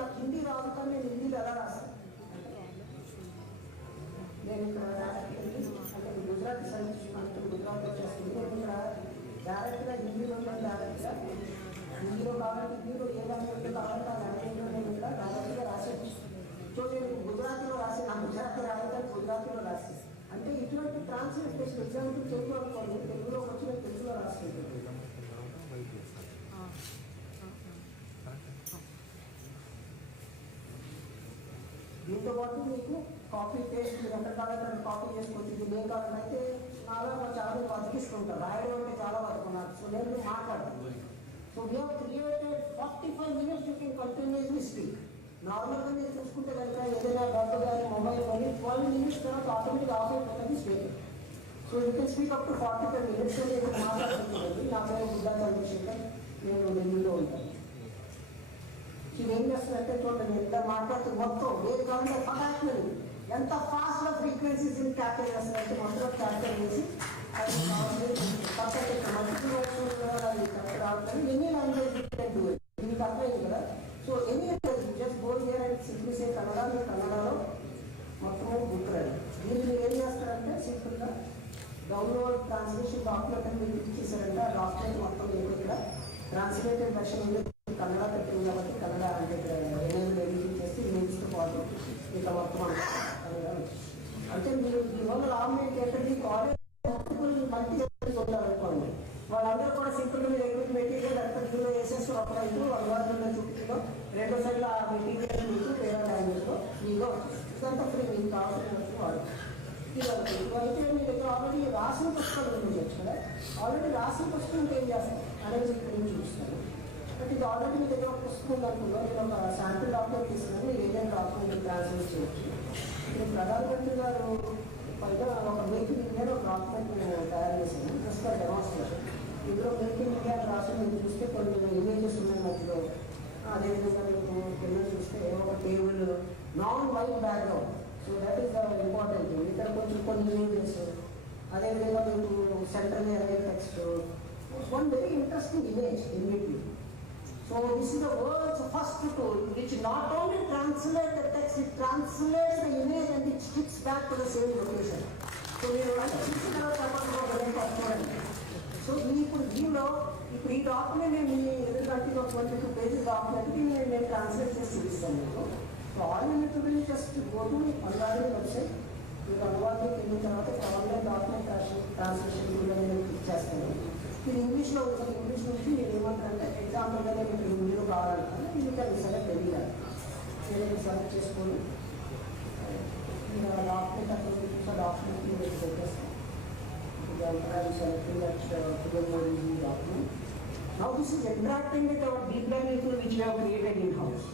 నాకు హిందీ రాదు కానీ నేను హిందీలో ఎలా రాస్తాను. నేను ఇక్కడ అంటే గుజరాత్ సర్వీస్ అంటే గుజరాత్లో చేస్తుంది. ఇక్కడ డైరెక్ట్గా హిందీలో డైరెక్ట్గా హిందీలో కావాలంటే హిందీలో ఏ లాంగ్వేజ్లో కావాలంటే ఆ లాంగ్వేజ్లో నేను కూడా డైరెక్ట్గా రాసేది. సో నేను గుజరాతీలో రాసి నాకు గుజరాతీ రాయాలని గుజరాతీలో రాసి అంటే ఇటువంటి ట్రాన్స్లేషన్ ఎగ్జాంపుల్ తెలుగు అనుకోండి, తెలుగులో వచ్చిన తెలుగులో రాసుకుంటుంది. దీంతో పాటు మీకు కాపీ పేస్ట్ మీరు ఎక్కడ కావాలంటే కాపీ చేసుకోవచ్చు. ఇది నేను కావాలంటే నాలో చాలా బతికిస్తుంటారు, రాయడం అంటే చాలా బతుకున్నారు. సో నేను మాట్లాడతాను. So we have created 45 minutes you can continuously speak. నార్మల్గా మీరు చూసుకుంటే కనుక ఏదైనా డబ్బు కానీ మొబైల్ కానీ 12 minutes తర్వాత ఆటోమేటిక్ ఆఫ్ అయిపోతుంది speak. So you can speak up to 45 minutes నేను మాట్లాడుతున్నాను. నా పేరు బుద్ధా చంద్రశేఖర్, నేను ఢిల్లీలో ఉంటాను. ఇది ఏం చేస్తుందంటే చూడండి, ఎంత మాట్లాడుతూ మొత్తం ఏది కావాలంటే పదార్థాలు ఎంత ఫాస్ట్గా ఫ్రీక్వెన్సీస్ క్యాప్చర్ చేస్తారంటే మొత్తం క్యాప్చర్ చేసి అది పక్కన మల్టిపుల్ వర్డ్స్ రావట్లేదు. ఎనీ లాంగ్వేజ్ దీనికి అర్థమైంది కదా. So any just go here and simply say Kannada, మీరు కన్నడలో మొత్తం బుక్ రండి. దీన్ని మీరు ఏం చేస్తారంటే సింపుల్గా డౌన్లోడ్ ట్రాన్స్లేషన్ డాక్యుమెంట్ అని మీరు ఇచ్చేసారంటే ఆ డాక్యుమెంట్ మొత్తం మీకు ఇక్కడ ట్రాన్స్లేటెడ్ వెర్షన్ ఉంది. కన్నడ పెట్టింది కాబట్టి కన్నడ అంటే ఇక్కడ ఏదైనా ఎడిటింగ్ చేస్తే ఇమేజ్తో పాటు ఇక మొత్తం అంటే మీరు దీనివల్ల లాభం ఏంటంటే మీకు ఆల్రెడీ మల్టీ ఉంటారనుకోండి, వాళ్ళందరూ కూడా సింపుల్గా మీరు ఎగ్జిట్ మెటీరియల్ అంతా దీనిలో వేసేసి ఒక రైతు అనువాదంలో చూపులో రెండో సైడ్లో ఆ మెటీరియల్ మీకు వేరే లాంగ్వేజ్లో ఫ్రీగా ఉంటుంది. ఇదంతా ఫ్రీ, మీకు కావాల్సినట్టు వాడు ఇది అయితే మీ దగ్గర ఆల్రెడీ రాసిన పుస్తకాలు చూపించవచ్చు కదా. ఆల్రెడీ రాసిన పుస్తకం ఏం చేస్తాం అనేది ఇక్కడ చూపిస్తాను. బట్ ఇది ఆల్రెడీ మీ దగ్గర ఒక పుస్తకం ఉందనుకుందో నేను ఒక శాంపిల్ డాక్యుమెంట్ తీసుకుని మీరు ఏదైనా డాక్యుమెంట్ ట్రాన్స్లేట్ చేయవచ్చు. నేను ప్రధానమంత్రి గారు పైగా ఒక మేక్ ఇన్ ఇండియా ఒక డాక్యుమెంట్ తయారు చేశాను జస్ట్ ఫర్ డెమాన్స్ట్రేషన్. ఇందులో మేక్ ఇన్ ఇండియా రాసి మీరు చూస్తే కొన్ని ఇమేజెస్ ఉన్నాయి మధ్యలో. అదేవిధంగా మీకు కింద చూస్తే ఒక table non white background. So that is the important. ఇక్కడ కొంచెం కొన్ని ఇమేజెస్, అదేవిధంగా మీకు central area text, one very interesting image in between. So this is the world's first tool which not only translates the text, it translates the image and it sticks back to the same location. So we are చూసిన తర్వాత so ఇప్పుడు దీనిలో ఇప్పుడు ఈ document నేను ఎందుకంటే ఒక 22 pages డాక్యుమెంట్కి నేను ట్రాన్స్లేట్ చేసి చూపిస్తాను మీకు. So all you need to do just go to అనువాదం వెబ్సైట్. మీకు అనువాదం వెళ్ళిన తర్వాత ఆన్లైన్ డాక్యుమెంట్ ట్రాన్స్లేషన్ నేను క్లిక్ చేస్తాను. ఇది ఇంగ్లీష్లో ఉంటుంది. ఇంగ్లీష్ నుంచి నేను ఏమంటారంటే ఎగ్జాంపుల్గా నేను ఇప్పుడు హిందీలో కావాలంటే ఇది కానీ సెలెక్ట్ అడిగాను. నేను సెలెక్ట్ చేసుకొని డాక్యుమెంట్ అక్కడ చూసా డాక్యుమెంట్ మీరు పెట్టేస్తాను. Selecting document. Now this is interacting with our deep learning tool which we have created in house.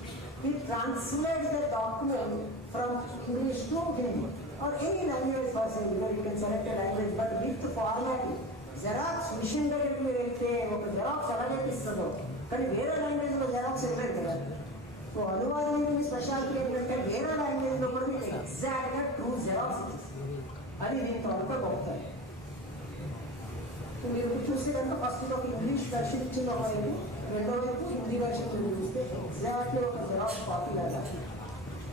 It translates the document from English to Hindi or any language person. You can select a language, but with formatting. Xerox machine దగ్గరికి మీరు వెళ్తే ఒక xerox ఎలాగైపిస్తుందో కానీ వేరే లాంగ్వేజ్లో xerox వెళ్ళలేదు కదా. So అనువాదం స్పెషాలిటీ ఏంటంటే వేరే లాంగ్వేజ్లో కూడా మీకు ఎగ్జాక్ట్గా ట్రూ జెరాక్స్ అది దీంతో అంతా గొప్పతాయి. సో మీరు చూస్తే కనుక ఫస్ట్ ఒక ఇంగ్లీష్ వెర్షన్ ఇచ్చిన వైపు, రెండో వైపు హిందీ వెర్షన్ మీరు చూస్తే ఎగ్జాక్ట్లీ ఒక జెరాక్స్ కాపీ లాగా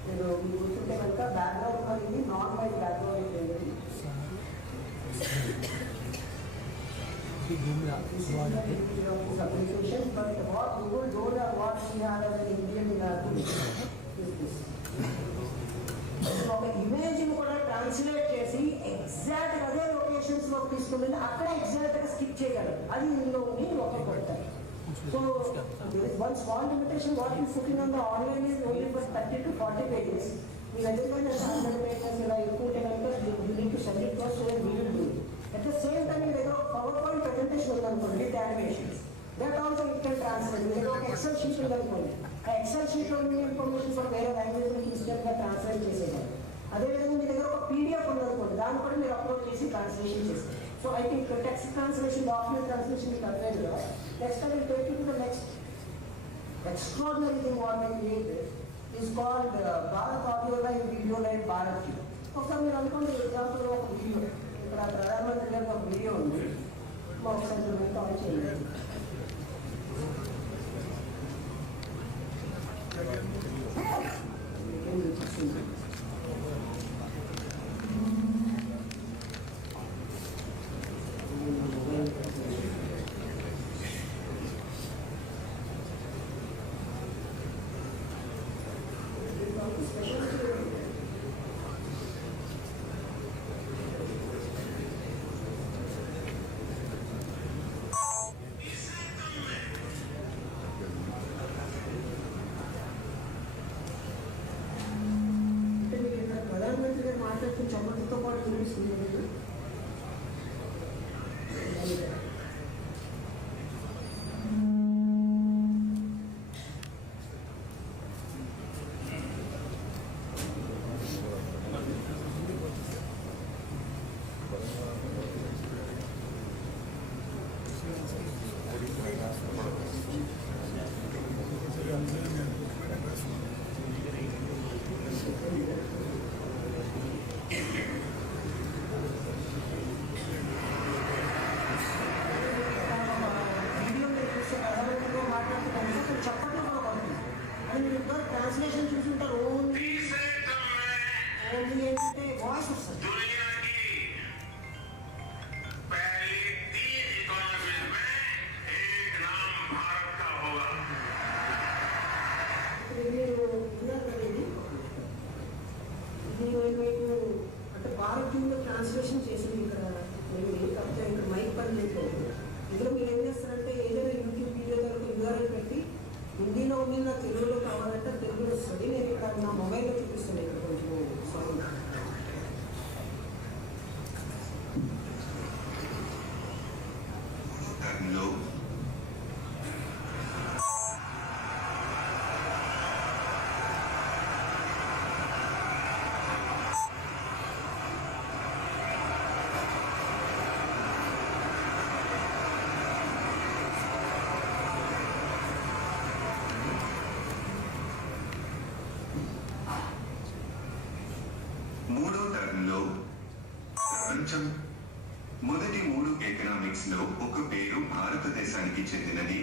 మీరు గుర్తుంటే కనుక బ్యాక్గ్రౌండ్ అనేది నాన్ వైట్ బ్యాక్గ్రౌండ్ ఏంటండి. Application, but what Google don't have what we have as an Indian is this. ఒక ఇమేజ్ కూడా ట్రాన్స్లేట్ చేసి ఎగ్జాక్ట్ అదే లొకేషన్స్ లో తీసుకుంటుంది, అక్కడ ఎగ్జాక్ట్ గా స్కిప్ చేయగలరు. అది ఇందులో ఉండి ఓకే కొడతారు. So one small limitation what you putting on the online is only for 30 to 40 pages. మీ దగ్గర 100 pages ఇలా ఎక్కువ ఉంటే కనుక you need to send it to us so that we will do it. At the same time, you have a PowerPoint presentation with animations. That also you can translate. You have an Excel sheet. Excel sheet only information for where language instant translate చేసేది. అదేవిధంగా మీ దగ్గర ఒక PDF ఉందనుకోండి, దాన్ని కూడా మీరు upload చేసి translation చేస్తారు. So I think text translation, document translation మీకు అర్థమైంది కదా. Next I will take you to the next extraordinary thing what I created is called Bharat Audio Live Video Live Bharat View. ఒకసారి మీరు అనుకోండి example ఒక video ఇక్కడ ప్రధానమంత్రి గారి ఒక వీడియో ఉంది, ఒకసారి మీరు ఆన్ చేయండి. చూపిస్తుంది. ప్రధానమంత్రి గారు మాట్లాడుతున్న చప్పటితో పాటు వినిపిస్తుంది. ట్రాన్స్లేషన్ చూసుంటారు. ఓన్లీ ఏంటంటే వాయిస్ వస్తుంది. మీరు అంటే భారతీయంలో ట్రాన్స్లేషన్ చేసింది ఇక్కడ కాకపోతే ఇక్కడ మైక్ పని చేయలేదు. ఇందులో మీరు ఏం చేస్తారంటే ఏదైనా యూట్యూబ్ వీడియో దగ్గర యూఆర్ఎల్ పెట్టి హిందీలో ఉంది నా తెలుగులో కావాలంటే తెలుగులో వస్తుంది. నేను ఇక్కడ నా మొబైల్లో చూపిస్తాను. ఇక్కడ కొంచెం సౌండ్ మూడో తరంలో ప్రపంచం మొదటి 3 ఎకనామిక్స్ లో ఒక పేరు భారతదేశానికి చెందినది.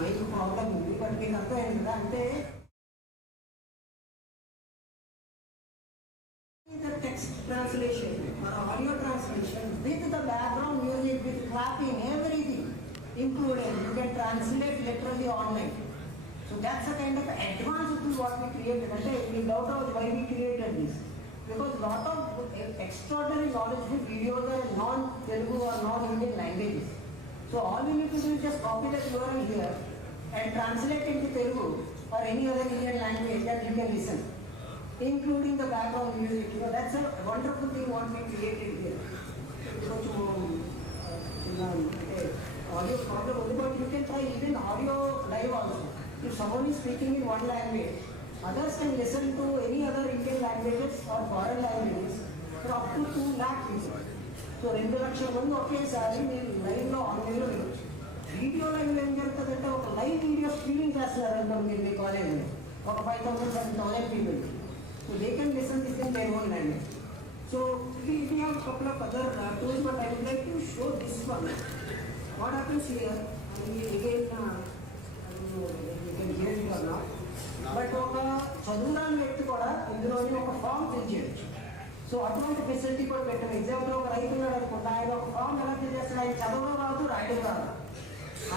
మైక్ ప్రాబ్లం ఉంది. బట్ మీకు అర్థమైంది కదా. అంటే text translation or audio translation with the background music, with clapping, everything included. You can translate literally online. So that's a kind of advanced tool what we created. And we doubt out why we created this. Because lot of extraordinary knowledgeable videos are non-Telugu or non-Indian languages. So all we need to do is just copy that URL here and translate into Telugu or any other Indian language that you can listen, including the background music. You know, that's a wonderful thing what we created here. Audio problem only, but you can try even audio live also. If someone is speaking in one language, others can listen to any other Indian languages or foreign languages for up to 2 lakh people. So 2 లక్షల మంది ఒకేసారి మీరు లైవ్లో ఆన్లైన్లో వినొచ్చు. Video లైవ్లో ఏం జరుగుతుందంటే ఒక లైవ్ వీడియో స్ట్రీమింగ్ చేస్తున్నారంటే మీరు మీ కాలేజ్లో ఒక 5,000-7,000 people. So they can listen this in their own language. So we have a couple of other tools, but I would like to show this one. What happens here, again, you can hear it or not, but ఒక చదువురాని వ్యక్తి కూడా ఇందులోని ఒక form fill చేయొచ్చు. So అటువంటి facility కూడా పెట్టాం. ఎగ్జాంపుల్ ఒక రైతు ఉన్నాడు అనుకుంటా, ఆయన ఒక ఫామ్ ఎలా ఫిల్ చేస్తాడు? ఆయన చదవడం రాదు, రాయడం రాదు,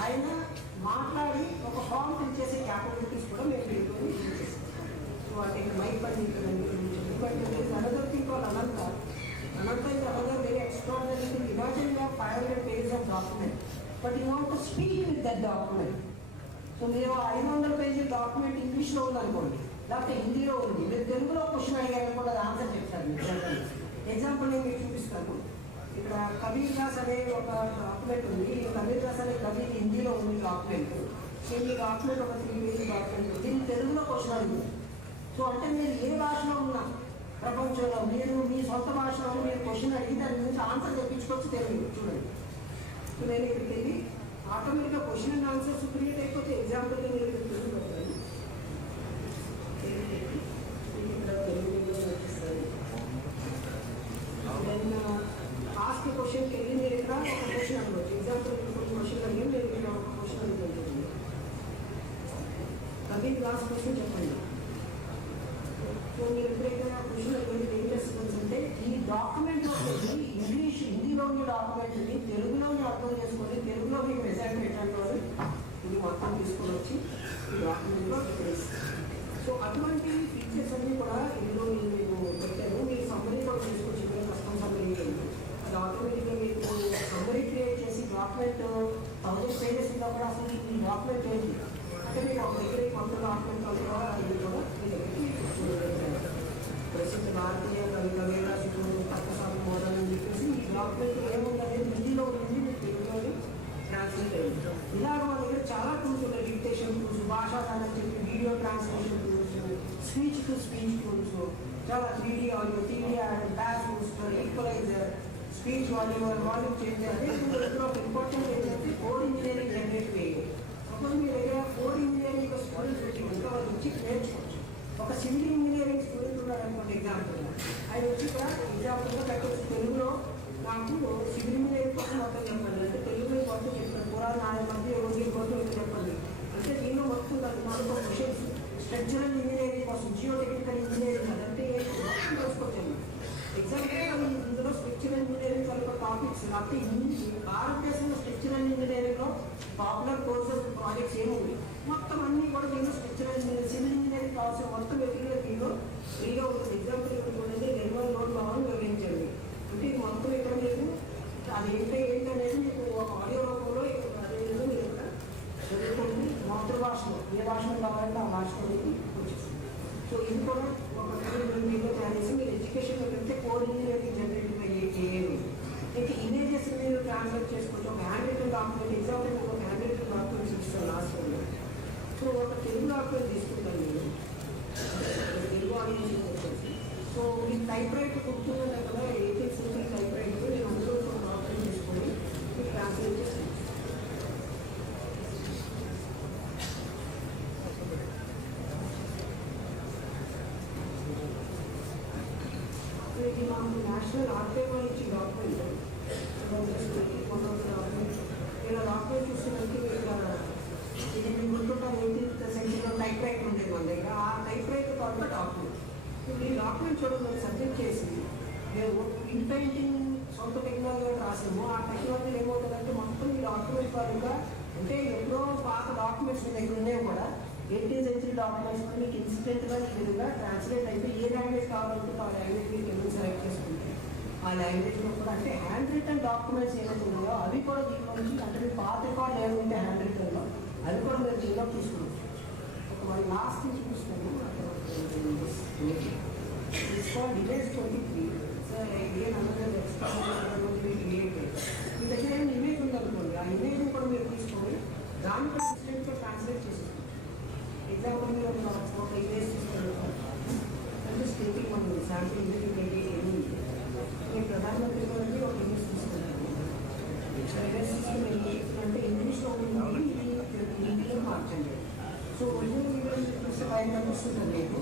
ఆయన మాట్లాడి ఒక ఫామ్ ఫిల్ చేసే క్యాపబిలిటీస్ కూడా మేము వీటిని యూజ్ చేస్తాం. సో అంటే మైక్ పని but another thing call Ananta. Ananta is another very extraordinary thing. Imagine you have 500 pages of document, but you want to speak with that document. So మీరు 500 page document ఇంగ్లీష్లో ఉందనుకోండి, లేకపోతే హిందీలో ఉంది, మీరు తెలుగులో క్వశ్చన్ అడిగారు కూడా ఆన్సర్ చెప్తారు. ఎగ్జాంపుల్ నేను మీకు చూపిస్తాను. ఇక్కడ కబీర్ దాస్ అనే ఒక డాక్యుమెంట్ ఉంది. ఈ కబీర్ దాస్ అనే కవి హిందీలో ఉంది డాక్యుమెంట్. ఈ డాక్యుమెంట్ ఒక 3 పేజీ డాక్యుమెంట్. దీన్ని తెలుగులో క్వశ్చన్ అడిగింది. సో అంటే మీరు ఏ భాషలో ఉన్నా ప్రపంచంలో మీరు మీ సొంత భాషలో మీరు క్వశ్చన్ అడిగి దాని గురించి ఆన్సర్ తెప్పించుకోవచ్చు తెలుగు. చూడండి, సో నేను ఇక్కడికి వెళ్ళి ఆటోమేటిక్గా క్వశ్చన్ అండ్ ఆన్సర్స్ క్రియేట్ అయిపోతే ఎగ్జాంపుల్గా మీరు ఇక్కడ తెలుగు పెట్టాలి. ఇక్కడ తెలుగులో వచ్చేస్తుంది. దెన్ ఆస్క్ క్వశ్చన్కి వెళ్ళి మీరు ఇక్కడ ఒక క్వశ్చన్ అడగవచ్చు. ఎగ్జాంపుల్ కొన్ని క్వశ్చన్ అడిగి మీరు లాస్ట్ క్వశ్చన్ చెప్పండి. సో మీరు ఎప్పుడైతే క్వశ్చన్ ఏం చేస్తుందంటే ఈ డాక్యుమెంట్ ఇంగ్లీష్ హిందీలోని డాక్యుమెంట్ని తెలుగులోని అర్థం చేసుకొని తెలుగులో మీకు రిజల్ట్ ఏంటంటే ఇది మొత్తం తీసుకొని వచ్చి ఈ డాక్యుమెంట్లో సో అటువంటి ఫీచర్స్ అన్నీ కూడా ఇందులో మీకు పెట్టారు. మీరు సమ్మరీ కూడా తీసుకొచ్చి ఇక్కడ కస్టమ్ సమ్మరీ అది ఆటోమేటిక్గా మీకు సమ్మరీ క్రియేట్ చేసి డాక్యుమెంట్ 1000 పేజెస్ ఉన్నా కూడా అసలు ఈ డాక్యుమెంట్ ఏంటి అంటే మీకు ఒక దగ్గర కొంత డాక్యుమెంట్ కూడా ఇది కూడా మీ దగ్గరికి ప్రసిద్ధ భారతీయ కవివేళ శుభ్రుడు తప్పసాగు మోడల్ అని చెప్పేసి ఈ డాక్యుమెంట్ ఏముందనేది హిందీలో ఉంది మీకు తెలుగులోని ట్రాన్స్లేట్ అయ్యింది. ఇలాగ మన దగ్గర చాలా టూల్స్ ఉన్నాయి. డిక్టేషన్ టూల్స్, భాషాదానం చెప్పి video translation tools, speech to speech tools, చాలా 3D audio, 3D bass booster, equaliser, speech volume changer. ఇందులో ఇంపార్టెంట్ ఏంటంటే కోడ్ ఇంజనీరింగ్ జనరేట్ వేయాలి. సపోజ్ మీ దగ్గర కోడ్ ఇంజనీరింగ్ స్టూడెంట్స్ వచ్చి ఇంకా వాళ్ళు వచ్చి నేర్చుకోవచ్చు. ఒక సివిల్ ఇంజనీరింగ్ స్టూడెంట్ ఉన్నాడు అనుకోండి ఎగ్జాంపుల్, ఆయన వచ్చి ఇక్కడ ఎగ్జాంపుల్గా పెట్టవచ్చు తెలుగులో నాకు సివిల్ ఇంజనీరింగ్ కోసం మొత్తం చెప్పండి అంటే తెలుగులో మొత్తం చెప్తాను. పురాణ నాలుగు మధ్య రోజు కోసం చెప్పండి అంటే దీనిలో మొత్తం నాలుగు క్వశ్చన్స్ స్ట్రక్చరల్ ఇంజనీరింగ్ కోసం, జియో టెక్నికల్ ఇంజనీరింగ్ అదంటే మొత్తం తెలుసుకోవచ్చండి. ఎగ్జాంపుల్ ఇందులో స్ట్రక్చరల్ ఇంజనీరింగ్ కలిపి టాపిక్స్ లేకపోతే భారతదేశంలో స్ట్రక్చరల్ ఇంజనీరింగ్లో పాపులర్ కోర్సెస్ ప్రాజెక్ట్స్ ఏముంది మొత్తం అన్నీ కూడా దీనిలో స్ట్రక్చరల్ ఇంజనీరింగ్ సివిల్ ఇంజనీరింగ్ కావాల్సిన మొత్తం మెటీరియల్ దీనిలో ఫ్రీగా ఉంటుంది. ఎగ్జాంపుల్ చూడండి, నిర్మల్ లోడ్ భావన వివరించండి అంటే ఇది మొత్తం ఇక్కడ మీకు అది ఏంటనేది మీకు ఒక ఆడియో రూపంలో అదేవిధంగా మీరు ఇక్కడ చదువుకుంటుంది. మాతృభాషలో ఏ భాషలో కావాలంటే ఆ భాషలో మీకు వచ్చేస్తుంది. సో ఇది కూడా ఒక మీలో తయారు చేసి మీరు ఎడ్యుకేషన్లో వెళ్తే కోడ్ ఇంజనీరింగ్ జనరేట్ చేయలేదు. ఇంకా ఇమేజెస్ మీరు ట్రాన్స్లేట్ చేసుకోవచ్చు. ఒక హ్యాండ్ రిటన్ డాక్యుమెంట్ ఎగ్జాంపుల్ ఒక హ్యాండ్ రిటన్ డాక్యుమెంట్స్ ఇస్తాను లాస్ట్ టైంలో. సో ఒక తెలుగు డాక్యుమెంట్ తీసుకుంటాను నేను తెలుగు ఆడియన్స్ వచ్చేసి. సో మీ టైప్ రైట్ గుర్తుందంటే కదా 18th century టైప్ రైట్ నేను అందులో ఒక డాక్యుమెంట్ తీసుకొని మీకు ట్రాన్స్లేట్ చేస్తాను. ఇది మనకు నేషనల్ ఆర్కైవ్ ఇచ్చి డాక్యుమెంట్ ఇలా డాక్యుమెంట్ చూసేదానికి ఇది మీకు గుర్తుంటారు 18th century టైప్ రైట్ ఉండేది మన దగ్గర. ఆ టైప్ రైట్ తర్వాత డాక్యుమెంట్ ఇప్పుడు ఈ డాక్యుమెంట్ చూడండి సబ్జెక్ట్ చేసి మేము ఇన్ పెయింటింగ్ సొంత టెక్నాలజీ రాసాము. ఆ టెక్నాలజీ ఏమవుతుందంటే మొత్తం ఈ డాక్యుమెంట్ పరంగా అంటే ఎప్పుడో పాత డాక్యుమెంట్స్ మీ దగ్గర ఉన్నాయి కూడా 18th century డాక్యుమెంట్స్ కూడా మీకు ఇన్స్టెంట్గా ఈ విధంగా ట్రాన్స్లేట్ అయిపోయి ఏ లాంగ్వేజ్ కావాలనుకుంటే ఆ లాంగ్వేజ్ మీకు ఎందుకు సెలెక్ట్ చేసుకుంటే ఆ లాంగ్వేజ్లో కూడా అంటే హ్యాండ్ రిటన్ డాక్యుమెంట్స్ ఏవైతే ఉన్నాయో అవి కూడా దీంట్లో నుంచి అంటే మీ పాత రికార్డు ఏముంటే హ్యాండ్ రిటన్లో అవి కూడా మీరు దీనిలో తీసుకోవచ్చు. ఒక మరి లాస్ట్ చూపిస్తాను డివైస్ 23 సార్ ఏం అనదర్ క్రియేటెడ్ మీ దగ్గర ఏమైనా ఇమేజ్ ఉందనుకోండి ఆ ఇమేజ్ని కూడా మీరు తీసుకొని దాన్ని కూడా ఇన్స్టెంట్గా ట్రాన్స్లేట్ చేసేసుకోండి. ఎగ్జాంపుల్ మీరు ఒక ఇమేజ్ తీసుకొని అంటే స్టేటింగ్ మనం శాంపుల్ ఇమేజ్ ఏమి నేను ప్రధానమంత్రి గారికి ఒక ఇమేజ్ తీసుకున్నాను. ఇమేజ్ తీసుకుని అంటే ఇంగ్లీష్లో ఉంది హిందీలో మార్చండి. సో ఒరిజినల్ ఇమేజ్ చూస్తే పైన కనిపిస్తుంది మీకు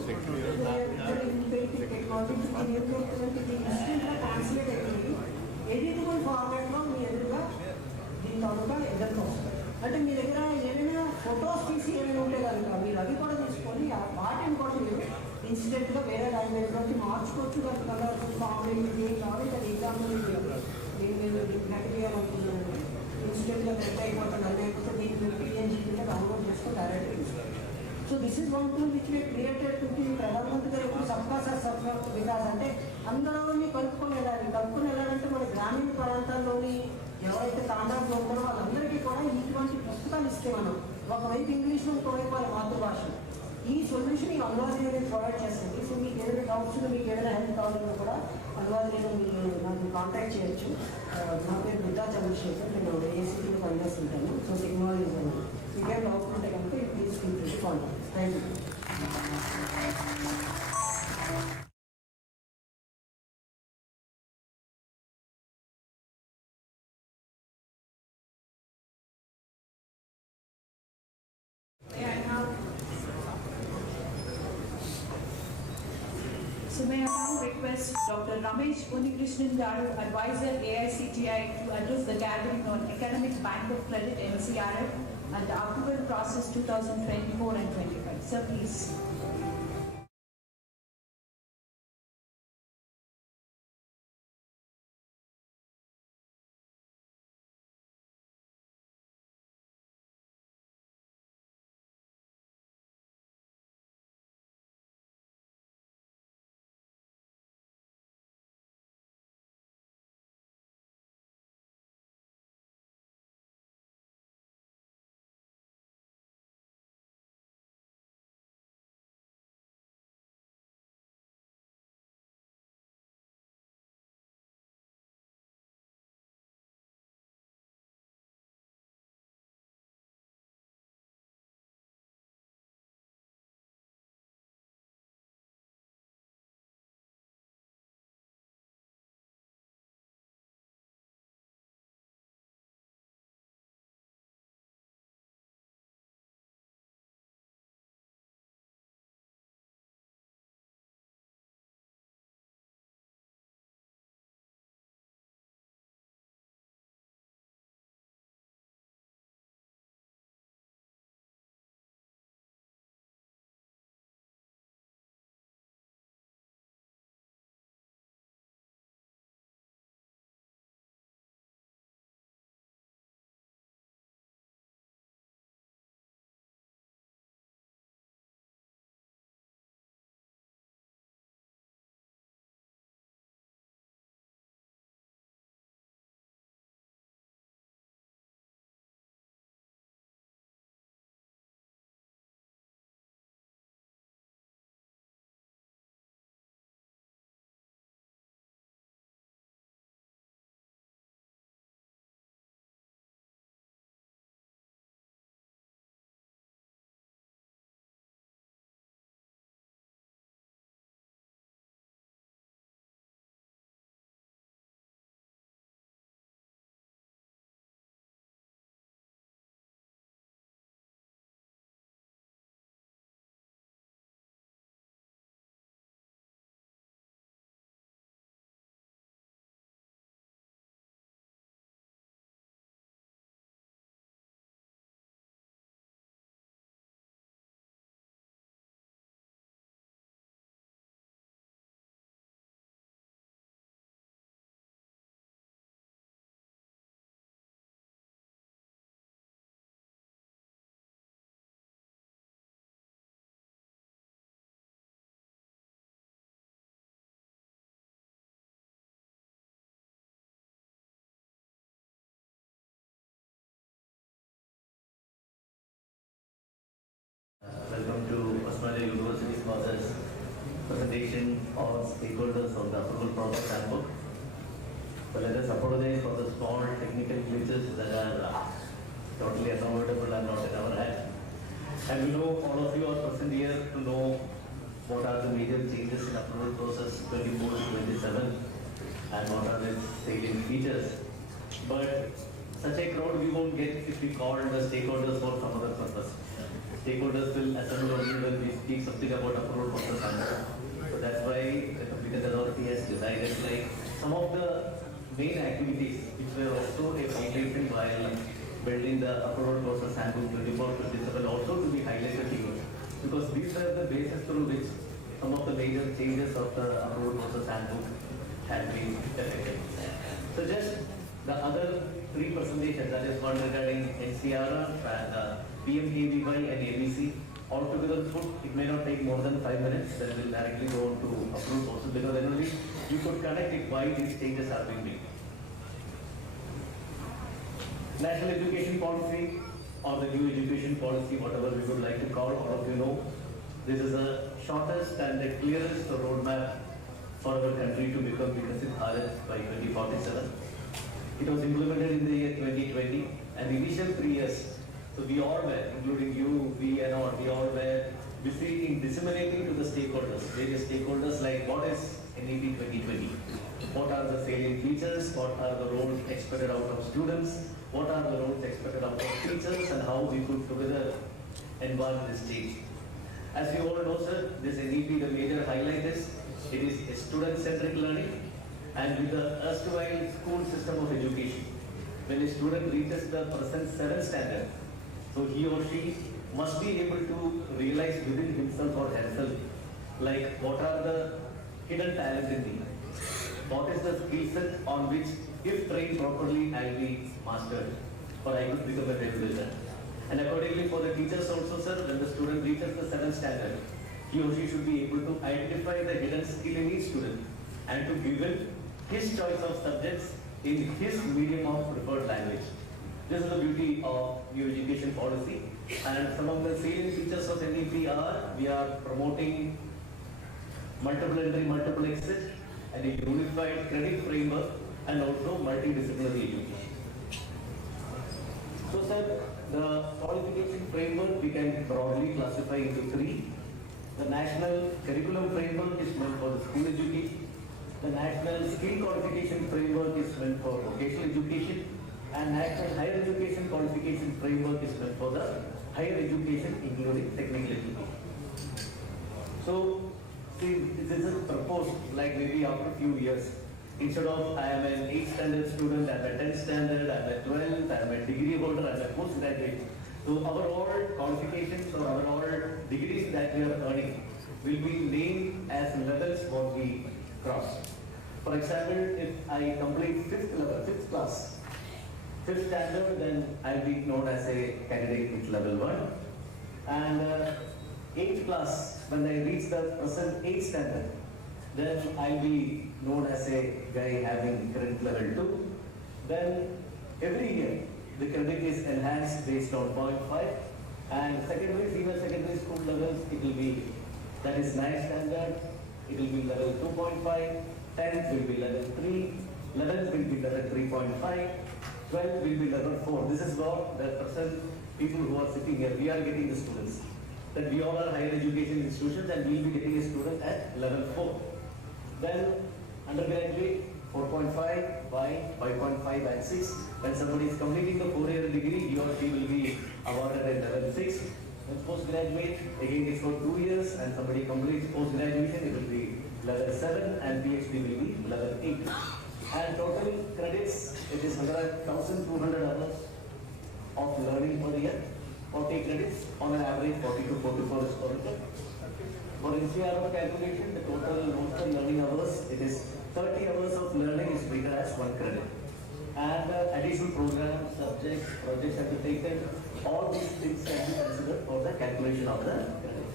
టెక్నాలజీ ఏం చేస్తుందంటే ఇది ఇన్స్టెంట్గా ట్రాన్స్లేట్ అయిపోయి ఎడిటబుల్ ఫార్మాట్లో మీ ఎదురుగా దీని తాలూకా ఎదురుగా వస్తుంది. అంటే మీ దగ్గర ఏమైనా ఫొటోస్ తీసి ఏమైనా ఉంటే కనుక మీరు అవి కూడా తీసుకొని వాటిని కూడా మీరు ఇన్స్టెంట్గా వేరే లాంగ్వేజ్లోకి మార్చుకోవచ్చు. దాని కలర్స్ కాంబినేషన్ ఏం కావాలి అది ఎగ్జాంపుల్ నేను హ్యాపీ చేయాలనుకుంటున్నాను. ఇన్స్టెంట్గా కరెక్ట్ అయిపోతుంది అది అయిపోతే దీన్ని పిఎన్జీగా డౌన్లోడ్ చేసుకొని డైరెక్ట్గా తీసుకోవాలి. So this is one tool which we created to ప్రధానమంత్రి గారు ఎప్పుడు సబ్కా సాత్ సబ్కా వికాస్ అంటే అందరినీ కలుపుకొని వెళ్ళాలంటే మన గ్రామీణ ప్రాంతాల్లోని ఎవరైతే తాండాలో ఉన్నారో వాళ్ళందరికీ కూడా ఇటువంటి పుస్తకాలు ఇస్తే మనం ఒకవైపు ఇంగ్లీష్లో ఇంకోవైపు వాళ్ళ మాతృభాష ఈ సొల్యూషన్ ఈ అనువాదం అనేది ప్రొవైడ్ చేస్తుంది. సో మీకు ఏదైనా డౌట్స్ మీకు ఏదైనా హెల్ప్ కావాలన్నా కూడా అనువాదం మీరు నాకు కాంటాక్ట్ చేయొచ్చు. నా పేరు బుద్ధా చంద్రశేఖర్, నేను ఏసీటీలో పనిచేస్తుంటాను. సో టెక్నాలజీ మీకేం డౌట్స్ ఉంటే కనుక please feel free to contact. Thank you. So may I now request Dr. Ramesh Unnikrishnan Garu, Advisor AICTE, to address the gathering on Economic Bank of Credit (NCRF) and the approval process 2024 and 25. Sir, please. Welcome to Australia University's process presentation of stakeholders of the approval process handbook. So let us apologize for the small technical glitches that are totally unavoidable and not in our hands. And we know all of you are present here to know what are the major changes in approval process 24 to 27 and what are its salient features. But such a crowd we won't get if we call the stakeholders for some other purpose. Stakeholders will assemble only when we speak something about approval process handbook. So that's why the competent authority has decided like some of the main activities which were also a foundation while building the approval process handbook 24-27 also to be highlighted here. Because these are the basis through which some of the major changes of the approval process handbook had been effected. So just the other 3 presentations, that is one regarding NCR and PMKVY and ABC, altogether put, it may not take more than 5 minutes, then we'll directly go on to approval process because then only you could connect it why these changes are being made. National Education Policy or the new education policy, whatever we would like to call, all of you know, this is the shortest and the clearest roadmap for our country to become Vikasit Bharat by 2047. It was implemented in the year 2020 and the initial 3 years. So we all were, including you, we and all, we all were busy in disseminating to the stakeholders, various stakeholders like what is NEP 2020, what are the salient features, what are the roles expected out of students, what are the roles expected out of teachers and how we could together embark this change. As you all know sir, this NEP, the major highlight is, it is a student-centric learning and with the erstwhile school system of education. When a student reaches the present 7th standard, so he or she must be able to realize within himself or herself, like what are the hidden talents in me, what is the skill set on which, if trained properly, I will be mastered, or I could become a regular. And accordingly for the teachers also, sir, when the student reaches the 7th standard, he or she should be able to identify the hidden skill in each student and to give him his choice of subjects in his medium of preferred language. This is the beauty of new education policy. And some of the salient features of NEP are, we are promoting multiple entry, multiple exit, and a unified credit framework, and also multidisciplinary education. So sir, the qualification framework we can broadly classify into 3. The national curriculum framework is meant for the school education. The national skill qualification framework is meant for vocational education. And national higher education qualification framework is meant for the higher education, including technical education. So, see, this is proposed like maybe after a few years. Instead of I am an 8th standard student, I am a 10th standard, I am a 12th, I am a degree holder, I am a postgraduate. So our all qualifications or our all degrees that we are earning will be named as levels what we cross. For example, if I complete 5th class, 5th standard, then I will be known as a candidate with level 1. And 8th class, when I reach the present 8th standard, then I will be known as a guy having credit level 2. Then every year, the credit is enhanced based on 0.5. And secondary, senior secondary school levels, it will be, that is 9th standard, it will be level 2.5, 10th will be level 3, 11th will be level 3.5, 12th will be level 4. This is what the present people who are sitting here, we are getting the students. That we all are higher education institutions and we will be getting a student at level 4. Then undergraduate 4.5, 5.5 and 6. When somebody is completing the 4-year degree, he or she will be awarded at level 6. When postgraduate, again it's for 2 years, and somebody completes post-graduation, it will be level 7, and PhD will be level 8. And total credits, it is 1,200 hours of learning per year. 40 credits, on an average 40 to 44 is per. For NCR calculation, the total total learning hours, it is 30 hours of learning is treated as 1 credit. And additional programs, subjects, projects have to be taken. All these things can be considered for the calculation of the credit.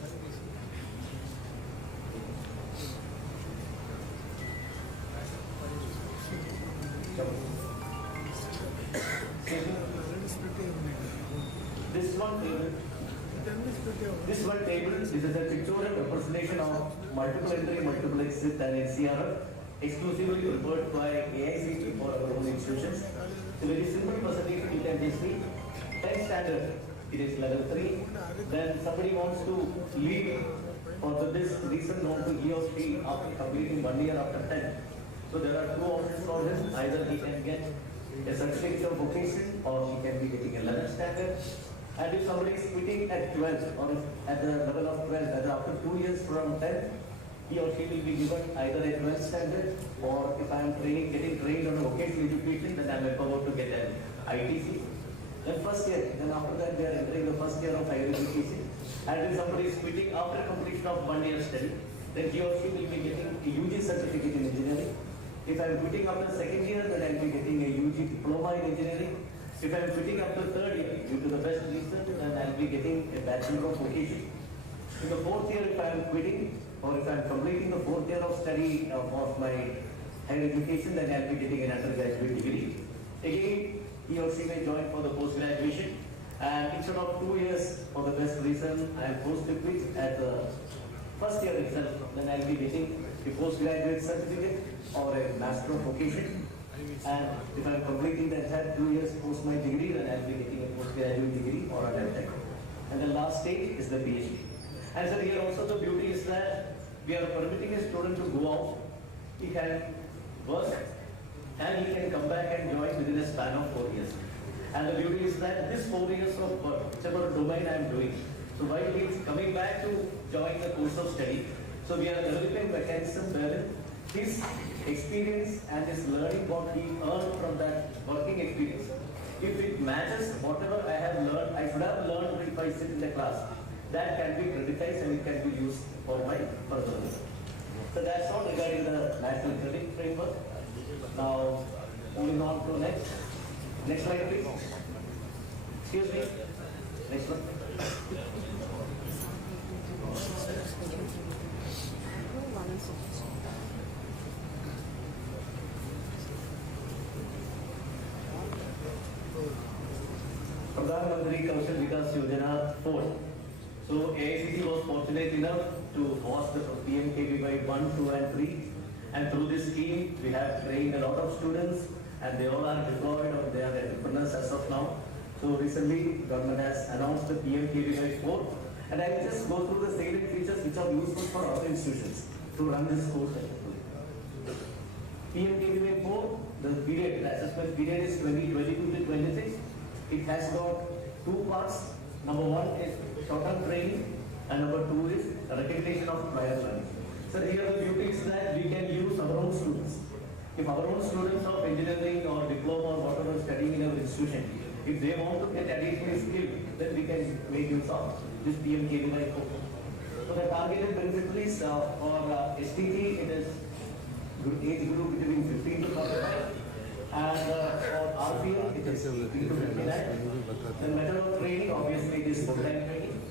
This one table, this is a pictorial representation of multiple entry, multiple exit and NCR, exclusively prepared by AICTE for our own institutions. So very simple presentation, you can just see 10th standard, it is level 3. Then somebody wants to leave for this reason, want to he or she after completing 1 year after 10. So there are 2 options for him. Either he can get a certificate of vocation or he can be getting 11th standard. And if somebody is quitting at 12th or if at the level of 12th, after 2 years from 10th, he or she will be given either a 12th standard, or if I am getting trained on a vocational education, then I am empowered to get an ITC. Then first year, then after that they are entering the first year of higher education. And if somebody is quitting after completion of 1 year study, then he or she will be getting a UG certificate in engineering. If I am quitting after second year, then I will be getting a UG diploma in engineering. If I am quitting after third year, due to the best reason, then I will be getting a bachelor of vocation. In the fourth year, if I am quitting, or if I am completing the 4th year of study of my higher education, then I will be getting an undergraduate degree. Again, he or she may join for the post-graduation, and instead of 2 years, for the best reason, I am forced to quit at the first year itself, then I will be getting a postgraduate certificate or a master of vocation. And if I am completing the entire 2 years post my degree, then I will be getting a postgraduate degree or a MTech. And the last stage is the PhD. And so here also the beauty is that we are permitting a student to go out, he can work, and he can come back and join within a span of 4 years. And the beauty is that this 4 years of work, whichever domain I am doing, so while he is coming back to join the course of study, so we are developing mechanism wherein his experience and his learning what he earned from that working experience, if it matches whatever I have learned, I should have learned if I sit in the class. That can be criticized and it can be used for my further work. So that's all regarding the national credit framework. Now, moving on to next. Next slide, please. Excuse me. Next one. Pradhan Mantri Kaushal Vikas Yojana 4. So AICTE was fortunate enough to host the PMKVY 1, 2 and 3. And through this scheme, we have trained a lot of students and they all are deployed or they are entrepreneurs as of now. So recently, government has announced the PMKVY 4. And I will just go through the salient features which are useful for other institutions to run this course successfully. PMKVY 4, the period, the assessment period is 2022 to 26. It has got two parts. Number one is short-term training and number two is recognition of prior learning. So here the beauty is that we can use our own students. If our own students of engineering or diploma or whatever studying in our institution, if they want to get additional skill, then we can make use of this PMKVY 4. So the targeted benefit is for STT, it is age group between 15 to 45. And for RPL, it is 15 to 59. The method of training, obviously, it is full-time training.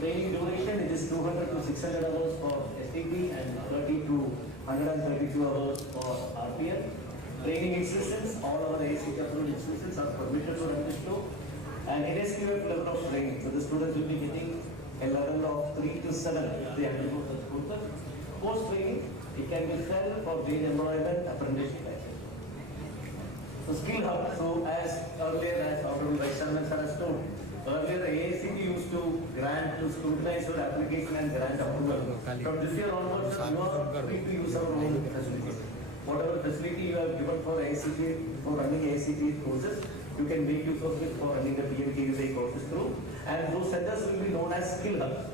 Training duration, it is 200 to 600 hours for STP and 30 to 132 hours for RPL. Training institutions, all our AICTE approved institutions are permitted to run this show. And NSQF level of training, so the students will be getting a level of 3 to 7 if they have to go to the school. Post training, it can be self or wage employment, apprenticeship. So skill hub, so as earlier as Honorable Vice Chairman Sir has told, earlier the AICTE used to grant to scrutinize your application and grant approval. From this year onwards, you are free to use our own facilities. Whatever facility you have given for AICTE, for running AICTE courses, you can make use of it for running the PMKVY courses through. And those centers will be known as skill hubs.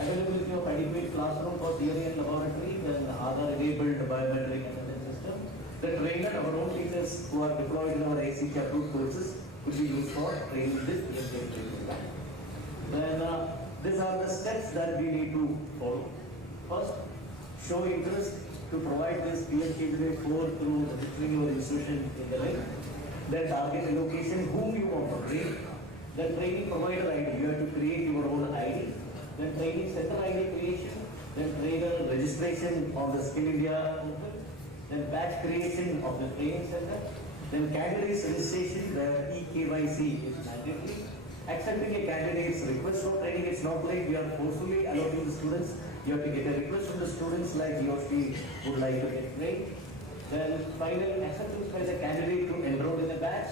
Availability of adequate classroom for theory and laboratory, then Aadhaar-enabled biometric attendance system. The trainer, our own teachers who are deployed in our AICTE approved courses will be used for training this PMKVY. Then these are the steps that we need to follow. First, show interest to provide this PMKVY 4 through registering your institution in the link. Then target allocation, whom you want to train. Then training provider ID, you have to create your own ID. Then training center ID creation. Then trainer registration of the Skill India portal. Then batch creation of the training center. Then candidates registration where eKYC is mandatory. Accepting a candidate's request for training, it's not like we are forcefully allowing the students. You have to get a request from the students like he or she would like to get trained. Then final acceptance by the candidate to enroll in a batch.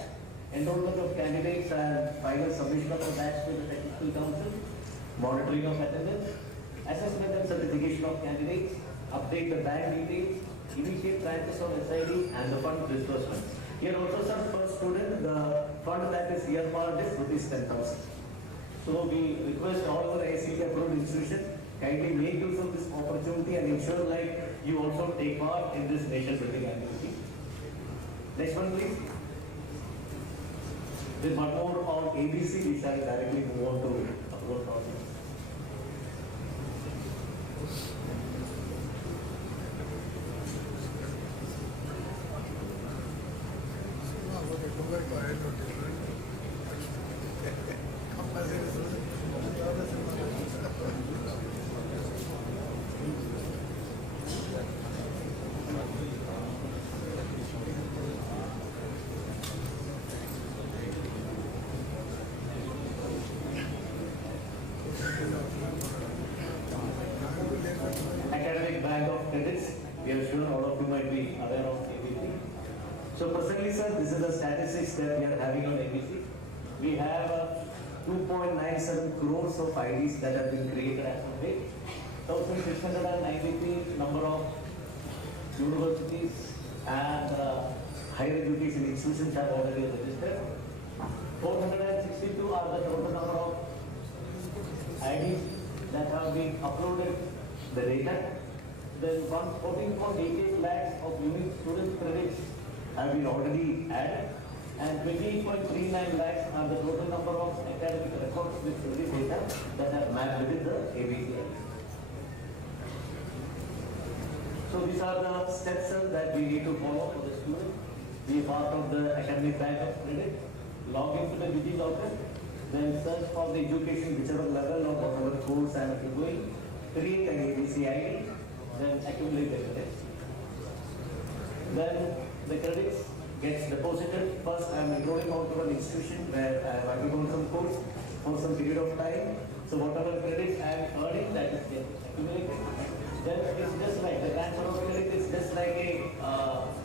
Enrollment of candidates and final submission of a batch to the technical council. Monitoring of attendance. Assessment and certification of candidates. Update the bank details. Initiate transfers of SID and the fund disbursement. Here also, sir, per student, the fund that is earmarked is rupees 10,000. So we request all our AICTE approved institutions kindly make use of this opportunity and ensure like you also take part in this nation building activity. Next one, please. There's one more on ABC, which I directly move on to approval process. Academic bank of credits, we are sure all of you might be aware of ABC. So presently, sir, this is the statistics that we are having on ABC. We have 2.97 crores of IDs that have been created as of date. 1,693 number of universities and higher education institutions have already registered. 462 are the total number of IDs that have been uploaded the data. Then 14.88 lakhs of unique student credits have been already added, and and 20.39 lakhs are the total number of academic records with service data that are mapped within the ABCI. So these are the steps that we need to follow for the student. Be part of the academic bank of credit, log into the DigiLocker, then search for the education whichever level or whatever course I am doing, create an ABC ID, then accumulate the credits. Then the credits gets deposited. First I am enrolling onto an institution where I have undergone some course for some period of time. So whatever credits I am earning, that is accumulated. Then it's just like the transfer of credit is just like a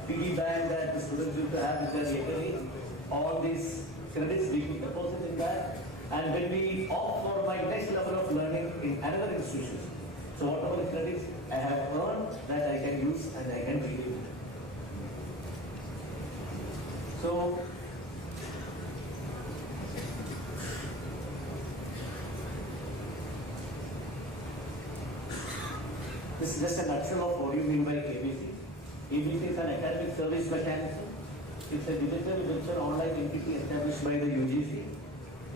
piggy bank that the students used to have with their yearly. All these credits being deposited in that, and when we opt for my next level of learning in another institution, so whatever the credits I have earned, that I can use and I can redeem. So this is just a nutshell of what you mean by ABC. ABC is an academic service mechanism. It's a digital virtual online entity established by the UGC.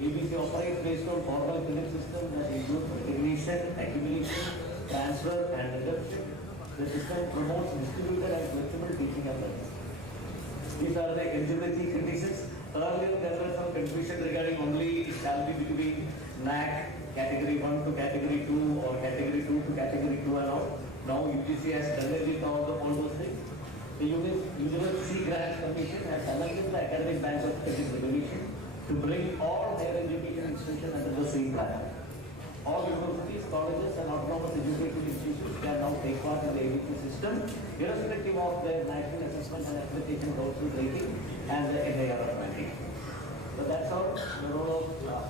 ABC operates based on formal credit system that includes recognition, accumulation, transfer, and redemption. The system promotes distributed and flexible teaching methods. These are the eligibility conditions. Earlier there was some confusion regarding only it shall be between NAC category 1 to category 2 or category 2 to category 2 and all. Now UGC has done it with all those things. The University Grants Commission has amended the academic bank of credit regulation to bring all higher education institutions under the same plan. All universities, colleges and autonomous education institutions can now take part in the ABC system, irrespective of their national assessment and accreditation council rating and the NIR ranking. So that's all the role of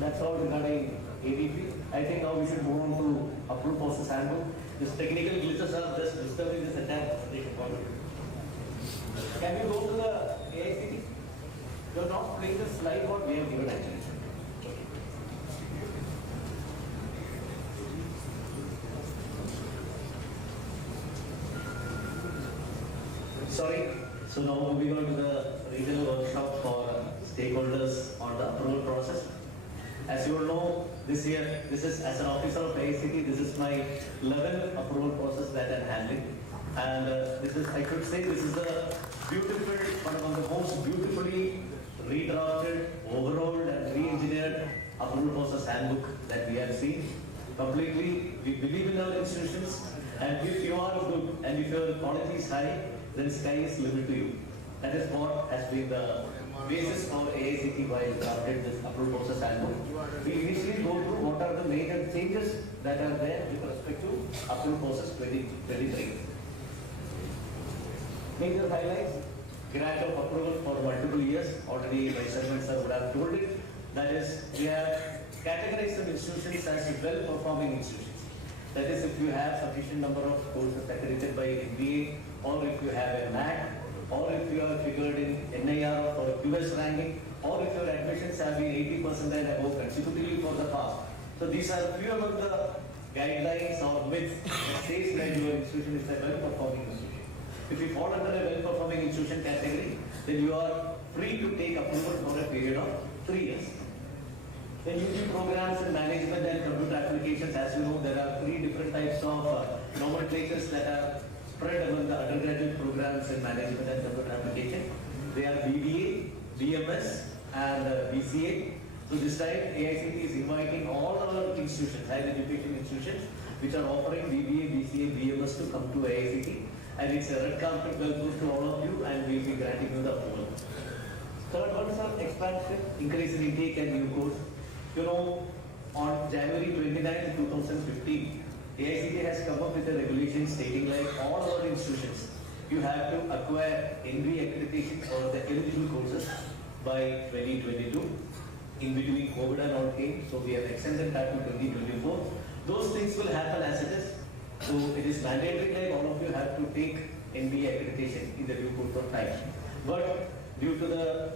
that's all regarding ABP. I think now we should move on to approved process handbook. This technical glitches are just disturbing this entire presentation. Can you go to the AICTE? You are not playing the slide what we have given actually. Sorry. So now moving on to the regional workshop for stakeholders on the approval process. As you all know, this year, this is as an officer of AICTE, this is my 11th approval process that I'm handling. And this is, I could say, this is the beautiful, one of the most beautifully redrafted, overhauled and re-engineered approval process handbook that we have seen. Completely, we believe in our institutions, and if you are good and if your quality is high, then sky is limit to you. That is what has been the basis of AICTE while drafted this approval process handbook. We initially go through what are the major changes that are there with respect to approval process 2023. Major highlights: grant of approval for multiple years. Already my servants would have told it. That is, we have categorized some institutions as well-performing institutions. That is, if you have sufficient number of courses accredited by NBA, or if you have a NAC, or if you are figured in NIR or US ranking, or if your admissions have been 80% and above consecutively for the past. So these are few among the guidelines or myths that says that your institution is a well-performing institution. If you fall under a well-performing institution category, then you are free to take approval for a period of 3 years. Then UG programs in management and computer applications, as you know, there are 3 different types of nomenclatures that are spread among the undergraduate programs in management and computer application. They are BBA, BMS and BCA. So this time AICTE is inviting all our institutions, higher education institutions, which are offering BBA, BCA, BMS to come to AICTE. And it's a red carpet welcome to all of you, and we'll be granting you the approval. Third one is our expansion, increase in intake and new course. You know, on January 29, 2015, AICTE has come up with a regulation stating like all our institutions, you have to acquire NB accreditation for the eligible courses by 2022. In between COVID and all came, so we have extended that to 2024. Those things will happen as it is. So it is mandatory like all of you have to take NB accreditation in the due course of time. But due to the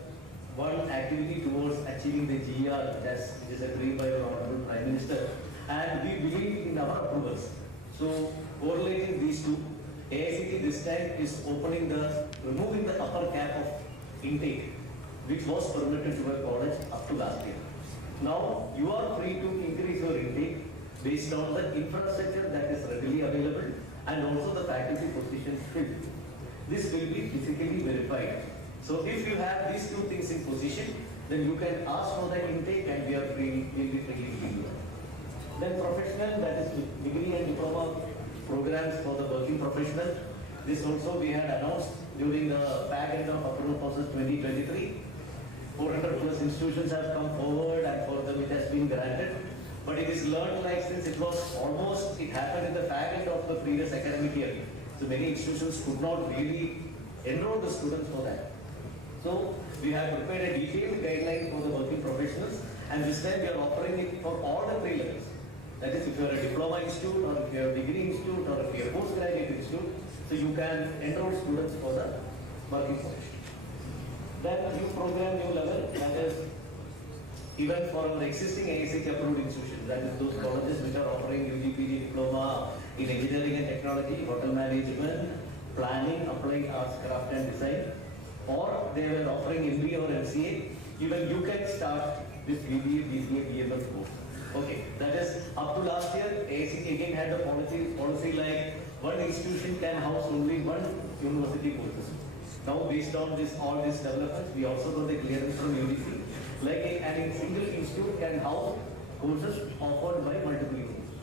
one activity towards achieving the GR, which is agreed by our Honorable Prime Minister, and we believe in our approvals. So correlating these two, AICTE this time is removing the upper cap of intake, which was permitted to your college up to last year. Now, you are free to increase your intake based on the infrastructure that is readily available and also the faculty positions filled. This will be physically verified. So if you have these two things in position, then you can ask for the intake and we will be freely giving you. Then professional, that is degree and diploma programs for the working professional. This also we had announced during the back end of approval process 2023. 400 plus institutions have come forward and for them it has been granted. But it is learned like since it happened in the back end of the previous academic year. So many institutions could not really enroll the students for that. So we have prepared a detailed guideline for the working professionals and this time we are offering it for all the 3 levels. That is if you are a diploma institute or if you are a degree institute or if you are a postgraduate institute, so you can enroll students for the working professionals. Then a new program, new level, that is even for our existing AICTE approved institutions, that is those colleges which are offering UG, PG diploma in engineering and technology, hotel management, planning, applied arts, craft and design, or they were offering MBA or MCA, even you can start this BBA, BCA, BMS course. Okay, that is up to last year, AICTE again had a policy like one institution can house only one university courses. Now based on all these developments, we also got the clearance from UGC, like a single institute can house courses offered by multiple universities.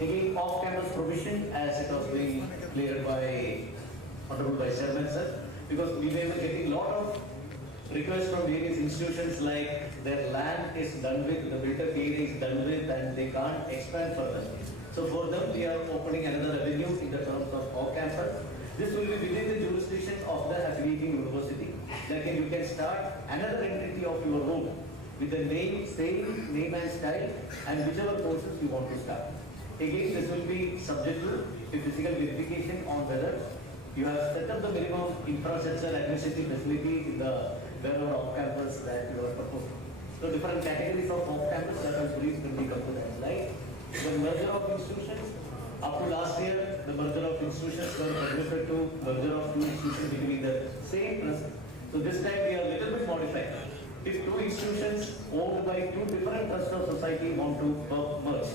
Again, off-campus provision as it was being cleared by Honorable Vice Chairman sir, because we were getting a lot of requests from various institutions like their land is done with, the built-up area is done with and they can't expand further. So for them, we are opening another avenue in the terms of off-campus. This will be within the jurisdiction of the affiliating university. Like you can start another entity of your own with the same name and style and whichever courses you want to start. Again, this will be subject to a physical verification on whether you have set up the minimum infrastructure administrative facility in the wherever off-campus that you are proposing. So different categories of off-campus that are brief will be components like the merger of institutions. Up to last year, the merger of institutions were permitted to merger of 2 institutions between the same trust. So this time we are a little bit modified. If 2 institutions owned by 2 different trusts of society want to merge,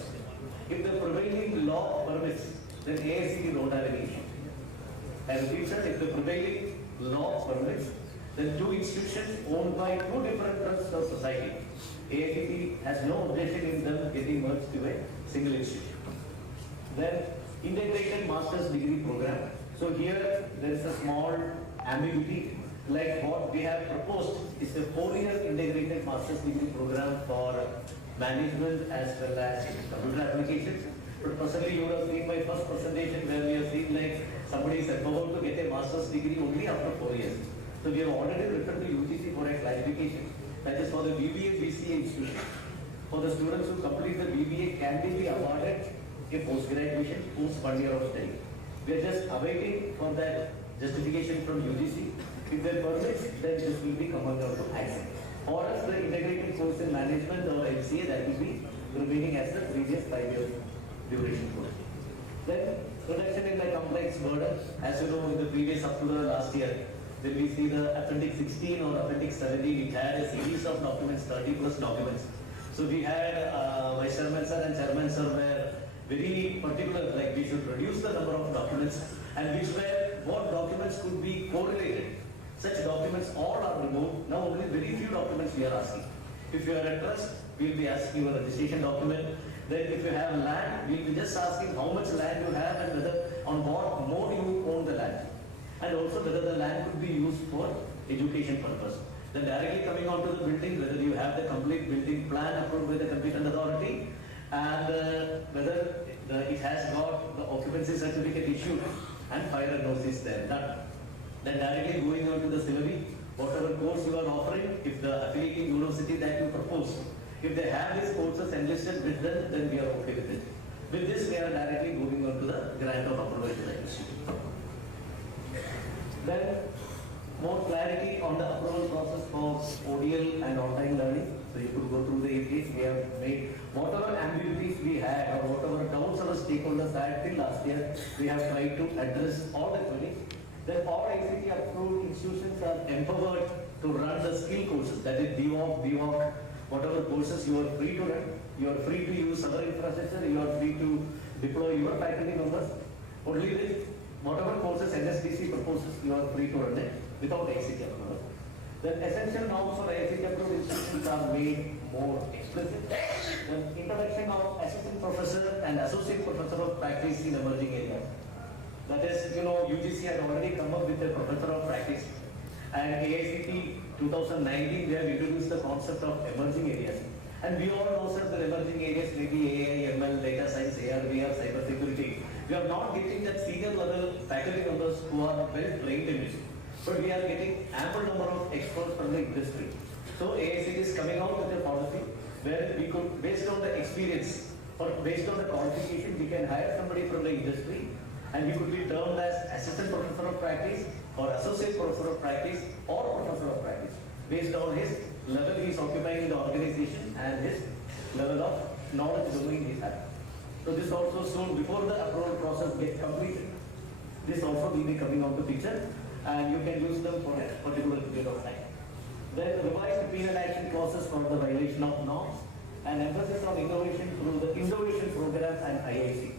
if the prevailing law permits, then AICTE don't have any issue. And if the prevailing law permits, then 2 institutions owned by 2 different trusts of society, AICTE has no objection in them getting merged to a single institution. Then integrated master's degree program. So here there is a small ambiguity, like what we have proposed is a 4-year integrated master's degree program for management as well as computer applications. But personally you would have seen my first presentation where we have seen like somebody is about to get a master's degree only after 4 years. So we have already written to UGC for a clarification. That is for the BBA, BCA institution. For the students who complete the BBA, can they be awarded a post-graduation post 1 year of study? We are just awaiting for that justification from UGC. If they permit, then this will be coming out to AICTE. Or as the integrated course in management or MCA, that will be remaining as the previous 5-year duration course. Then reduction in the complex burden. As you know, in the previous up to the last year, when we see the Appendix 16 or Appendix 17, it had a series of documents, 30 plus documents. So we had Vice Chairman sir and Chairman sir were very particular, like we should reduce the number of documents and which were what documents could be correlated. Such documents all are removed. Now only very few documents we are asking. If you are a trust, we will be asking you a registration document. Then if you have land, we will be just asking how much land you have and whether on what mode you own the land. And also whether the land could be used for education purpose. Then directly coming on to the building, whether you have the complete building plan approved by the competent authority and whether it has got the occupancy certificate issued and fire notice there. Then directly going on to the syllabi, whatever course you are offering, if the affiliating university that you propose, if they have these courses enlisted with them, then we are okay with it. With this, we are directly moving on to the grant of approval to the institute. Then more clarity on the approval process for ODL and online learning. So you could go through the APs. We have made whatever ambiguities we had or whatever doubts our stakeholders had till last year, we have tried to address all the queries. Then all ICT approved institutions are empowered to run the skill courses, that is BWOC, whatever courses you are free to run, you are free to use our infrastructure, you are free to deploy your faculty members. Only with whatever courses NSDC proposes, you are free to run it without ICT approval. The essential norms for ICT approved institutions are made more explicit. The introduction of assistant professor and associate professor of practice in emerging areas. That is, UGC had already come up with a professor of practice, and AICTE 2019 they have introduced the concept of emerging areas. And we all know that the emerging areas may be AI, ML, data science, AR, VR, cyber security. We are not getting that senior level faculty members who are well trained in it, but we are getting ample number of experts from the industry. So AICTE is coming out with a policy where we could, based on the experience or based on the qualification, we can hire somebody from the industry, and he could be termed as assistant professor of practice or associate professor of practice or professor of practice based on his level he is occupying in the organization and his level of knowledge domain he has. So this also soon, before the approval process gets completed, this also will be coming out the picture, and you can use them for a particular period of time. Then revised penal action clauses for the violation of norms and emphasis on innovation through the innovation programs and IIC.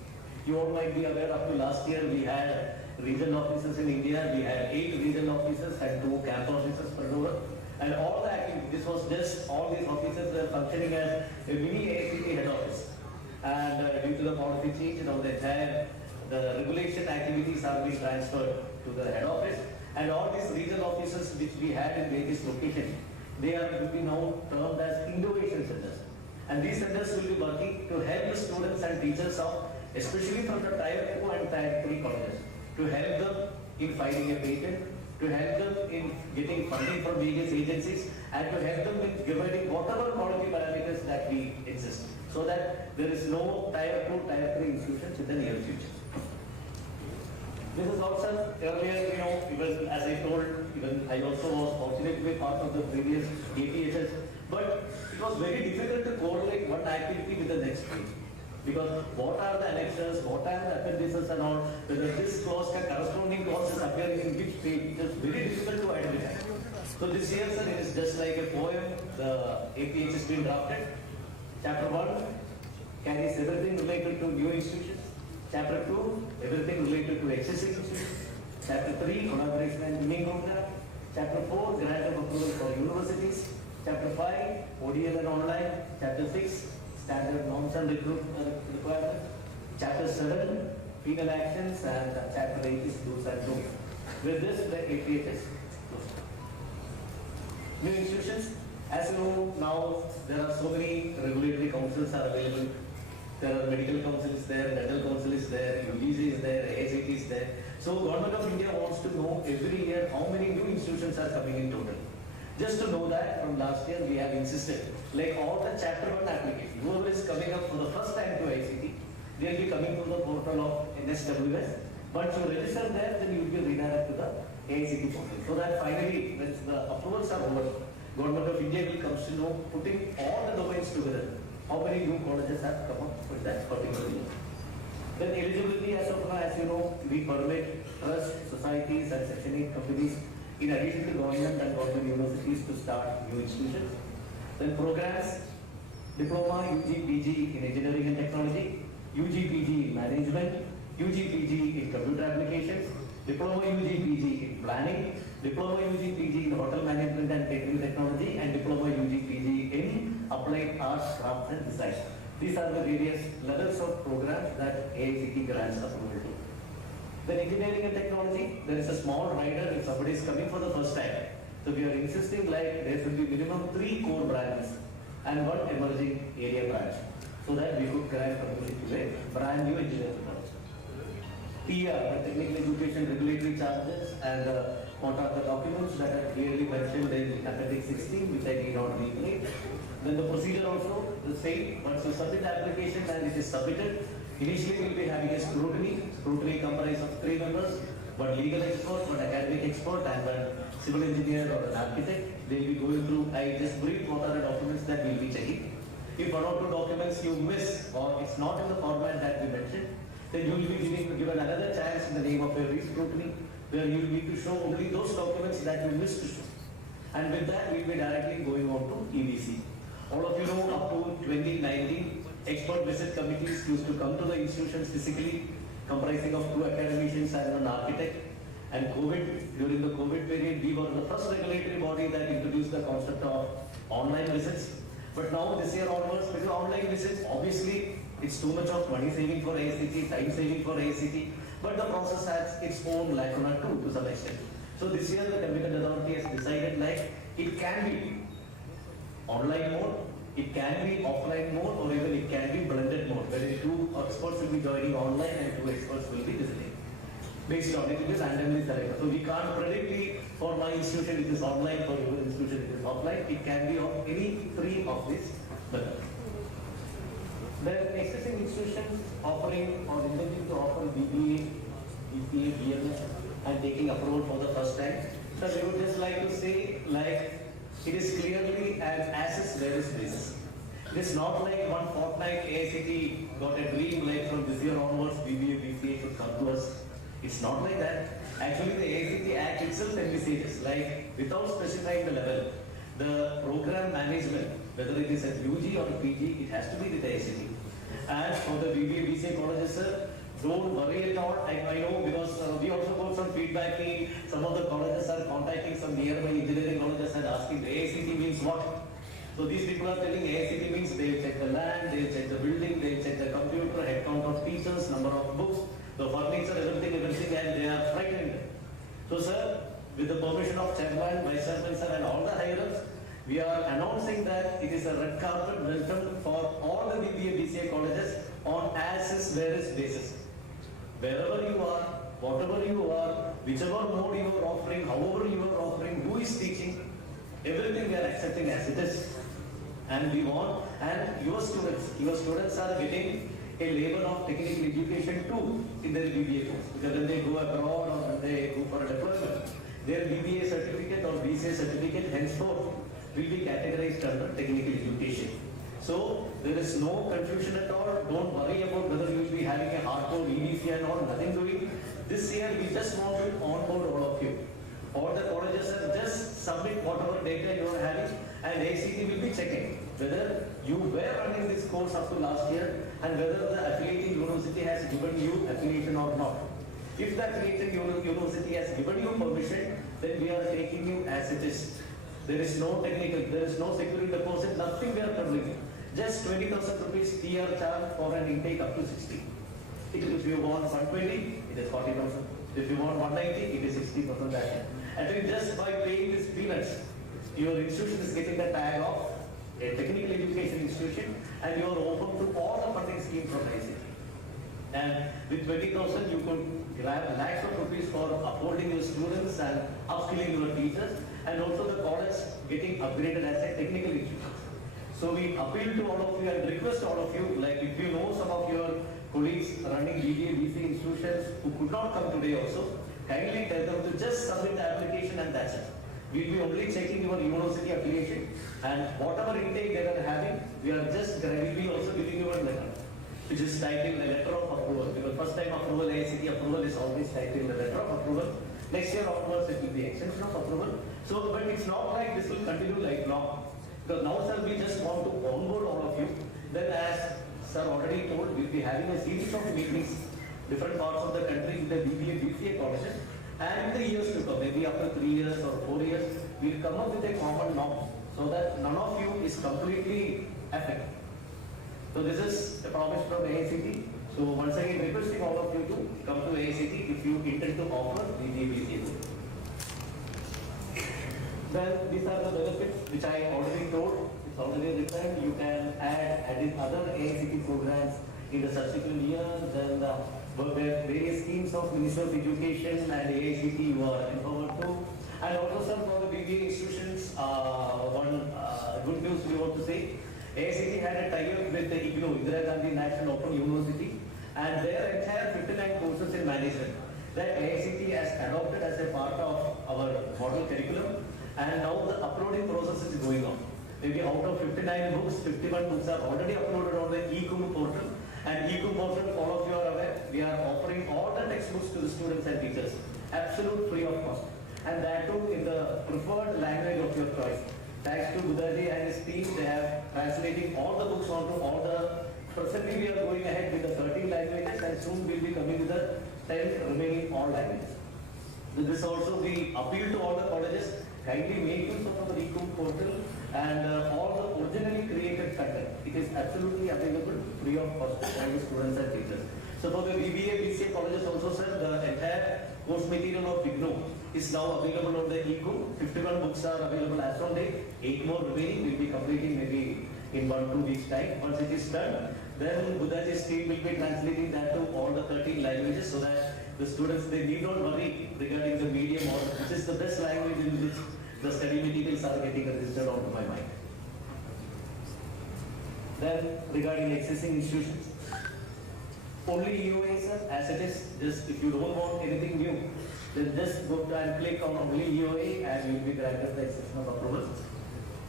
You all might be aware, up to last year we had regional offices in India, we had 8 regional offices and 2 camp offices per over. And all the activities, this was just, all these offices were functioning as a mini AICTE head office. And due to the policy change, the regulation activities are being transferred to the head office. And all these regional offices which we had in various locations, they are to be now termed as innovation centers. And these centers will be working to help the students and teachers of, especially from the Tier 2 and Tier 3 colleges, to help them in filing a patent, to help them in getting funding from various agencies, and to help them in providing whatever quality parameters that we exist, so that there is no Tier 2, Tier 3 institutions in the near future. This is also earlier, even as I told, even I also was fortunate to be part of the previous APHS, but it was very difficult to correlate one activity with the next thing. Because what are the annexures, what are the appendices and all, whether this clause can corresponding clauses appearing in which page, it is very difficult to identify. So this year, sir, it is just like a poem, the APH has been drafted. Chapter 1 carries everything related to new institutions. Chapter 2, everything related to existing institutions. Chapter 3, collaboration and winning program. Chapter 4, grant of approval for universities. Chapter 5, ODL and online. Chapter 6, standard norms and requirements. Chapter 7, penal actions, and Chapter 8 is do's and don'ts. With this, the APH is closed. New institutions, as you know, now there are so many regulatory councils are available. There are medical council is there, dental council is there, UGC is there, AICTE is there. So Government of India wants to know every year how many new institutions are coming in total. Just to know that, from last year we have insisted, like all the Chapter 1 applications, whoever is coming up for the first time to ICT, they will be coming to the portal of NSWS. Once you register there, then you will be redirected to the AICTE portal. So that finally, when the approvals are over, Government of India will come to know, putting all the domains together, how many new colleges have come up with that particular year. Then eligibility, as of now, as you know, we permit trusts, societies and Section 8 companies in addition to government and government universities to start new institutions. Then programs, diploma, UG, PG in engineering and technology, UG, PG in management, UG, PG in computer applications, diploma, UG, PG in planning, diploma, UG, PG in hotel management and catering technology, and diploma, UG, PG in applied arts, crafts and design. These are the various levels of programs that AICTE grants approval to. Then engineering and technology, there is a small rider if somebody is coming for the first time. So we are insisting like there should be minimum 3 core branches and 1 emerging area branch, so that we could grant permission to a brand new engineering branch. TR, the technical education regulatory charges, and what are the documents that are clearly mentioned in Appendix 16, which I did not read. Then the procedure also the same. Once you submit the application and it is submitted, initially we will be having a scrutiny. Scrutiny comprises of 3 members, one legal expert, one academic expert, and one civil engineer or an architect. They will be going through, I just brief what are the documents that we will be checking. If one or two documents you miss or it's not in the format that we mentioned, then you will be given another chance in the name of a re-scrutiny, where you need to show only those documents that you missed to show. And with that, we will be directly going on to EBC. All of you know, up to 2019, expert visit committees used to come to the institutions physically, comprising of 2 academicians and an architect. And during the COVID period, we were the first regulatory body that introduced the concept of online visits. But now this year onwards, because online visits, obviously, it's too much of money saving for AICTE, time saving for AICTE, but the process has its own lacuna too, to some extent. So this year, the Competent Authority has decided like it can be online mode, it can be offline mode, or even it can be blended mode, where 2 experts will be joining online and 2 experts will be visiting. Based on it, it is randomly selected. So we can't predict it for my institution it is online, for your institution it is offline. It can be of any 3 of these methods. The existing institutions offering or intending to offer BBA, BCA, BMS and taking approval for the first time. So we would just like to say like it is clearly an as-is where-is basis. It is not like one fortnight AICTE got a dream like from this year onwards BBA, BCA should come to us. It's not like that. Actually, the AICTE Act itself envisages, like, without specifying the level, the program management, whether it is at UG or PG, it has to be with the AICTE. And for the BBA, BCA colleges, sir, don't worry at all. I know because we also got some feedback. Some of the colleges are contacting some nearby engineering colleges and asking, the AICTE means what? So these people are telling AICTE means they will check the land, they will check the building, they will check the computer, headcount of teachers, number of books, the furniture, everything, and they are frightened. So, sir, with the permission of chairman, vice chairman, sir, and all the higher-ups, we are announcing that it is a red carpet welcome for all the BBA, BCA colleges on as-is, where-is basis. Wherever you are, whatever you are, whichever mode you are offering, however you are offering, who is teaching, everything we are accepting as it is. And we want, and your students are getting a level of technical education too in their BBA course. Because when they go abroad or when they go for a deployment, their BBA certificate or BCA certificate henceforth will be categorized under technical education. So there is no confusion at all. Don't worry about whether you will be having a hardcore EBC and all, nothing doing. This year we just want to onboard all of you. All the colleges are just submit whatever data you are having and AICTE will be checking whether you were running this course up to last year and whether the affiliating university has given you affiliation or not. If the affiliating university has given you permission, then we are taking you as it is. There is no technical, there is no security deposit, nothing we are covering. Just 20,000 rupees TR charge for an intake up to 60. If you want 120, it is 40,000. If you want 190, it is 60% that. And then just by paying these peanuts, your institution is getting the tag of a technical education institution and you are open to all the funding schemes from AICTE. And with 20,000, you could grab lakhs of rupees for upholding your students and upskilling your teachers, and also the college getting upgraded as a technical institution. So we appeal to all of you and request all of you, like if you know some of your colleagues running BBA, BC institutions who could not come today also, kindly tell them to just submit the application and that's it. We will be only checking your university affiliation and whatever intake they are having, we are just will be also giving you a letter, which is titled the letter of approval. Because first time approval, AICTE approval is always titled the letter of approval. Next year onwards it will be extension of approval. So, but it's not like this will continue lifelong. Because now, sir, we just want to onboard all of you. Then as sir already told, we'll be having a series of meetings, different parts of the country with the BBA, BCA colleges. And in the years to come, maybe after 3 years or 4 years, we'll come up with a common norm so that none of you is completely affected. So this is a promise from AICTE. So once again requesting all of you to come to AICTE if you intend to offer BBA, BCA. Then these are the benefits which I already told. It's already written. You can add other AICTE programs in the subsequent year. Then the various schemes of Ministry of Education and AICTE you are empowered to. And also, sir, for the BBA institutions, one good news we want to say. AICTE had a tie-up with the IGNOU, Indira Gandhi National Open University, and their entire 59 courses in management that AICTE has adopted as a part of our model curriculum, and now the uploading process is going on. Maybe out of 59 books, 51 books are already uploaded on the eCoom portal. And eCoom portal, all of you are aware, we are offering all the textbooks to the students and teachers, absolute free of cost. And that too in the preferred language of your choice. Thanks to Budaji and his team, they are translating all the books onto all the. Presently, we are going ahead with the 13 languages, and soon we'll be coming with the 10 remaining all languages. With this also, we appeal to all the colleges, kindly make use of our eCoom portal and all the originally created content. It is absolutely available free of cost to all the students and teachers. So for the BBA, BCA colleges also, sir, the entire course material of IGNOU is now available on the eCoom. 51 books are available as on date. 8 more remaining will be completing maybe in 1-2 weeks time. Once it is done, then Budaji's team will be translating that to all the 13 languages so that the students, they need not worry regarding the medium or which is the best language in which the study materials are getting registered onto my mind. Then regarding existing institutions, only EOA, sir, as it is, just if you don't want anything new, then just go and click on only EOA and you will be granted the exception of approval.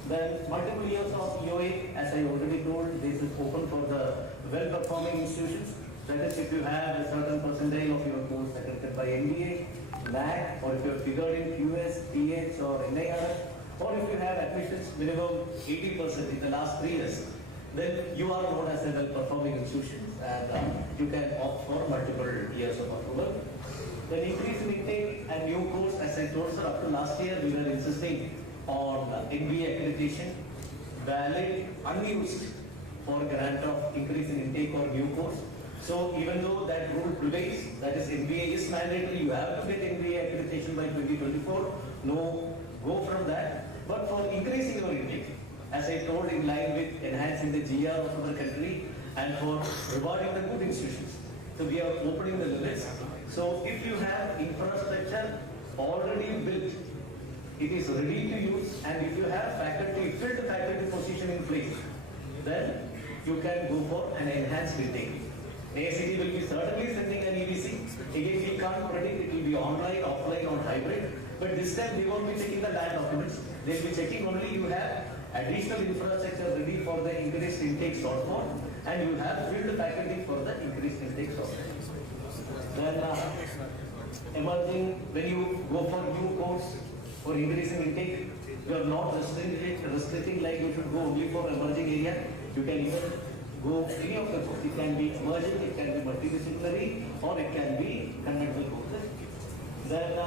Then multiple years of EOA, as I already told, this is open for the well-performing institutions. That is, if you have a certain percentage of your course accredited by NBA, NAC, or if you have figured in QS, TH, or NIR, or if you have admissions minimum 80% in the last 3 years, then you are known as a well-performing institution and you can opt for multiple years of approval. Then increase in intake and new course, as I told, sir, up to last year we were insisting on NBA accreditation, valid, unused for grant of increase in intake or new course. So even though that rule prevails, that is NBA is mandatory, you have to get NBA accreditation by 2024, no go from that. But for increasing your intake, as I told, in line with enhancing the GR of our country and for rewarding the good institutions. So we are opening the limits. So if you have infrastructure already built, it is ready to use, and if you have faculty, filled faculty position in place, then you can go for an enhanced intake. AICTE will be certainly sending an EBC. Again, we can't predict it will be online, offline, or hybrid. But this time they won't be checking the land documents. They will be checking only you have additional infrastructure ready for the increased intake shortfall, and you have filled faculty for the increased intake shortfall. Then emerging, when you go for new course for increasing intake, you are not restricting like you should go only for emerging area. You can even go any of the course. It can be emerging, it can be multidisciplinary, or it can be conventional courses. Then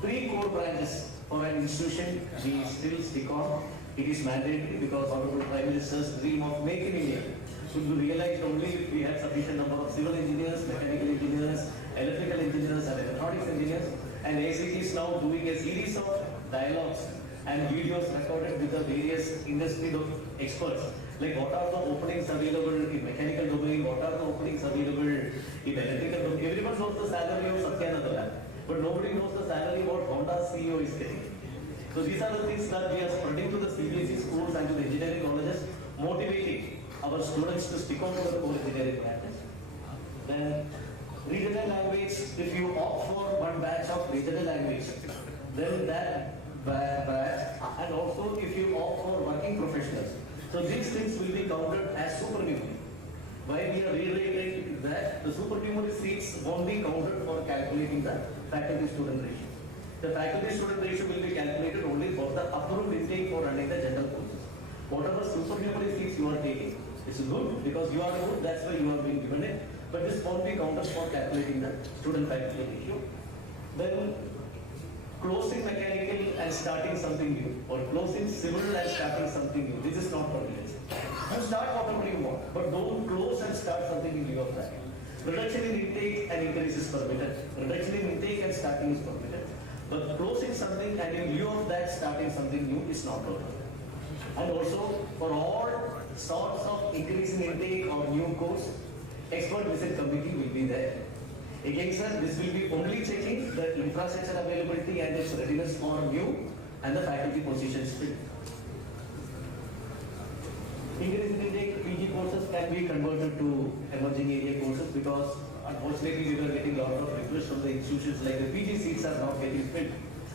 3 core branches for an institution we still stick on. It is mandatory because Honorable Prime Minister's dream of Make in India should be realized only if we have sufficient number of civil engineers, mechanical engineers, electrical engineers, and electronics engineers. And AICTE is now doing a series of dialogues and videos recorded with the various industry experts. Like what are the openings available in mechanical domain, what are the openings available in electrical domain. Everyone knows the salary of Satyananda, but nobody knows the salary what Honda CEO is getting. So these are the things that we are spreading to the CBSE schools and to the engineering colleges, motivating our students to stick on to the core engineering practice. Then regional language, if you opt for one batch of regional language, then that batch, and also if you opt for working professionals. So these things will be counted as supernumerary. Why we are reiterating that the supernumerary seats won't be counted for calculating the faculty-student ratio. The faculty-student ratio will be calculated only for the approved intake for running the general courses. Whatever supernumerary seats you are taking, it's good because you are good, that's why you are being given it. But this won't be counted for calculating the student-faculty ratio. Then closing mechanical and starting something new, or closing civil and starting something new. This is not permitted. You start whatever you want, but don't close and start something in lieu of that. Reduction in intake and increase is permitted. Reduction in intake and starting is permitted. But closing something and in lieu of that starting something new is not permitted. And also for all sorts of increase in intake or new course, expert visit committee will be there. Again, sir, this will be only checking the infrastructure availability and its readiness for new and the faculty positions filled. Increase in intake PG courses can be converted to emerging area courses because unfortunately we were getting a lot of requests from the institutions like the PG seats are not getting filled.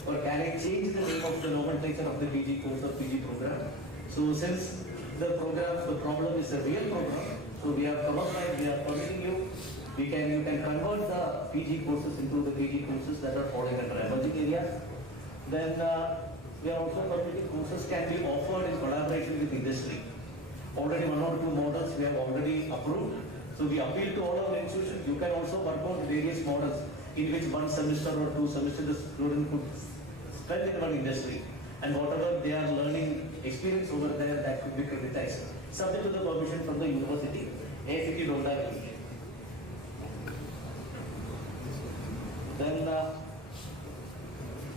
Or can I change the name of the nomenclature of the PG course or PG program? So since the problem is a real program, so we have come up and we are permitting you, you can convert the PG courses into the PG courses that are falling under emerging areas. Then we are also permitting courses can be offered in collaboration with industry. Already 1 or 2 models we have already approved. So we appeal to all our institutions. You can also work on various models in which 1 semester or 2 semesters the student could spend in one industry. And whatever they are learning experience over there, that could be creditized, subject to the permission from the university. AICTE don't have it. Then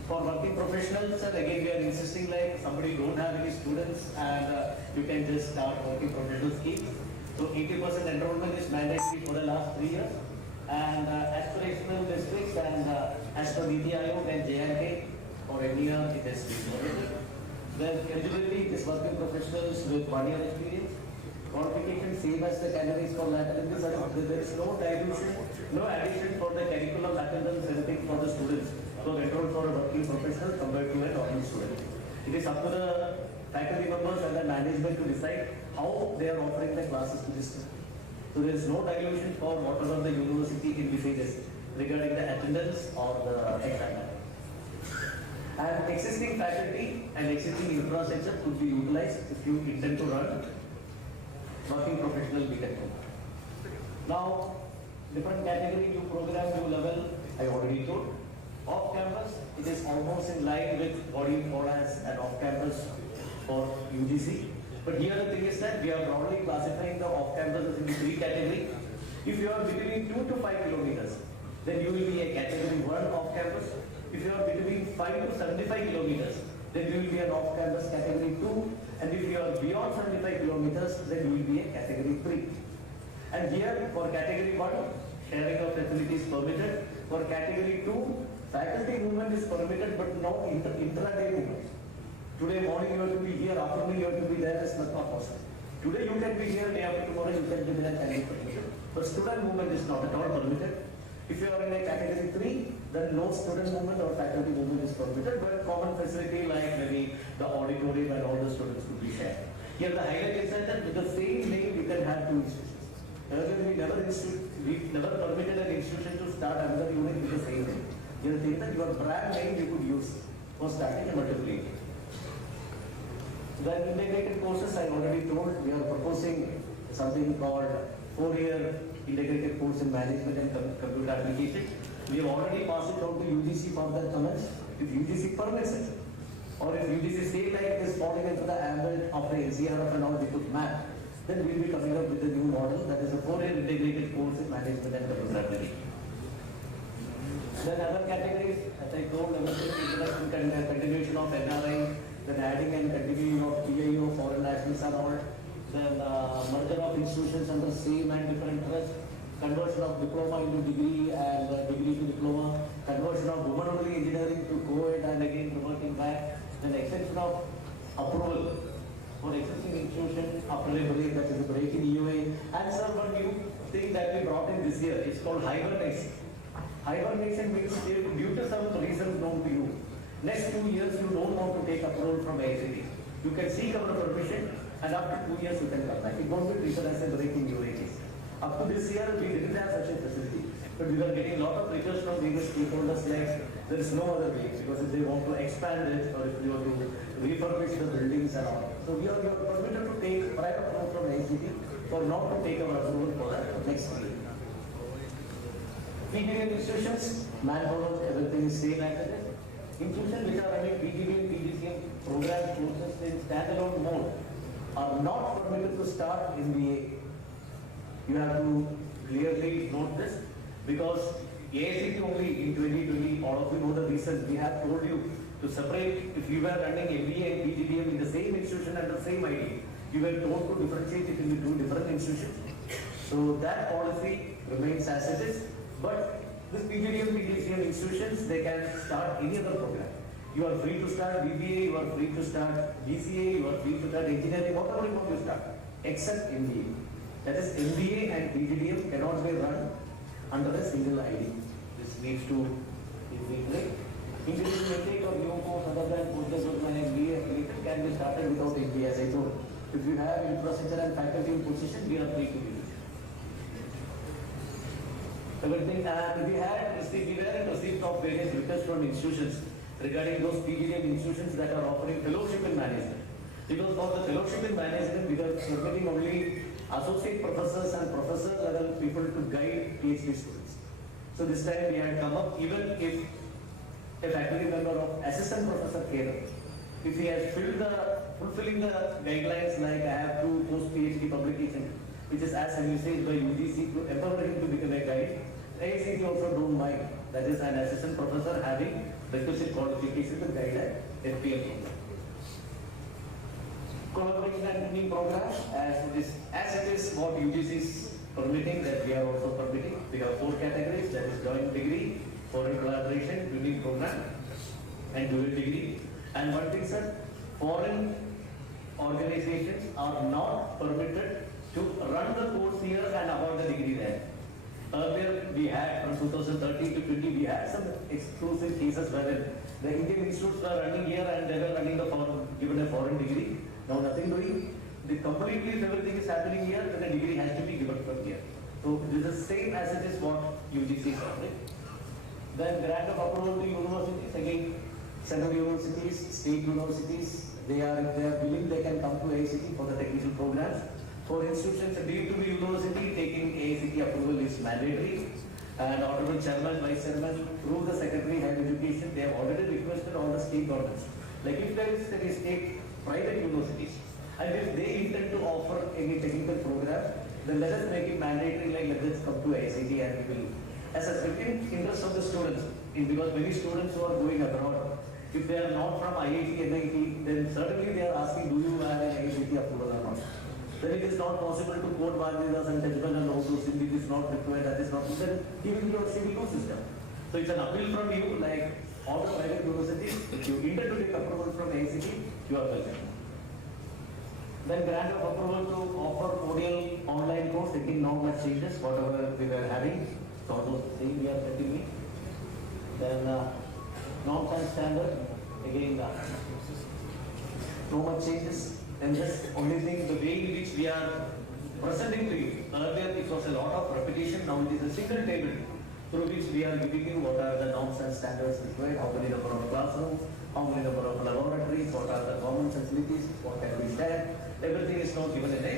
for working professionals, again we are insisting like somebody don't have any students and you can just start working professional scheme. So 80% enrollment is mandatory for the last 3 years. And aspirational districts and as per NITI Aayog and JNK or any other it has been. Then eligibility is working professionals with 1 year experience. Qualification same as the candidates for lateral. There is no dilution, no addition for the curriculum attendance, anything for the students. So enrolled for a working professional compared to a normal student. It is up to the faculty members and the management to decide how they are offering the classes to the students. So there is no dilution for whatever the university envisages regarding the attendance or the exam. And existing faculty and existing infrastructure could be utilized if you intend to run working professional BTech. Now, different category, new program, new level, I already told. Off campus, it is almost in line with what you call as an off campus for UGC. But here the thing is that we are broadly classifying the off campuses into 3 categories. If you are between 2 to 5 kilometers, then you will be a category 1 off campus. If you are between 5 to 75 kilometers, then you will be an off campus category 2. And if you are beyond 75 kilometers, then you will be a category 3. And here for category 1, sharing of facilities permitted. For category 2, faculty movement is permitted but not intraday movement. Today morning you have to be here, afternoon you have to be there, that's not possible. Today you can be here, day after tomorrow you can be there and permitted. But student movement is not at all permitted. If you are in a category 3, then no student movement or faculty movement is permitted, but common facility like maybe the auditorium and all the students could be shared. Here the highlight is that with the same name you can have 2 institutions. Earlier we never permitted an institution to start another unit with the same name. Here the thing that your brand name you could use for starting a multiple unit. The integrated courses I already told, we are proposing something called 4-year integrated course in management and computer application. We have already passed it out to UGC for their comments. If UGC permits it, or if UGC say like it is falling into the ambit of the NCRF and all we could map, then we will be coming up with a new model that is a 4-year integrated course in management and computer application. Then other categories, as I told, continuation of NRI, then adding and continuing of PIO, foreign nationals and all, then merger of institutions under same and different trust, conversion of diploma into degree and degree to diploma, conversion of women-only engineering to co-ed and again reverting back, then extension of approval for existing institution after a break, that is a break in EUA, and sir, one new thing that we brought in this year, it's called hibernation. Hibernation means due to some reasons known to you, next 2 years you don't want to take approval from AICTE. You can seek our permission and after 2 years you can come back. It won't be treated as a break in EUA case. Up to this year we didn't have such a facility, but we were getting a lot of requests from various stakeholders like there is no other way because if they want to expand it or if you want to refurbish the buildings and all. So we are permitted to take prior approval from AICTE for not to take our approval for the next year. PGDM institutions, manpower, everything is same as it is. Institutions which are running PGDM, PGCM program courses in standalone mode are not permitted to start MBA. You have to clearly note this because AICTE only in 2020, all of you know the reason we have told you to separate. If you were running MBA and PGDM in the same institution under the same ID, you were told to differentiate it into 2 different institutions. So that policy remains as it is. But this PGDM, PGCM institutions, they can start any other program. You are free to start BBA, you are free to start BCA, you are free to start engineering, whatever you want to start, except MBA. That is, MBA and PGDM cannot be run under a single ID. This needs to be clear. Engineering intake or new course other than postgraduate and MBA affiliated can be started without NP, as I told. If you have infrastructure and faculty in position, we are free to do it. Everything, and we were received of various requests from institutions regarding those PGDM institutions that are offering fellowship in management. Because for the fellowship in management, we are permitting only associate professors and professor level people to guide PhD students. So this time we had come up, even if a faculty member of assistant professor came, if he has fulfilling the guidelines like I have to post PhD publication, which is as envisaged by UGC to empower him to become a guide, AICTE also don't mind. That is an assistant professor having requisite qualification to guide an FPL program. Collaboration and training program, as it is what UGC is permitting, that we are also permitting. We have 4 categories, that is joint degree, foreign collaboration, training program, and dual degree. And one thing, sir, foreign organizations are not permitted to run the course here and award the degree there. Earlier, we had from 2013 to 20, we had some exclusive cases where the Indian institutes were running here and they were running given a foreign degree. Now nothing doing. Completely if everything is happening here, then a degree has to be given from here. So this is the same as it is what UGC is offering. Then grant of approval to universities, again, central universities, state universities, if they are willing, they can come to AICTE for the technical programs. For institutions deemed to be university, taking AICTE approval is mandatory. And Honorable Chairman, Vice Chairman, through the Secretary of Higher Education, they have already requested all the state governments. Like if there is a state private universities, and if they intend to offer any technical program, then let us make it mandatory, like let us come to AICTE and we will, as a second interest of the students, because many students who are going abroad, if they are not from IIT, NIT, then certainly they are asking, do you have an AICTE approval or not? Then it is not possible to quote Bharatidas and Tejman and all those things, it is not required, that is not required, even your civil system. So it's an appeal from you, like all the private universities, if you intend to take approval from AICTE, you are welcome. Then grant of approval to offer ODL online course, again not much changes, whatever we were having, it's almost the same we are continuing. Then norms and standard, again no much changes. And just only thing, the way in which we are presenting to you, earlier it was a lot of repetition, now it is a single table through which we are giving you what are the norms and standards required, how many number of classrooms, how many number of laboratories, what are the common facilities, what can be shared, everything is now given in a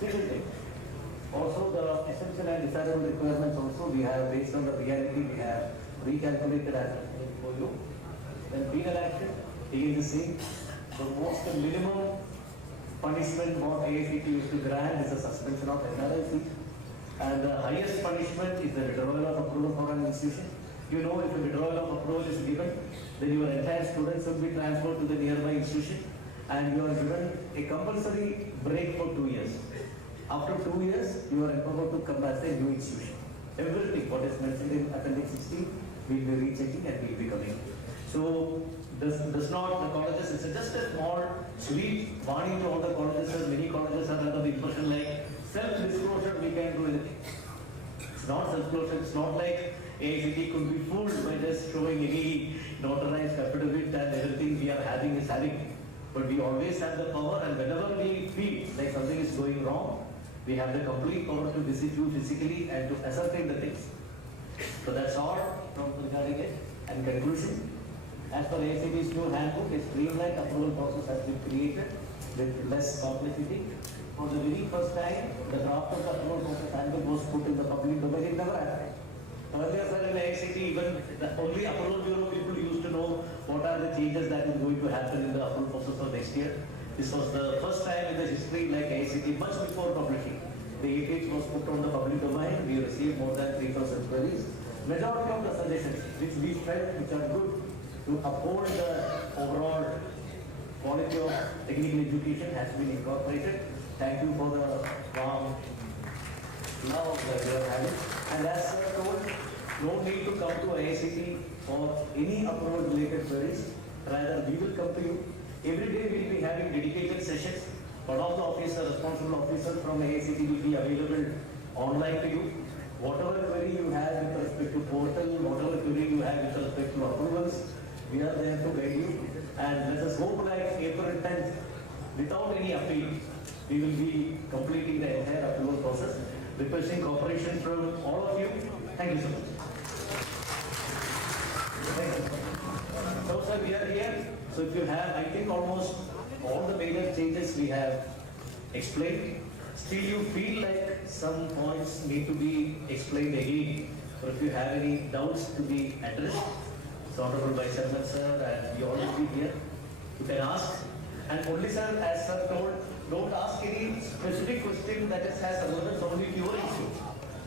single table. Also the essential and desirable requirements also we have, based on the reality, we have recalculated as for you. Then penal action, again the same, the most minimum punishment what AICTE used to grant is the suspension of NRIC, and the highest punishment is the withdrawal of approval for an institution. You know, if a withdrawal of approval is given, then your entire students will be transferred to the nearby institution, and you are given a compulsory break for 2 years. After 2 years, you are empowered to come as a new institution. Everything what is mentioned in Appendix 16, we will be rechecking and we will be coming. So does not, the colleges, it's just a small sweet warning to all the colleges, and many colleges are under the impression like self-disclosure, we can do anything. It's not self-disclosure, it's not like AICTE could be fooled by just showing any notarized affidavit and everything we are having is having. But we always have the power, and whenever we feel like something is going wrong, we have the complete power to visit you physically and to ascertain the things. So that's all from regarding it. And conclusion, as per AICTE's new handbook, a streamlined approval process has been created with less complexity. For the very first time, the draft of the approval process handbook was put in the public domain. It never happened. Earlier, sir, in AICTE, even the only approval bureau people used to know what are the changes that is going to happen in the approval process of next year. This was the first time in the history, like AICTE, much before publishing. The APH was put on the public domain. We received more than 3,000 queries. Majority of the suggestions, which we felt which are good to uphold the overall quality of technical education, has been incorporated. Thank you for the warm love that we are having. And as sir told, no need to come to AICTE for any approval related queries. Rather, we will come to you. Every day we will be having dedicated sessions. One of the officer, responsible officer from AICTE will be available online to you. Whatever query you have with respect to portal, whatever query you have with respect to approvals, we are there to guide you. And let us hope like April 10th, without any appeal, we will be completing the entire approval process. Requesting cooperation from all of you. Thank you so much. So sir, we are here. So if you have, I think almost all the major changes we have explained. Still you feel like some points need to be explained again. So if you have any doubts to be addressed, so Honorable Vice Chairman sir and you all will be here. You can ask. And only sir, as sir told, don't ask any specific question that has relevance only to your issue.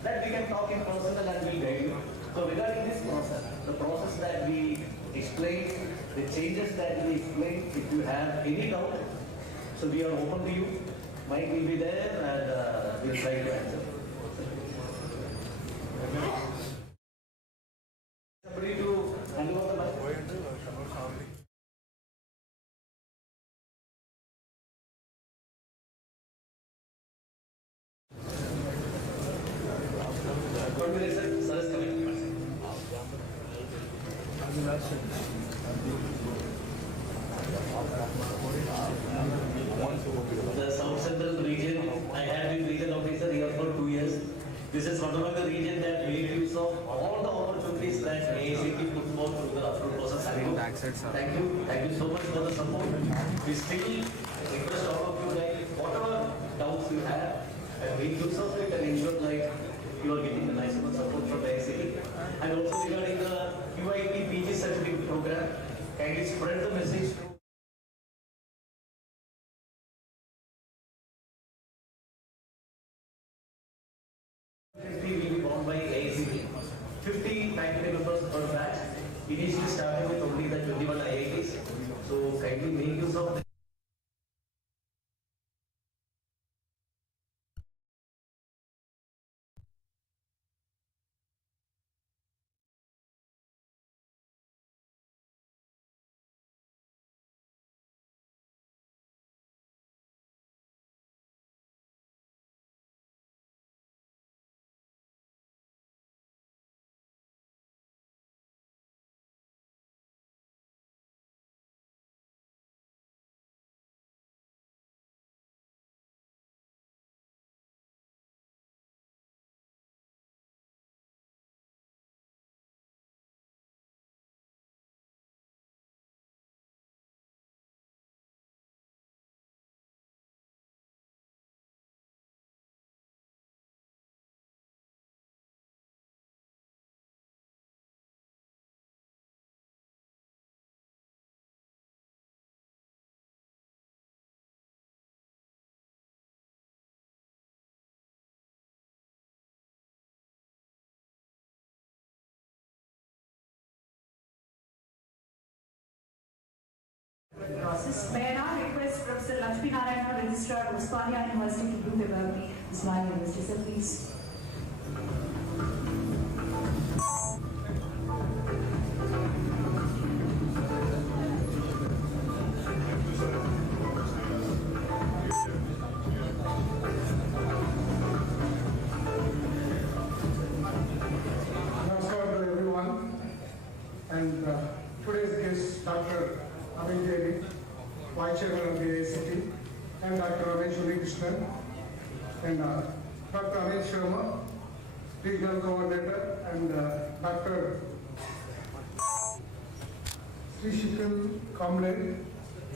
That we can talk in personal and we'll guide you. So regarding this process, the process that we explained, the changes that we explained, if you have any doubt, so we are open to you. Mike will be there and we'll try to answer. Somebody to hand over the mic. The South Central region, I have been region officer here for 2 years. This is one of the region that made use of all the opportunities that AICTE put forth through the approval process. Thank you so much for the support. We still request all of you guys, whatever doubts you have, and make use of it and ensure like you are getting the maximum support from the AICTE. And also regarding the QIT PG certificate program, kindly spread the message to will be bound by AICTE. 50 faculty members per batch. Initially started with only the 21 IITs. So kindly make use of the process. May I now request Professor Lakshmi Narayana, Registrar, Osmania University, to brief about the Osmania University. Sir, please. Namaskar to everyone. And today's guest, Dr. Amit Devi, Vice Chairman of the AICTE, and Dr. Ramesh Krishnan, and Dr. Amit Sharma, Regional Coordinator, and Dr. Sri Shikil Kamble,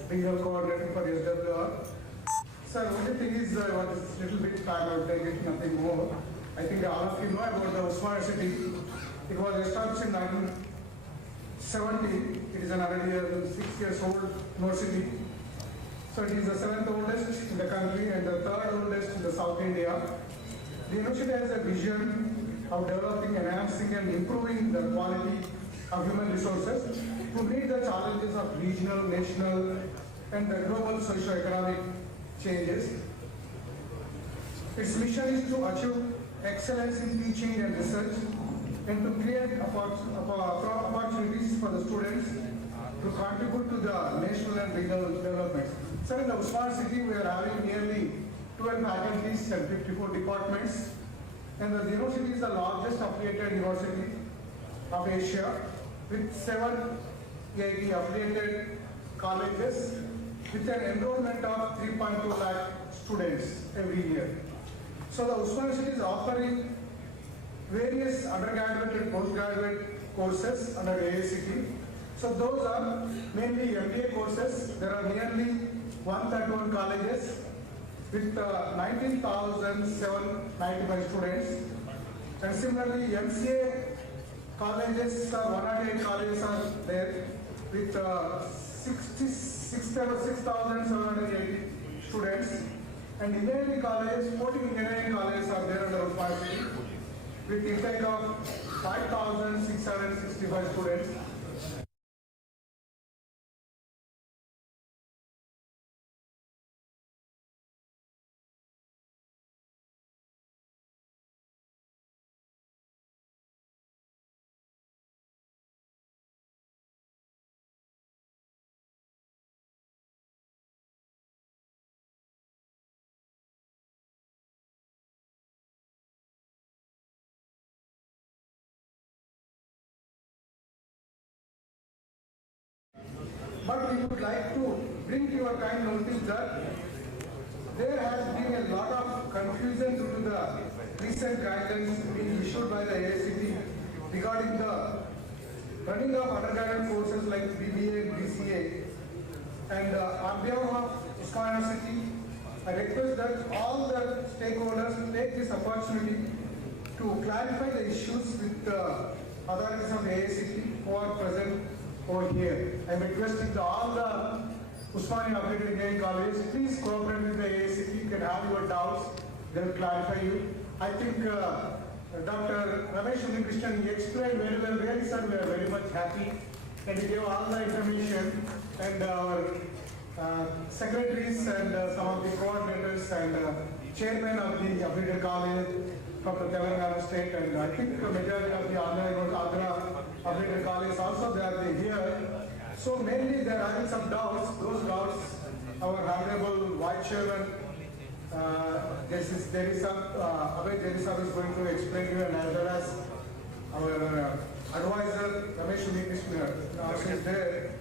Regional Coordinator for SWR. Sir, only thing is, what is little bit time, I will take it, nothing more. I think all of you know about the Osmania city. It was established in 1970. It is an already 6 years old university. So it is the 7th oldest in the country and the 3rd oldest in the South India. The university has a vision of developing, enhancing and improving the quality of human resources to meet the challenges of regional, national and the global socio-economic changes. Its mission is to achieve excellence in teaching and research and to create opportunities for the students to contribute to the national and regional development. Sir, in the Osmania city, we are having nearly 12 faculties and 54 departments. And the university is the largest affiliated university of Asia with 7 AIT affiliated colleges with an enrollment of 3.2 lakh students every year. So the Usman University is offering various undergraduate and postgraduate courses under AICTE. So those are mainly MBA courses. There are nearly 131 colleges with 19,795 students. And similarly, MCA colleges, 108 colleges are there with 6,780 students. And engineering colleges, 14 engineering colleges are there under Usman with intake of 5,665 students. But we would like to bring to your kind notice that there has been a lot of confusion due to the recent guidelines being issued by the AICTE regarding the running of undergraduate courses like BBA and BCA. And on behalf of Usman University, I request that all the stakeholders take this opportunity to clarify the issues with the authorities of the AICTE who are present over here. I am requesting all the Usmania Affiliated Engineering Colleges, please cooperate with the AICTE. You can have your doubts, they will clarify you. I think Dr. Ramesh Unnikrishnan explained very well, really sir, we are very much happy and he gave all the information, and our secretaries and some of the coordinators and chairman of the Affiliated College from the Telangana state, and I think the majority of the Andhra Affiliated Colleges also they are here. So mainly they are having some doubts. Those doubts, our honorable vice chairman, there is some Abhay Jerisab is going to explain to you, and as well as our advisor Ramesh Unnikrishnan also is there.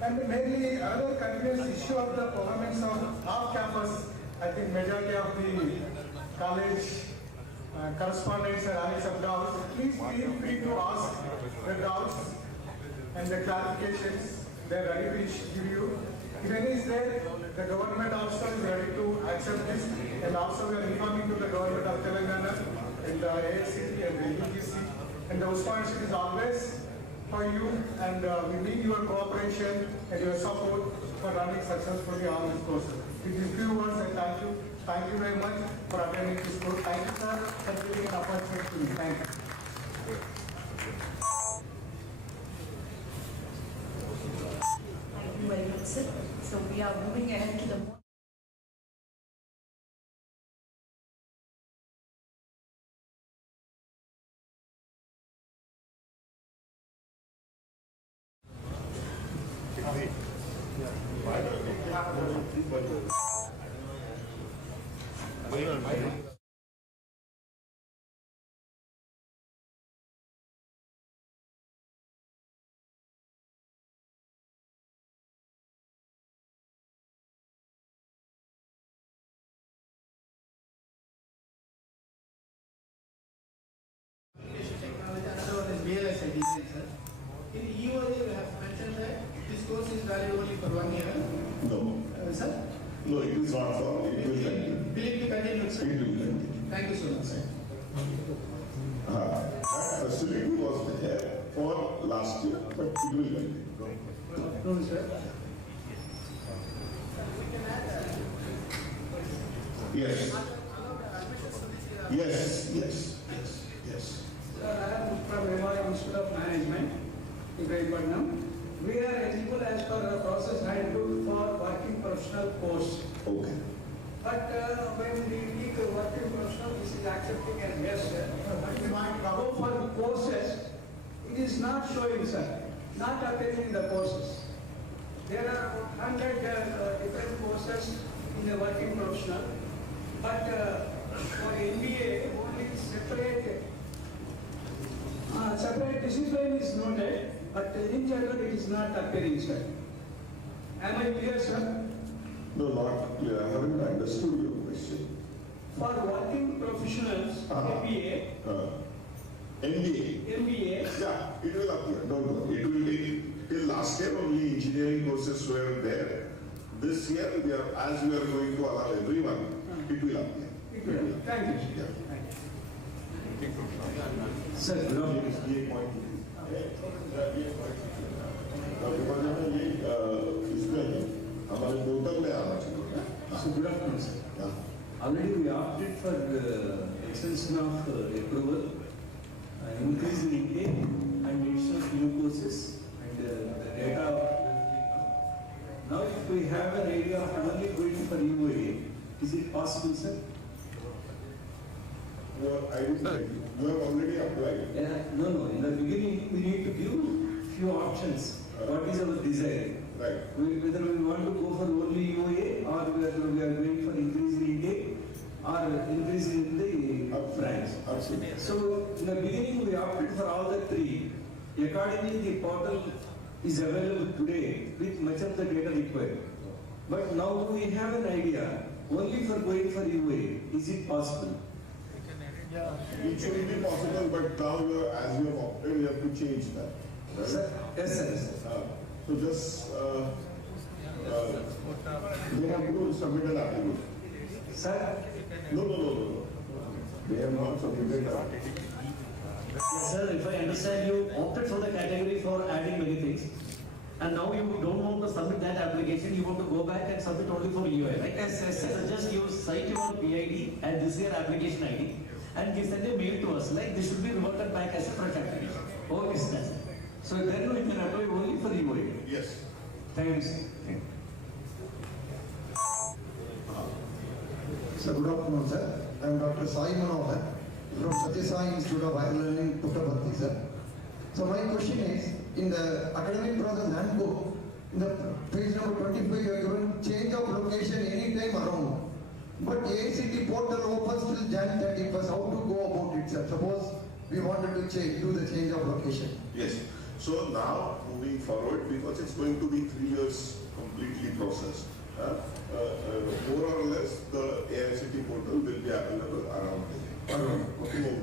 And mainly another continuous issue of the performance of off-campus. I think majority of the college correspondents are having some doubts. Please feel free to ask the doubts and the clarifications. They are ready to give you. If any is there, the government also is ready to accept this, and also we are informing to the government of Telangana and the AICTE and the UGC, and the Usman University is always for you, and we need your cooperation and your support for running successfully all these courses. With these few words, I thank you. Thank you very much for attending this course. Thank you, sir, for giving an opportunity to me. Thank you. Thank you very much, sir. So we are moving ahead to the In EOA, you have mentioned that this course is valid only for 1 year. No. Sir? No, it is not for, it will continue. Will it be continued, sir? It will continue. Thank you so much, sir. That facility was there for last year, but it will continue. No, sir. Yes. Yes, yes, yes, yes. Sir, I am from Memorial Institute of Management, Ibrahimpadnam. We are eligible as per the process handbook for working professional course. Okay. But when we need a working professional, this is accepting as yes, sir. But we might go for the courses, it is not showing, sir, not appearing in the courses. There are 100 different courses in the working professional, but for MBA, only separate discipline is noted, but in general it is not appearing, sir. Am I clear, sir? No, not clear. I haven't understood your question. For working professionals, MBA, MBA. Yeah, it will appear. Don't worry. It will be till last year only engineering courses were there. This year as we are going to allow everyone, it will appear. it will. Thank you, sir. Yeah. Sir, good afternoon. हमारे portal में आना चाहिए। So good afternoon, sir. Already we opted for extension of approval, increase in intake and addition of new courses and the data of now if we have an area of only going for UAA, is it possible, sir? I didn't get you. You have already applied. No. In the beginning, we need to give few options. What is our desire? Right. Whether we want to go for only UAA or whether we are going for increase in intake or increase in the branch. Absolutely. So in the beginning, we opted for all the three. Accordingly, the portal is available today with much of the data required. But now we have an idea only for going for UAA. Is it possible? It should be possible, but now as you have opted, you have to change that. Right? Sir, yes, sir. So just they have to submit an application. Sir? No. They have not submitted an application. Yes, sir, if I understand, you opted for the category for adding many things, and now you don't want to submit that application, you want to go back and submit only for UI, right? Yes, sir. So just you cite your PID and this year application ID, and you send a mail to us, like this should be reverted back as a fresh application. Okay, sir. So then we can apply only for UI. Yes. Thanks. Sir, good afternoon, sir. I am Dr. Sai Manohar from Satya Sai Institute of Higher Learning, Puttaparthi, sir. So my question is, in the academic process handbook, in the page number 25, you are given change of location anytime around. But AICTE portal opens till Jan 31st. How to go about it, sir? Suppose we wanted to do the change of location. Yes. So now moving forward, because it's going to be 3 years completely processed, more or less the AICTE portal will be available around Okay.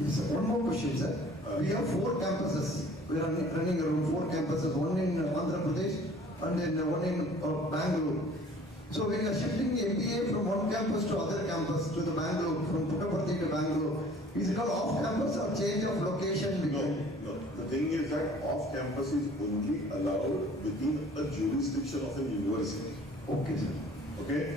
Yes, sir. One more question, sir. We have 4 campuses. We are running around 4 campuses, one in Andhra Pradesh and then one in Bangalore. So when you are shifting MBA from one campus to other campus to the Bangalore, from Puttaparthi to Bangalore, is it all off campus or change of location? No. The thing is that off campus is only allowed within a jurisdiction of a university. Okay, sir. Okay?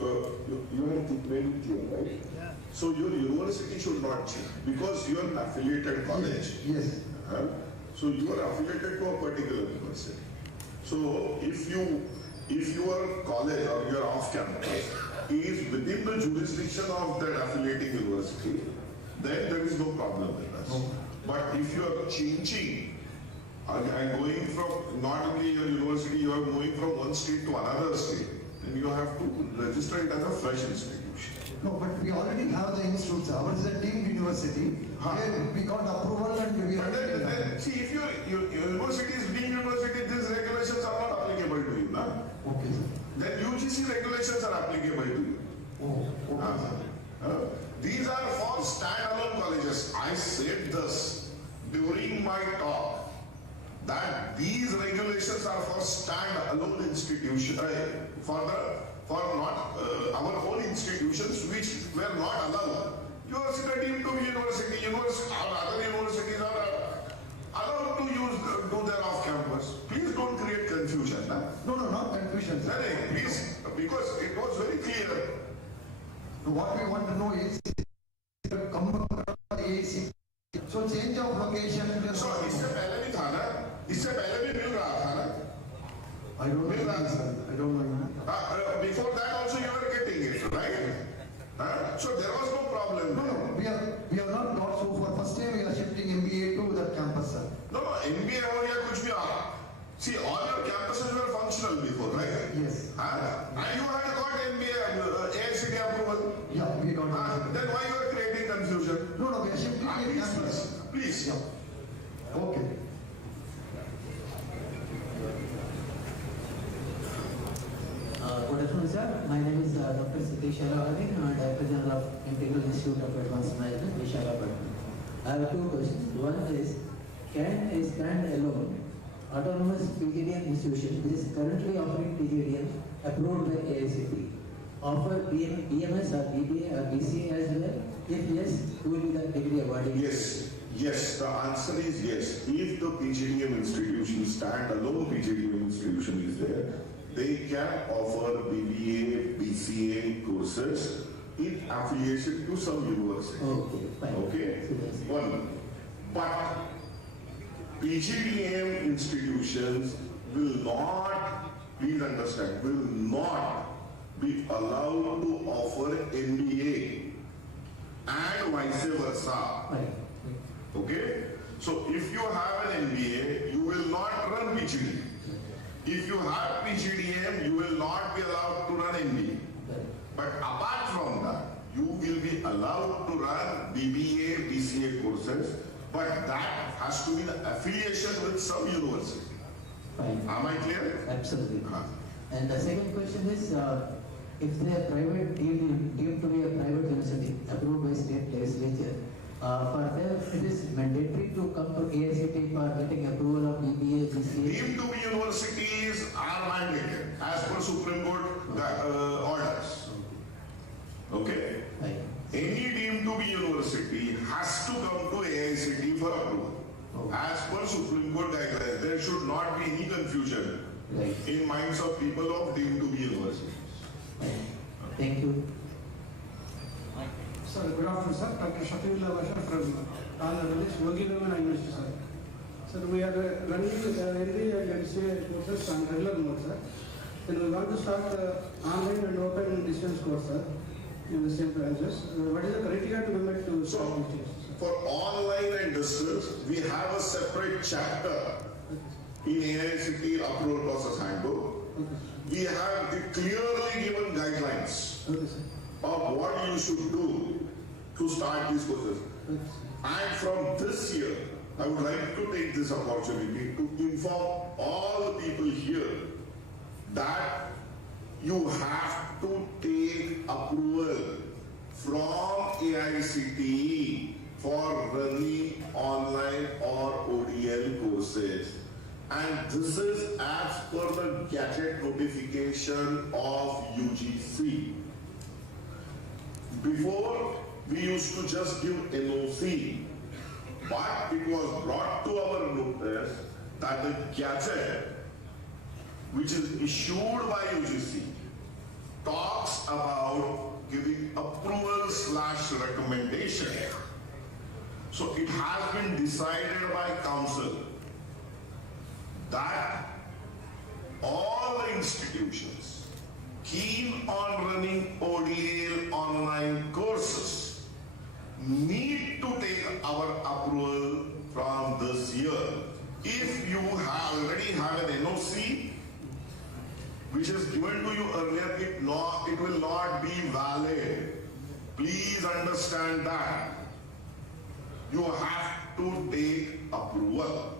You have made it clear, right? Yeah. So your university should not change because you are an affiliated college. Yes. So you are affiliated to a particular university. So if your college or your off campus is within the jurisdiction of that affiliating university, then there is no problem with us. No. But if you are changing and going from not only your university, you are moving from one state to another state, then you have to register it as a fresh institution. No, but we already have the institutes. Ours is a deemed university. Where we got approval and we are. Then, see, if your university is deemed university, these regulations are not applicable to you. Nah? Okay, sir. Then UGC regulations are applicable to you. Oh, okay, sir. These are for standalone colleges. I said this during my talk that these regulations are for standalone institutions, for not our own institutions which were not allowed. University deemed to be university, or other universities are allowed to do their off campus. Please don't create confusion. Nah? No, not confusion, sir. Please, because it was very clear. What we want to know is, come across AICTE. So change of location. So इससे पहले भी था ना? इससे पहले भी मिल रहा था ना? I don't know, sir. I don't know. Before that also you were getting it, right? So there was no problem. No. We have not got so far. First time we are shifting MBA to that campus, sir. No, MBA हो या कुछ भी आ. See, all your campuses were functional before, right? Yes. And you had got MBA, AICTE approval. Yeah, we got it. Then why you are creating confusion? No, we are shifting to campus. Please. Yeah. Okay. my name is Dr. Satish Alavani, Director General of Integral Institute of Advanced Management, Visakhapatnam. I have two questions. One is, can a stand-alone autonomous PGDM institution, which is currently offering PGDM approved by AICTE, offer BMS or BBA or BCA as well? If yes, who will be the degree awarding? Yes, yes, the answer is yes. If the PGDM institution, stand-alone PGDM institution is there, they can offer BBA, BCA courses in affiliation to some university. Okay, fine. Okay? One. But PGDM institutions will not, please understand, will not be allowed to offer MBA and vice versa. Fine. Okay? So if you have an MBA, you will not run PGDM. If you have PGDM, you will not be allowed to run MBA. But apart from that, you will be allowed to run BBA, BCA courses, but that has to be the affiliation with some university. Fine. Am I clear? Absolutely. And the second question is, if they are private, deemed to be a private university approved by state legislature, for them it is mandatory to come to AICTE for getting approval of BBA, BCA. Deemed to be universities are mandated as per Supreme Court orders. Okay? Right. Any deemed to be university has to come to AICTE for approval. As per Supreme Court guidelines, there should not be any confusion in minds of people of deemed to be universities. Thank you. Sir, good afternoon, sir. Dr. Shafiullah Basha from Andhra Pradesh, Yogi Ramana University, sir. Sir, we are running MBA and MCA courses on regular mode, sir. Then we want to start online and open distance course, sir, in the same branches. What is the criteria to be met to start these courses? For online and distance, we have a separate chapter in AICTE approval process handbook. We have the clearly given guidelines of what you should do to start these courses. And from this year, I would like to take this opportunity to inform all the people here that you have to take approval from AICTE for running online or ODL courses. And this is as per the gadget notification of UGC. Before, we used to just give NOC, but it was brought to our notice that the gadget, which is issued by UGC, talks about giving approval / recommendation. So it has been decided by council that all the institutions keen on running ODL online courses need to take our approval from this year. If you already have an NOC which is given to you earlier, it will not be valid. Please understand that. You have to take approval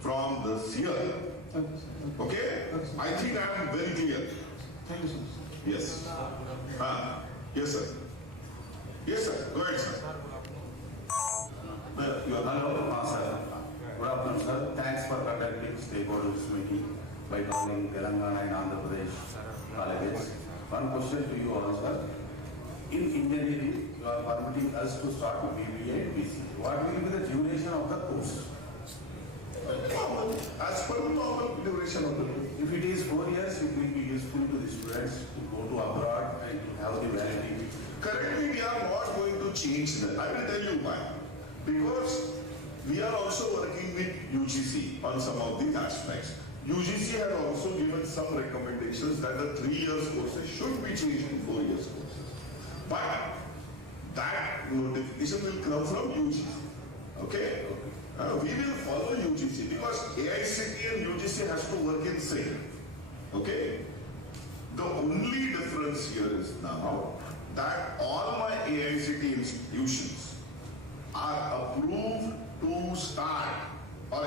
from this year. Okay? I think I am very clear. Thank you, sir. Yes. Yes, sir. Yes, sir. Go ahead, sir. Hello, sir. Good afternoon, sir. Thanks for conducting stakeholders meeting by calling Telangana and Andhra Pradesh colleges. One question to you all, sir. In engineering, you are permitting us to start with BBA and BCA. What will be the duration of the course? As per the normal duration of the course. If it is 4 years, it will be useful to the students to go to abroad and to have the validity. Currently, we are not going to change that. I will tell you why. Because we are also working with UGC on some of these aspects. UGC has also given some recommendations that the 3 years courses should be changed to 4 years courses. But that notification will come from UGC. Okay? We will follow UGC because AICTE and UGC has to work in sync. Okay? The only difference here is now that all my AICTE institutions are approved to start or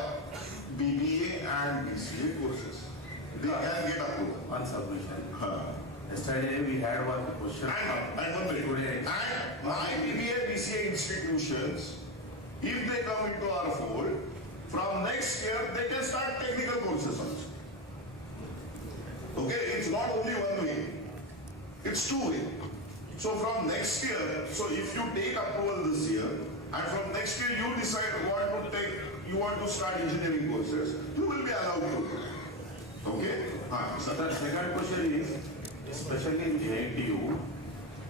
BBA and BCA courses. They can get approval. On submission. Yesterday we had one question. And one minute. And my BBA, BCA institutions, if they come into our fold, from next year they can start technical courses also. Okay, it's not only one way, it's two way. So from next year, so if you take approval this year, and from next year you decide you want to start engineering courses, you will be allowed to. Okay? So the second question is, especially in AITU,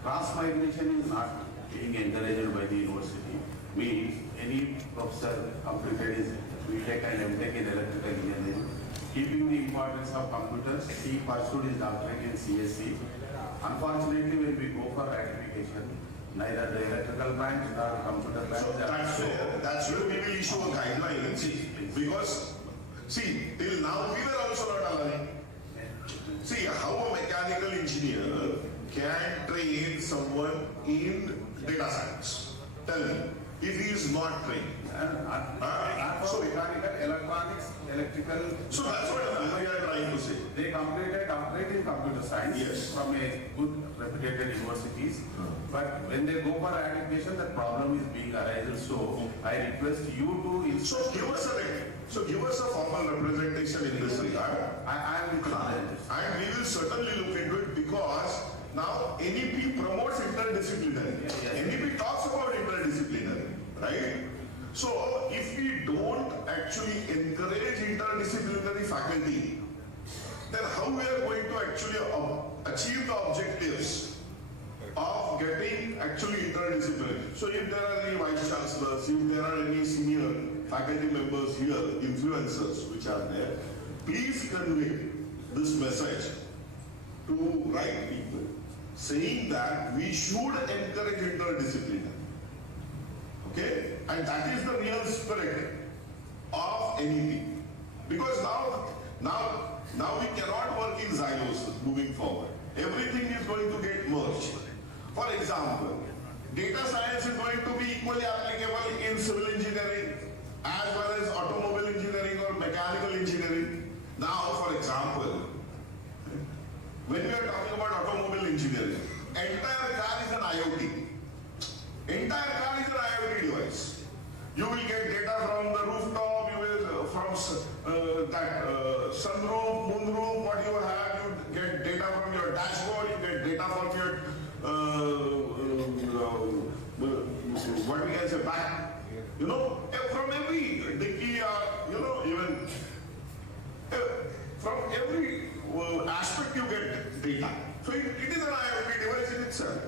cross migration is not being encouraged by the university. Means any professor completed his BTech and MTech in electrical engineering, keeping the importance of computers, he pursued his doctorate in CSC. Unfortunately, when we go for ratification, neither the electrical branch nor the computer branch. So that's where we will issue a guidelines, because see, till now we were also not allowing. See, how a mechanical engineer can train someone in data science? Tell me, if he is not trained. So mechanical, electronics, electrical. So that's what we are trying to say. They completed doctorate in computer science from a good reputed universities. But when they go for ratification, the problem is being arised. So I request you to. So give us a formal representation in this regard. I am with you. And we will certainly look into it, because now NEP promotes interdisciplinary. NEP talks about interdisciplinary, right? So if we don't actually encourage interdisciplinary faculty, then how we are going to actually achieve the objectives of getting actually interdisciplinary? So if there are any vice chancellors, if there are any senior faculty members here, influencers which are there, please convey this message to right people, saying that we should encourage interdisciplinary. Okay? And that is the real spirit of NEP. Because now we cannot work in silos moving forward. Everything is going to get merged. For example, data science is going to be equally applicable in civil engineering as well as automobile engineering or mechanical engineering. Now, for example, when we are talking about automobile engineering, entire car is an IoT. Entire car is an IoT device. You will get data from the rooftop, you will from that sunroof, moonroof, what you have, you get data from your dashboard, you get data from your what we can say back, you know, from every dicky, even from every aspect you get data. So it is an IoT device in itself.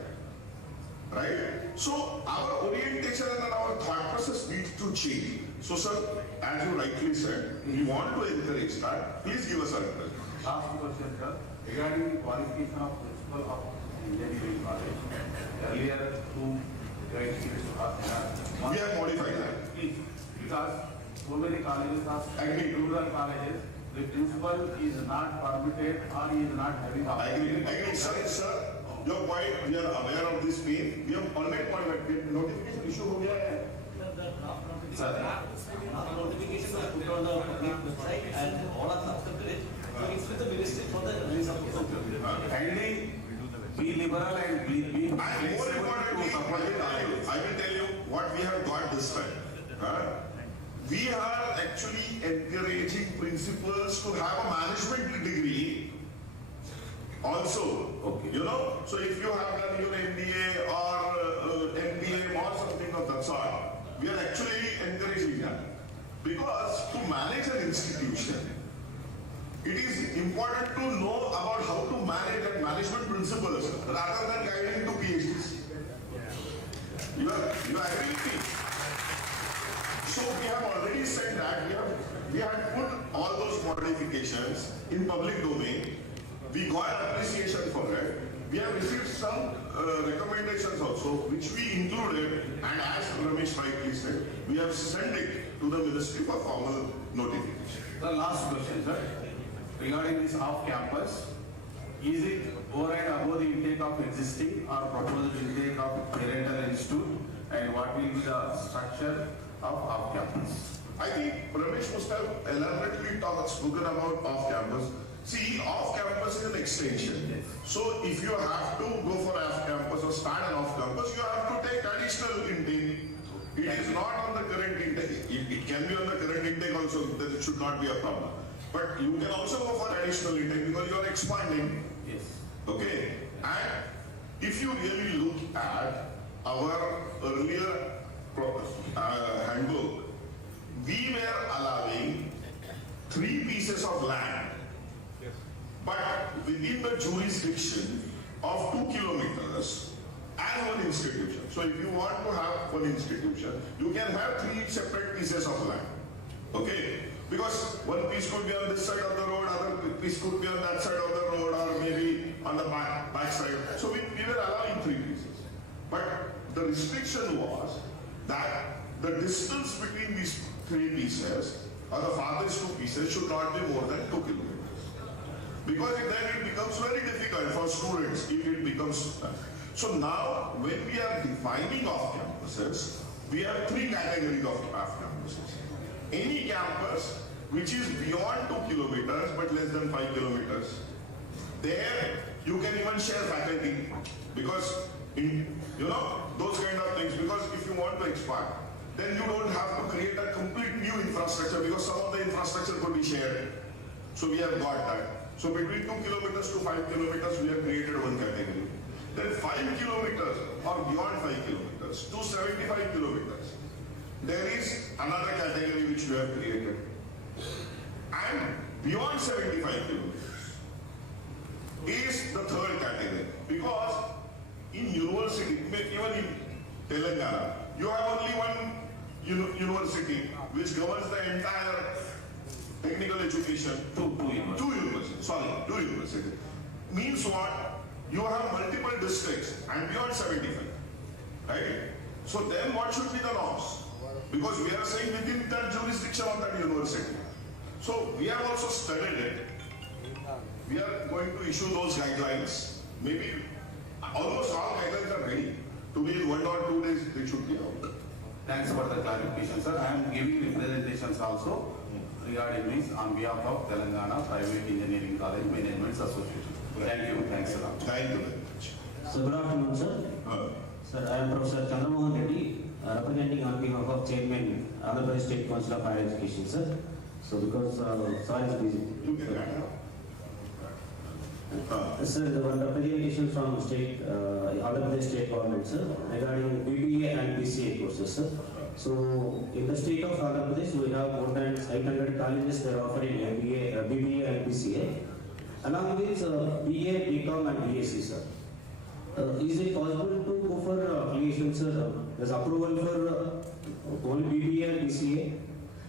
Right? So our orientation and our thought process needs to change. So sir, as you rightly said, we want to encourage that. Please give us a response. Last question, sir. Regarding the qualification of principal of engineering college, earlier two grades we have modified that. Please, because so many colleges are rural colleges, the principal is not permitted or is not having. I agree, sir. Your point, we are aware of this pain. We have already modified. Notification issue हो गया है. Notification was put on the public website and all are subscribed. So it's with the ministry for the release of the. Kindly be liberal and be. And more importantly, I will tell you what we have got this time. We are actually encouraging principals to have a management degree. Also, okay. You know, so if you have done your MBA or MBA or something of that sort, we are actually encouraging that. Because to manage an institution, it is important to know about how to manage and management principles rather than guiding to PhDs. You agree with me? So we have already said that we have put all those modifications in public domain. We got appreciation for it. We have received some recommendations also, which we included, and as Ramesh rightly said, we have sent it to the ministry for formal notification. The last question, sir. Regarding this off-campus, is it over and above the intake of existing or proposed intake of parental institute, and what will be the structure of off-campus? I think Ramesh must have elaborately spoken about off-campus. See, off-campus is an extension. So if you have to go for off-campus or start an off-campus, you have to take additional intake. It is not on the current intake. It can be on the current intake also, then it should not be a problem. But you can also go for additional intake because you are expanding. Yes. Okay? And if you really look at our earlier handbook, we were allowing 3 pieces of land, but within the jurisdiction of 2 kilometers as one institution. So if you want to have one institution, you can have 3 separate pieces of land. Okay? Because one piece could be on this side of the road, other piece could be on that side of the road, or maybe on the back side. So we were allowing 3 pieces. But the restriction was that the distance between these 3 pieces, or the farthest 2 pieces, should not be more than 2 kilometers. Because then it becomes very difficult for students if it becomes. So now, when we are defining off-campuses, we have 3 categories of off-campuses. Any campus which is beyond 2 kilometers but less than 5 kilometers, there you can even share faculty, because those kind of things. Because if you want to expand, then you don't have to create a complete new infrastructure, because some of the infrastructure could be shared. So we have got that. So between 2 kilometers to 5 kilometers, we have created one category. Then 5 kilometers or beyond 5 kilometers to 75 kilometers, there is another category which we have created. And beyond 75 kilometers is the third category. Because in university, even in Telangana, you have only one university which governs the entire technical education. Two universities. Means what? You have multiple districts and beyond 75. Right? So then what should be the norms? Because we are saying within that jurisdiction of that university. So we have also studied it. We are going to issue those guidelines. Maybe almost all guidelines are ready. To be in 1 or 2 days, they should be out. Thanks for the clarification, sir. I am giving representations also regarding this on behalf of Telangana Private Engineering College Management Association. Thank you. Thanks a lot. Thank you very much. So good afternoon, sir. Sir, I am Professor Chandramohan Reddy, representing on behalf of Chairman, Andhra Pradesh State Council of Higher Education, sir. So because Sir is busy. Sir, the one representation from state, Andhra Pradesh State Government, sir, regarding BBA and BCA courses, sir. So in the state of Andhra Pradesh, we have more than 800 colleges that are offering BBA and BCA. Along with BA, BCom and BSc, sir. Is it possible to go for affiliation, sir? There's approval for only BBA and BCA?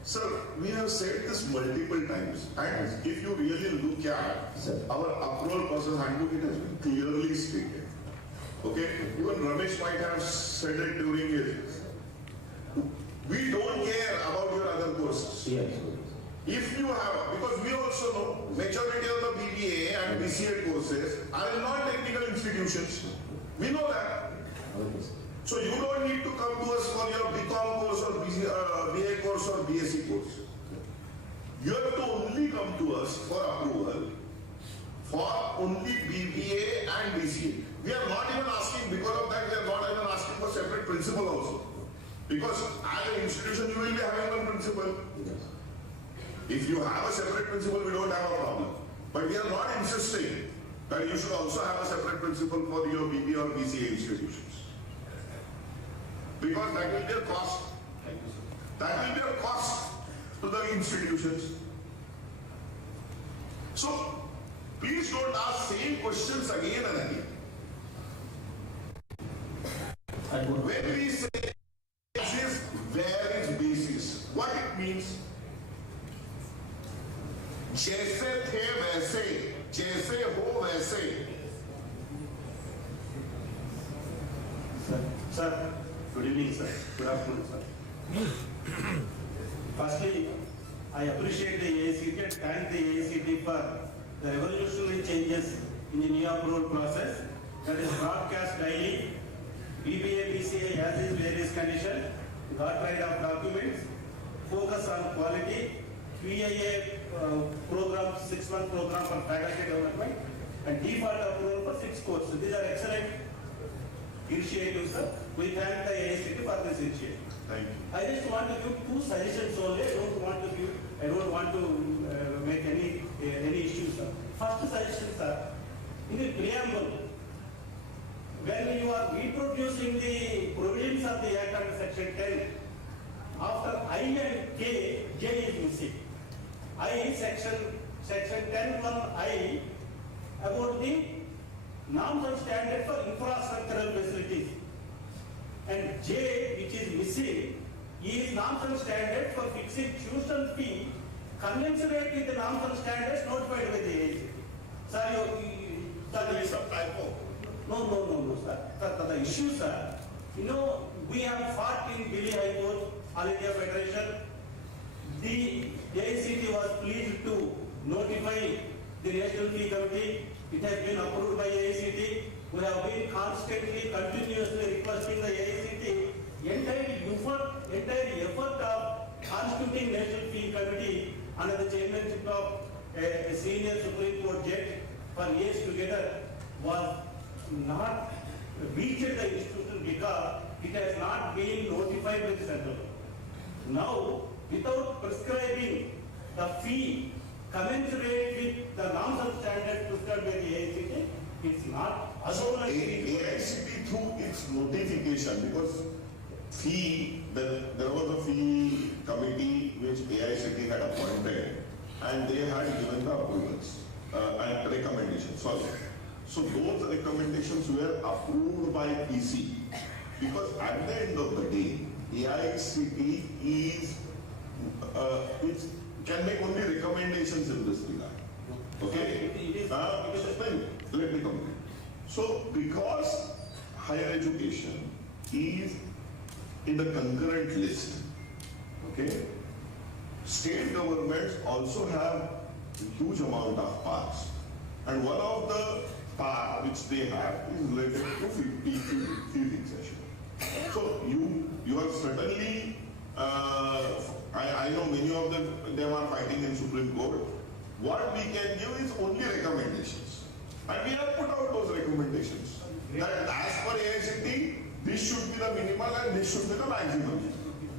Sir, we have said this multiple times, and if you really look at our approval process handbook, it has been clearly stated. Okay? Even Ramesh might have said it during his. We don't care about your other courses. Yes. If you have, because we also know majority of the BBA and BCA courses are in non-technical institutions. We know that. Okay. So you don't need to come to us for your BCom course or BA course or BSc course. You have to only come to us for approval for only BBA and BCA. We are not even asking, because of that, we are not even asking for separate principal also. Because as an institution, you will be having one principal. If you have a separate principal, we don't have a problem. But we are not insisting that you should also have a separate principal for your BBA or BCA institutions. Because that will be a cost. That will be a cost to the institutions. So, please don't ask same questions again and again. When we say basis, where is basis? What it means? जैसे थे वैसे, जैसे हो वैसे. Sir, good evening, sir. Good afternoon, sir. Firstly, I appreciate the AICTE and thank the AICTE for the revolutionary changes in the new approval process that is broadcast daily. BBA, BCA has its various conditions, got rid of documents, focus on quality, QAA program, 6-month program for faculty development and default approval for 6 courses. These are excellent initiatives, sir. We thank the AICTE for this initiative. Thank you. I just want to give 2 suggestions only. I don't want to make any issues, sir. First suggestion, sir, in the preamble, when you are reproducing the provisions of the Act under Section 10, after I and K, J is missing. I, section 10(1)(I) about the norms and standards for infrastructural facilities. And J, which is missing, is norms and standards for fixing tuition fee commensurate with the norms and standards notified by the AICTE. Sir, there is some typo. No, sir. The issue, sir, we have fought in Delhi High Court, All India Federation. The AICTE was pleased to notify the National Fee Committee. It has been approved by AICTE. We have been constantly, continuously requesting the AICTE entire effort of constituting National Fee Committee under the chairmanship of a senior Supreme Court judge for years together was not reached the institution because it has not been notified by the central government. Now, without prescribing the fee commensurate with the norms and standards prescribed by the AICTE, it's not. So AICTE through its notification, because there was a fee committee which AICTE had appointed and they had given the approvals and recommendations. Sorry. So those recommendations were approved by PC because at the end of the day, AICTE is which can make only recommendations in this regard. Okay? Let me complete. So because higher education is in the concurrent list, okay, state governments also have a huge amount of powers. And one of the powers which they have is related to fee fixation. So you are certainly, I know many of them are fighting in Supreme Court. What we can give is only recommendations. And we have put out those recommendations. That as per AICTE, this should be the minimal and this should be the maximum.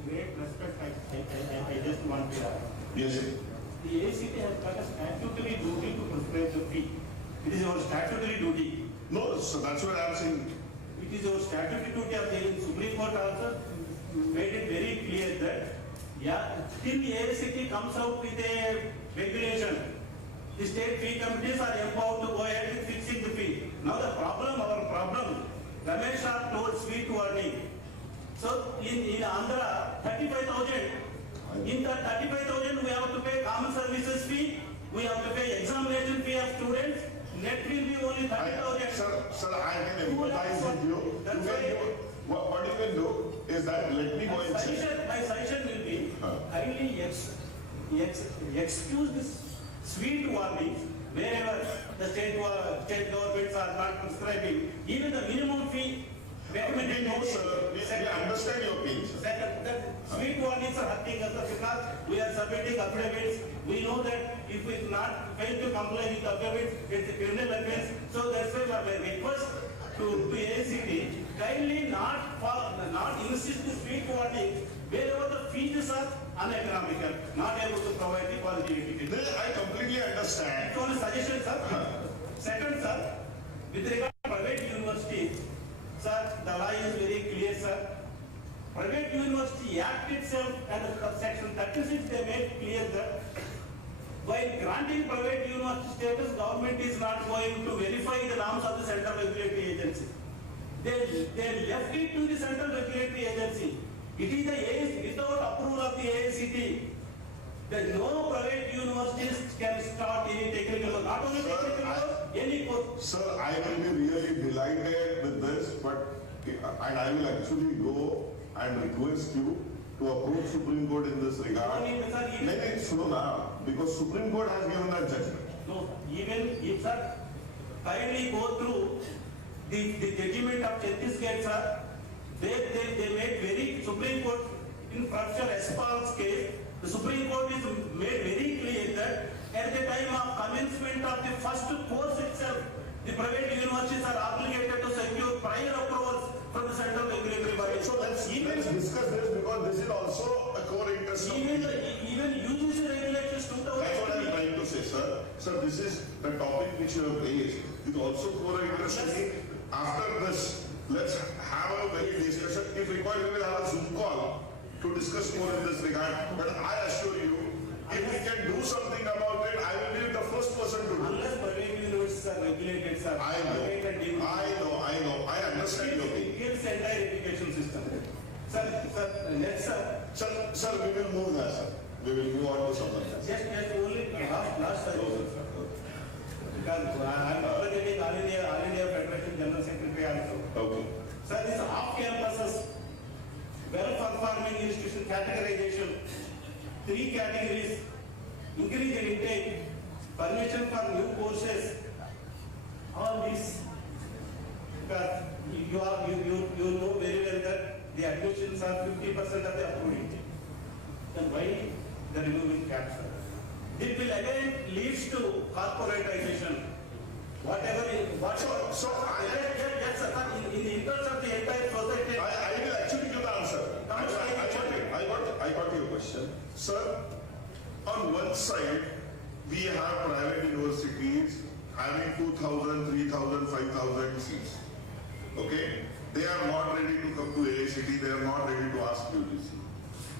Great respect, I just want to add. Yes, sir. The AICTE has got a statutory duty to prescribe the fee. It is our statutory duty. No, so that's what I'm saying. It is our statutory duty of the Supreme Court also made it very clear that, till the AICTE comes out with a regulation, the state fee committees are empowered to go ahead with fixing the fee. Now our problem, Ramesh are told sweet warning. So in Andhra, 35,000. In that 35,000, we have to pay common services fee, we have to pay examination fee of students. Net will be only 30,000. Sir, I can empathize with you. That's why. What you can do is that let me go and check. My suggestion will be kindly excuse this sweet warnings wherever the state governments are not prescribing even the minimum fee recommended. No, sir. We understand your pain, sir. That sweet warnings are hurting us because we are submitting affidavits. We know that if we not fail to comply with affidavits, it's a criminal offense. So that's why my request to AICTE, kindly not insist the sweet warnings wherever the fees are uneconomical, not able to provide the quality education. I completely understand. It's only suggestion, sir. Second, sir, with regard to private universities, sir, the law is very clear, sir. Private University Act itself and section 36 they made clear that while granting private university status, government is not going to verify the norms of the central regulatory agency. They left it to the central regulatory agency. It is the AICTE, without approval of the AICTE, that no private universities can start any technical, not only technical, any course. Sir, I will be really delighted with this, and I will actually go and request you to approach Supreme Court in this regard. Because Supreme Court has given that judgment. No, even if, sir, kindly go through the judgment of Chhattisgarh, sir, they made very Supreme Court in Professor Espal's case, The Supreme Court is made very clear that at the time of commencement of the first course itself, the private universities are obligated to secure prior approvals from the central regulatory body. So let's discuss this because this is also a core interest. Even UGC regulations 2000. That's what I'm trying to say, sir. Sir, this is the topic which you have raised. It also core interest. After this, let's have a very discussion. If required, we will have a Zoom call to discuss more in this regard. But I assure you, if we can do something about it, I will be the first person to do. Unless private universities are regulated, sir. I know. I understand your thing. It kills the entire education system. Sir, we will move that, sir. We will move on to something else. Just only last suggestion. Because I am representing All India Federation General Secretary also. Okay. Sir, this off-campuses, well-performing institution categorization, 3 categories, increase in intake, permission for new courses, all these. Because you know very well that the admissions are 50% of the approved intake. Then why the removing caps? It will again leads to corporatization. Whatever. So in the interest of the entire society. I will actually give the answer. I got your question. Sir, on one side, we have private universities having 2,000, 3,000, 5,000 seats. Okay? They are not ready to come to AICTE, they are not ready to ask UGC.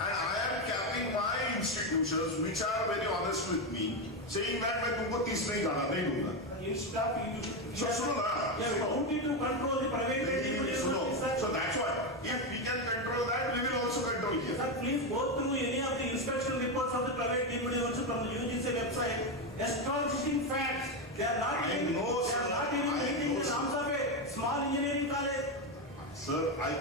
And I am capping my institutions which are very honest with me, saying that मैं तुमको 30 नहीं जाना नहीं दूंगा. So सुनो ना. Yeah, we wanted to control the private universities. So that's why. If we can control that, we will also control here. Sir, please go through any of the inspection reports of the private universities from the UGC website. Astonishing facts. They are not even meeting the norms of a small engineering college. Sir, I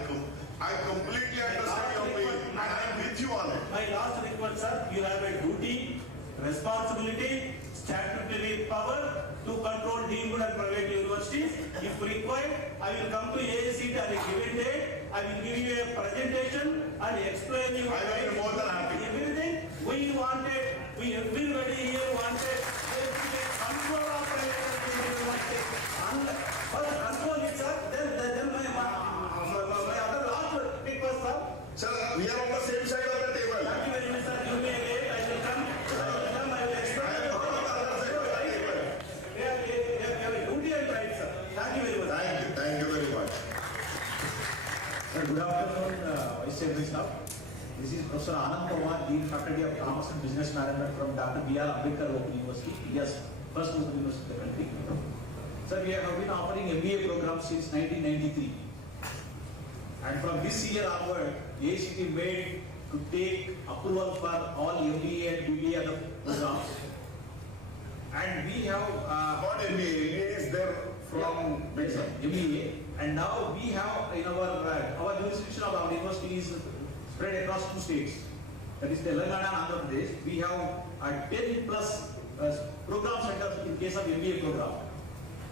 completely understand your pain. I am with you on it. My last request, sir, you have a duty, responsibility, statutory power to control deemed and private universities. If required, I will come to AICTE at a given date. I will give you a presentation and explain you. I will be more than happy. Everything we wanted, everybody here wanted control of private universities. First control it, sir. Then my other last request, sir. Sir, we are on the same side of the table. Thank you very much, sir. Give me a date. I will come. I will explain. Thank you very much. Sir, good afternoon, Vice Chairman Staff. This is Professor Anand Pawar, Dean Faculty of Commerce and Business Management from Dr. B.R. Ambedkar Open University, India's first open university in the country. Sir, we have been offering MBA programs since 1993. And from this year onward, AICTE made to take approval for all MBA and BBA other programs. And we have... Not MBA, MBA is there from MBA. And now we have in our jurisdiction of our university is spread across 2 states. That is Telangana and Andhra Pradesh. We have 10 plus program centers in case of MBA program.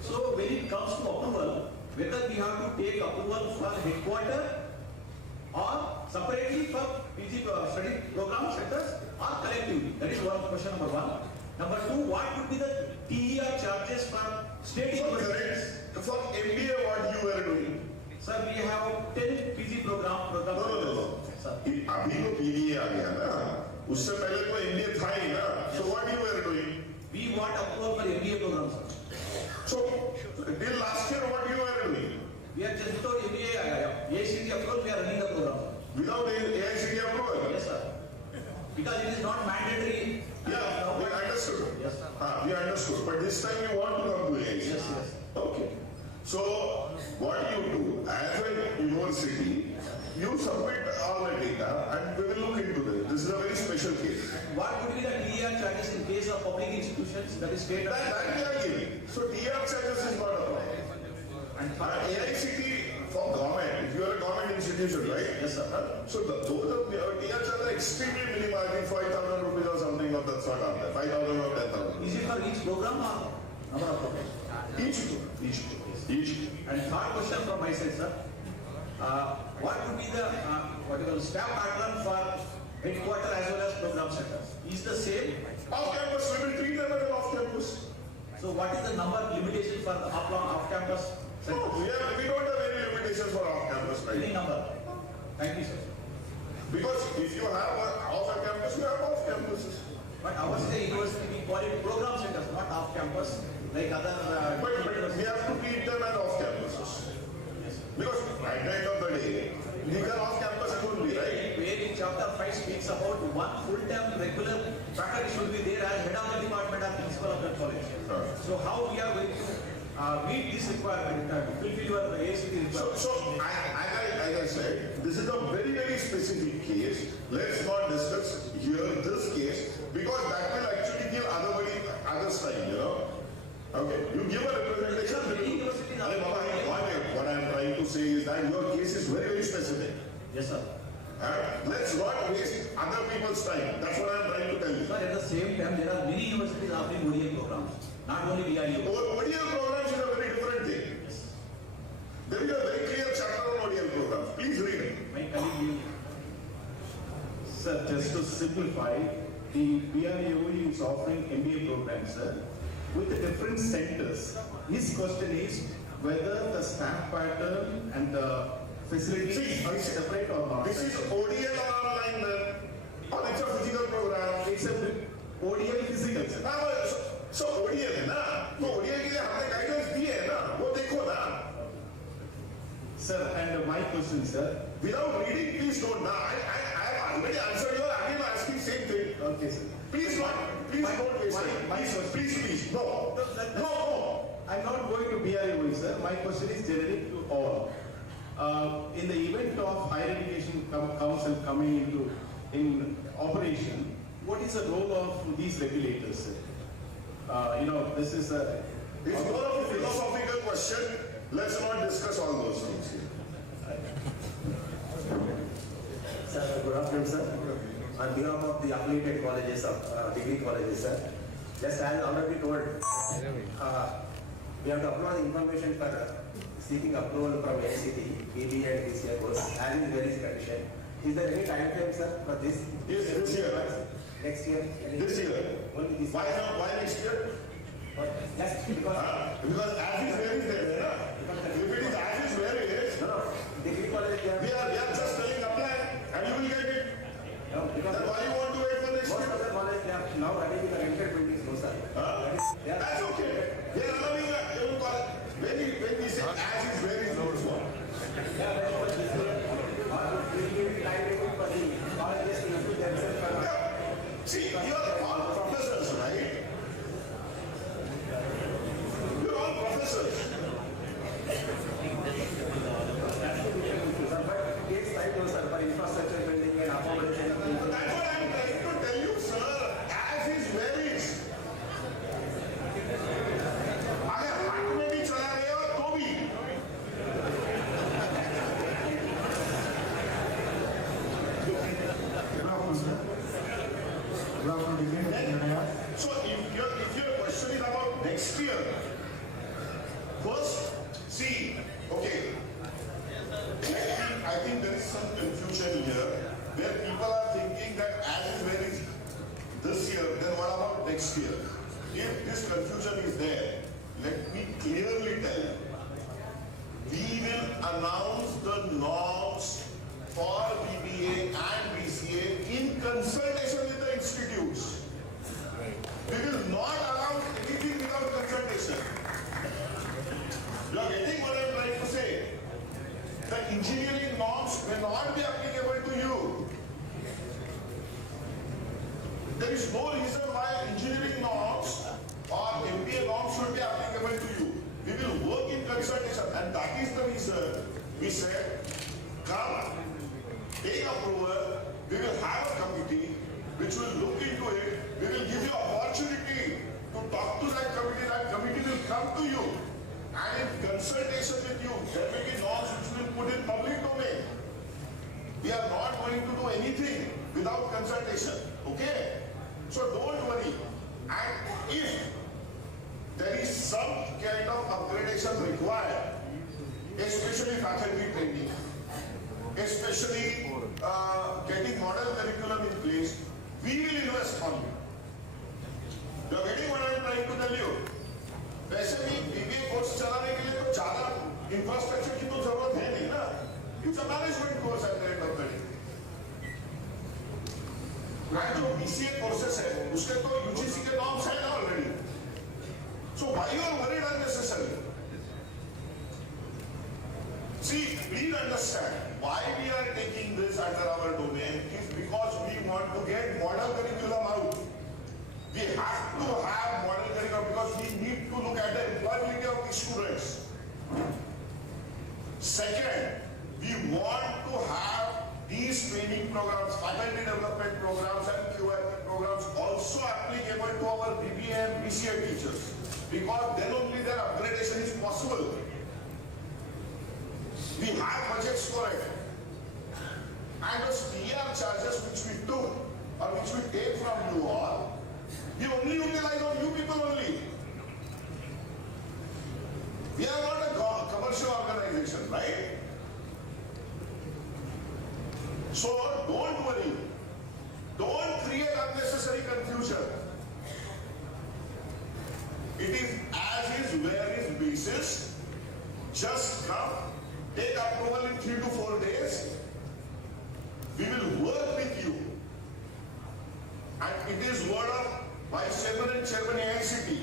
So when it comes to approval, whether we have to take approval for headquarters or separately for PG study program centers or collectively. That is question number 1. Number 2, what would be the TER charges for state universities? For MBA, what you were doing? Sir, we have 10 PG program. No. अभी तो PBA आ गया ना. उससे पहले तो MBA था ही ना. So what you were doing? We want approval for MBA program, sir. So till last year, what you were doing? We are just without MBA, AICTE approval, we are running the program. Without AICTE approval? Yes, sir. Because it is not mandatory. Yeah, we understood. Yes, sir. We understood. But this time you want to come to AICTE? Yes. Okay. So what you do as a university, you submit all the data and we will look into this. This is a very special case. What would be the TER charges in case of public institutions, that is state? That we are giving. So TER charges is not a problem. And AICTE for government, if you are a government institution, right? Yes, sir. So those TER charges are extremely minimal, I think 5,000 rupees or something of that sort out there. 5,000 or 10,000. Is it for each program or number of programs? Each. And third question from my side, sir. What would be the staff pattern for headquarters as well as program centers. Is the same? Off campus, we will treat them as off campus. So what is the number limitation for the off campus centers? No, we don't have any limitations for off campus, right? Any number? Thank you, sir. Because if you have off campus, you have off campuses. But ours is a university, we call it program centers, not off campus, like other. But we have to treat them as off campuses. Because at the end of the day, legal off campus could be, right? Where in chapter 5 speaks about one full-time regular faculty should be there as head of the department or principal of the college. So how we are going to meet this requirement, fulfill your AICTE requirement? So as I said, this is a very, very specific case. Let's not discuss here this case because that will actually give other side, you know. Okay, you give a representation. What I am trying to say is that your case is very, very specific. Yes, sir. Let's not waste other people's time. That's what I am trying to tell you. Sir, at the same time, there are many universities offering ODL programs, not only VIU. ODL programs is a very different thing. Yes. There is a very clear chapter on ODL programs. Please read it. My colleague, Sir, just to simplify, the BRUE is offering MBA programs, sir, with the different centers. His question is whether the staff pattern and the facilities are separate or not. This is ODL or online then? Or it's a physical program? It's a ODL physical, sir. So ODL है ना? तो ODL के लिए हमने guidelines दिए हैं ना? वो देखो ना? Sir, and my question, sir. Without reading, please don't. I have already answered your. Again, asking same thing. Okay, sir. Please don't waste time. Please. No. I'm not going to BRUE, sir. My question is generic to all. In the event of Higher Education Council coming in operation, what is the role of these regulators, sir? This is a... It's more of a philosophical question. Let's not discuss all those things here. Sir, good afternoon, sir. On behalf of the affiliated colleges, degree colleges, sir, just as already told, we have to upload the information for seeking approval from AICTE, BBA and BCA course, as is various condition. Is there any time frame, sir, for this? Yes, this year. Next year? This year. Only this Why not? Why next year? Just because... Because as is where is there, if it is as is where it is, no, degree college, we are just telling apply and you will get it. No, because then why you want to wait for next most year? of the college they are now running with the rented buildings, no, sir. That's okay. They are allowing even college. When we say as is where is good for. See, you are all professors, right? You are all professors. Infrastructure building and accommodation. That's what I'm trying to tell you, sir. As is varies. अगर हाथ में भी चला गया हो तो भी. So if your question is about next year, first see, okay. I think there is some confusion here where people are thinking that as is where is this year, then what about next year? If this confusion is there, let me clearly tell you. We will announce the norms for BBA and BCA in consultation with the institutes. We will not announce anything without consultation. You are getting what I am trying to say? The engineering norms may not be applicable to you. There is no reason why engineering norms or MBA norms should be applicable to you. We will work in consultation, and that is the reason we said, come, take approval, we will have a committee which will look into it, we will give you opportunity to talk to that committee will come to you. And in consultation with you, there may be norms which will put in public domain. We are not going to do anything without consultation. Okay? So don't worry. And if there is some kind of upgradation required, especially faculty training, especially getting model curriculum in place, we will invest on you. You are getting what I am trying to tell you? वैसे भी BBA course चलाने के लिए तो ज़्यादा infrastructure की तो जरूरत है नहीं ना? It's a management course at the end of the day. आज जो BCA courses है, उसके तो UGC के norms हैं ना already. So why you are worried unnecessarily? See, please understand why we are taking this under our domain is because we want to get model curriculum out. We have to have model curriculum because we need to look at the employability of the students. Second, we want to have these training programs, faculty development programs and QIP programs also applicable to our BBA and BCA teachers because then only their upgradation is possible. We have budgets for it. And those PR charges which we took or which we take from you all, we only utilize on you people only. We are not a commercial organization, right? So don't worry. Don't create unnecessary confusion. It is as is, where is basis. Just come, take approval in 3 to 4 days. We will work with you. And it is word of Vice Chairman and Chairman AICTE.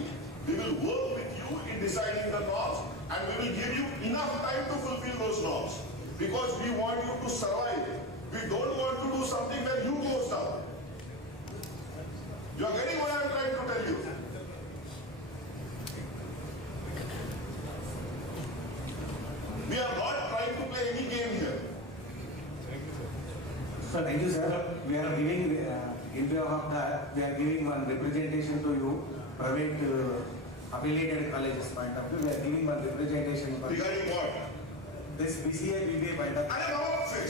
We will work with you in deciding the norms and we will give you enough time to fulfill those norms. Because we want you to survive. We don't want to do something where you close down. You are getting what I am trying to tell you. We are not trying to play any game here. So thank you, sir. We are giving, in view of that, we are giving one representation to you, private affiliated colleges point of view. We are giving one representation. Regarding what? This BCA, BBA point of view.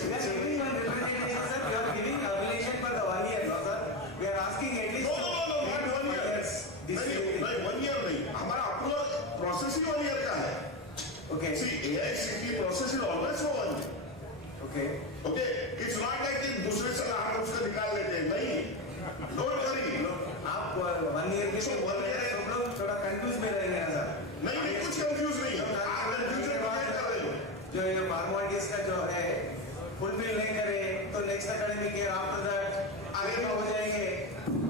We are giving one representation, sir. We are giving affiliation for the 1 year, no, sir. We are asking at least. No, not 1 year. नहीं, 1 year नहीं. हमारा approval process ही 1 year का है. Okay. See, AICTE process is always for 1 year. Okay. Okay. It's not like कि दूसरे साल हम उसको निकाल लेते हैं. नहीं. Don't worry. आप 1 year के लिए बोल रहे हैं, सब लोग थोड़ा कंफ्यूज में रहेंगे ना सर. नहीं, कुछ कंफ्यूज नहीं है. आप कंफ्यूजन क्रिएट कर रहे हो. जो ये फॉर्मेलिटीज का जो है फुलफिल नहीं करे तो next academic year after that आगे का हो जाएंगे.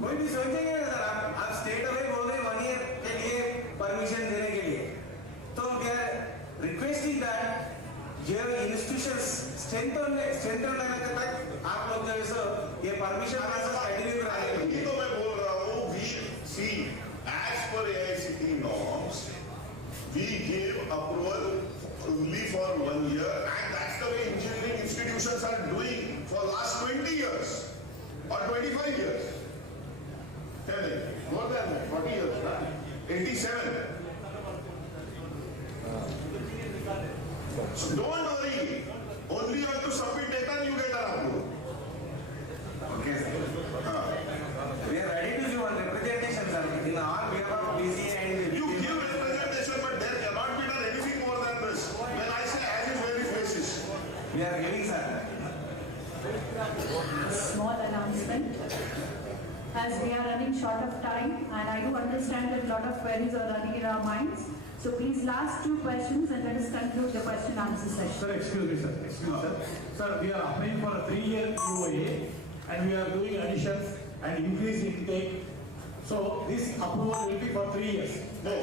कोई भी सोचेंगे ना सर. आप स्टेट अवे बोल रहे हैं 1 ईयर के लिए परमिशन देने के लिए. तो वी आर रिक्वेस्टिंग दैट ये इंस्टीट्यूशंस स्ट्रेंथ होने तक आप लोग जो है सो ये परमिशन प्रोसेस कंटिन्यू कराएंगे. ये तो मैं बोल रहा हूँ. We see as per AICTE norms, we give approval only for 1 year, and that's the way engineering institutions are doing for last 20 years or 25 years. Tell me, more than 40 years, right? 87. So don't worry. Only you have to submit data and you get an approval. Okay, sir. We are ready to give one representation, sir. In our behalf of BCA and you give representation, but there cannot be done anything more than this. When I say as is, where is basis? We are giving, sir. Small announcement. As we are running short of time, and I do understand that a lot of queries are running in our minds. So please, last 2 questions and let us conclude the question answer session. Sir, excuse me, sir. Sir, we are applying for a 3-year UOA and we are doing additions and increase intake. So this approval will be for 3 years. No.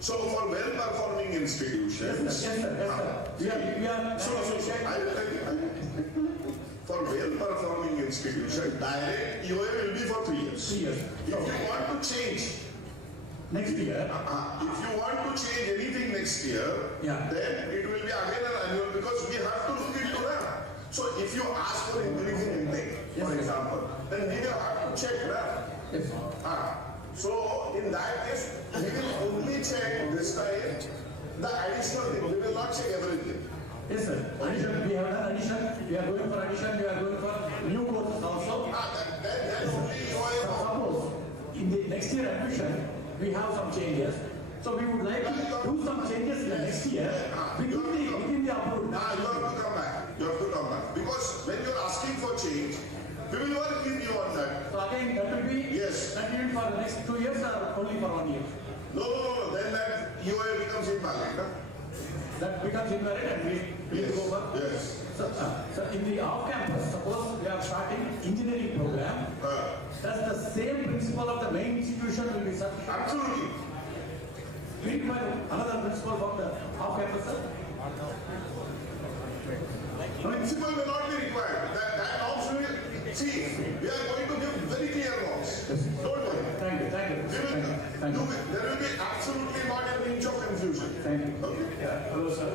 So for well-performing institutions. Yes, sir. We are. So I will tell you. For well-performing institutions, direct EOA will be for 3 years. 3 years. If you want to change. Next year. If you want to change anything next year, then it will be again an annual because we have to look into that. So if you ask for increasing intake, for example, then we will have to check that. Yes. So in that case, we will only check this time the additional thing. We will not check everything. Yes, sir. Addition, we have done addition. We are going for addition. We are going for new courses also. Then only suppose in the next year admission, we have some changes. So we would like to do some changes in the next year within the approved. Now you have to come back. You have to come back. Because when you are asking for change, we will work with you on that. So again, that will be continued for the next 2 years or only for 1 year? No. Then that EOA becomes invalid. Huh? That becomes invalid and we go for. Yes. So in the off-campus, suppose we are starting engineering program, does the same principle of the main institution will be sufficient? Absolutely. We require another principle from the off-campus, sir? Principle may not be required. That norms will, see, we are going to give very clear norms. Don't worry. Thank you. There will be absolutely not an inch of confusion. Thank you. Okay? Hello, sir.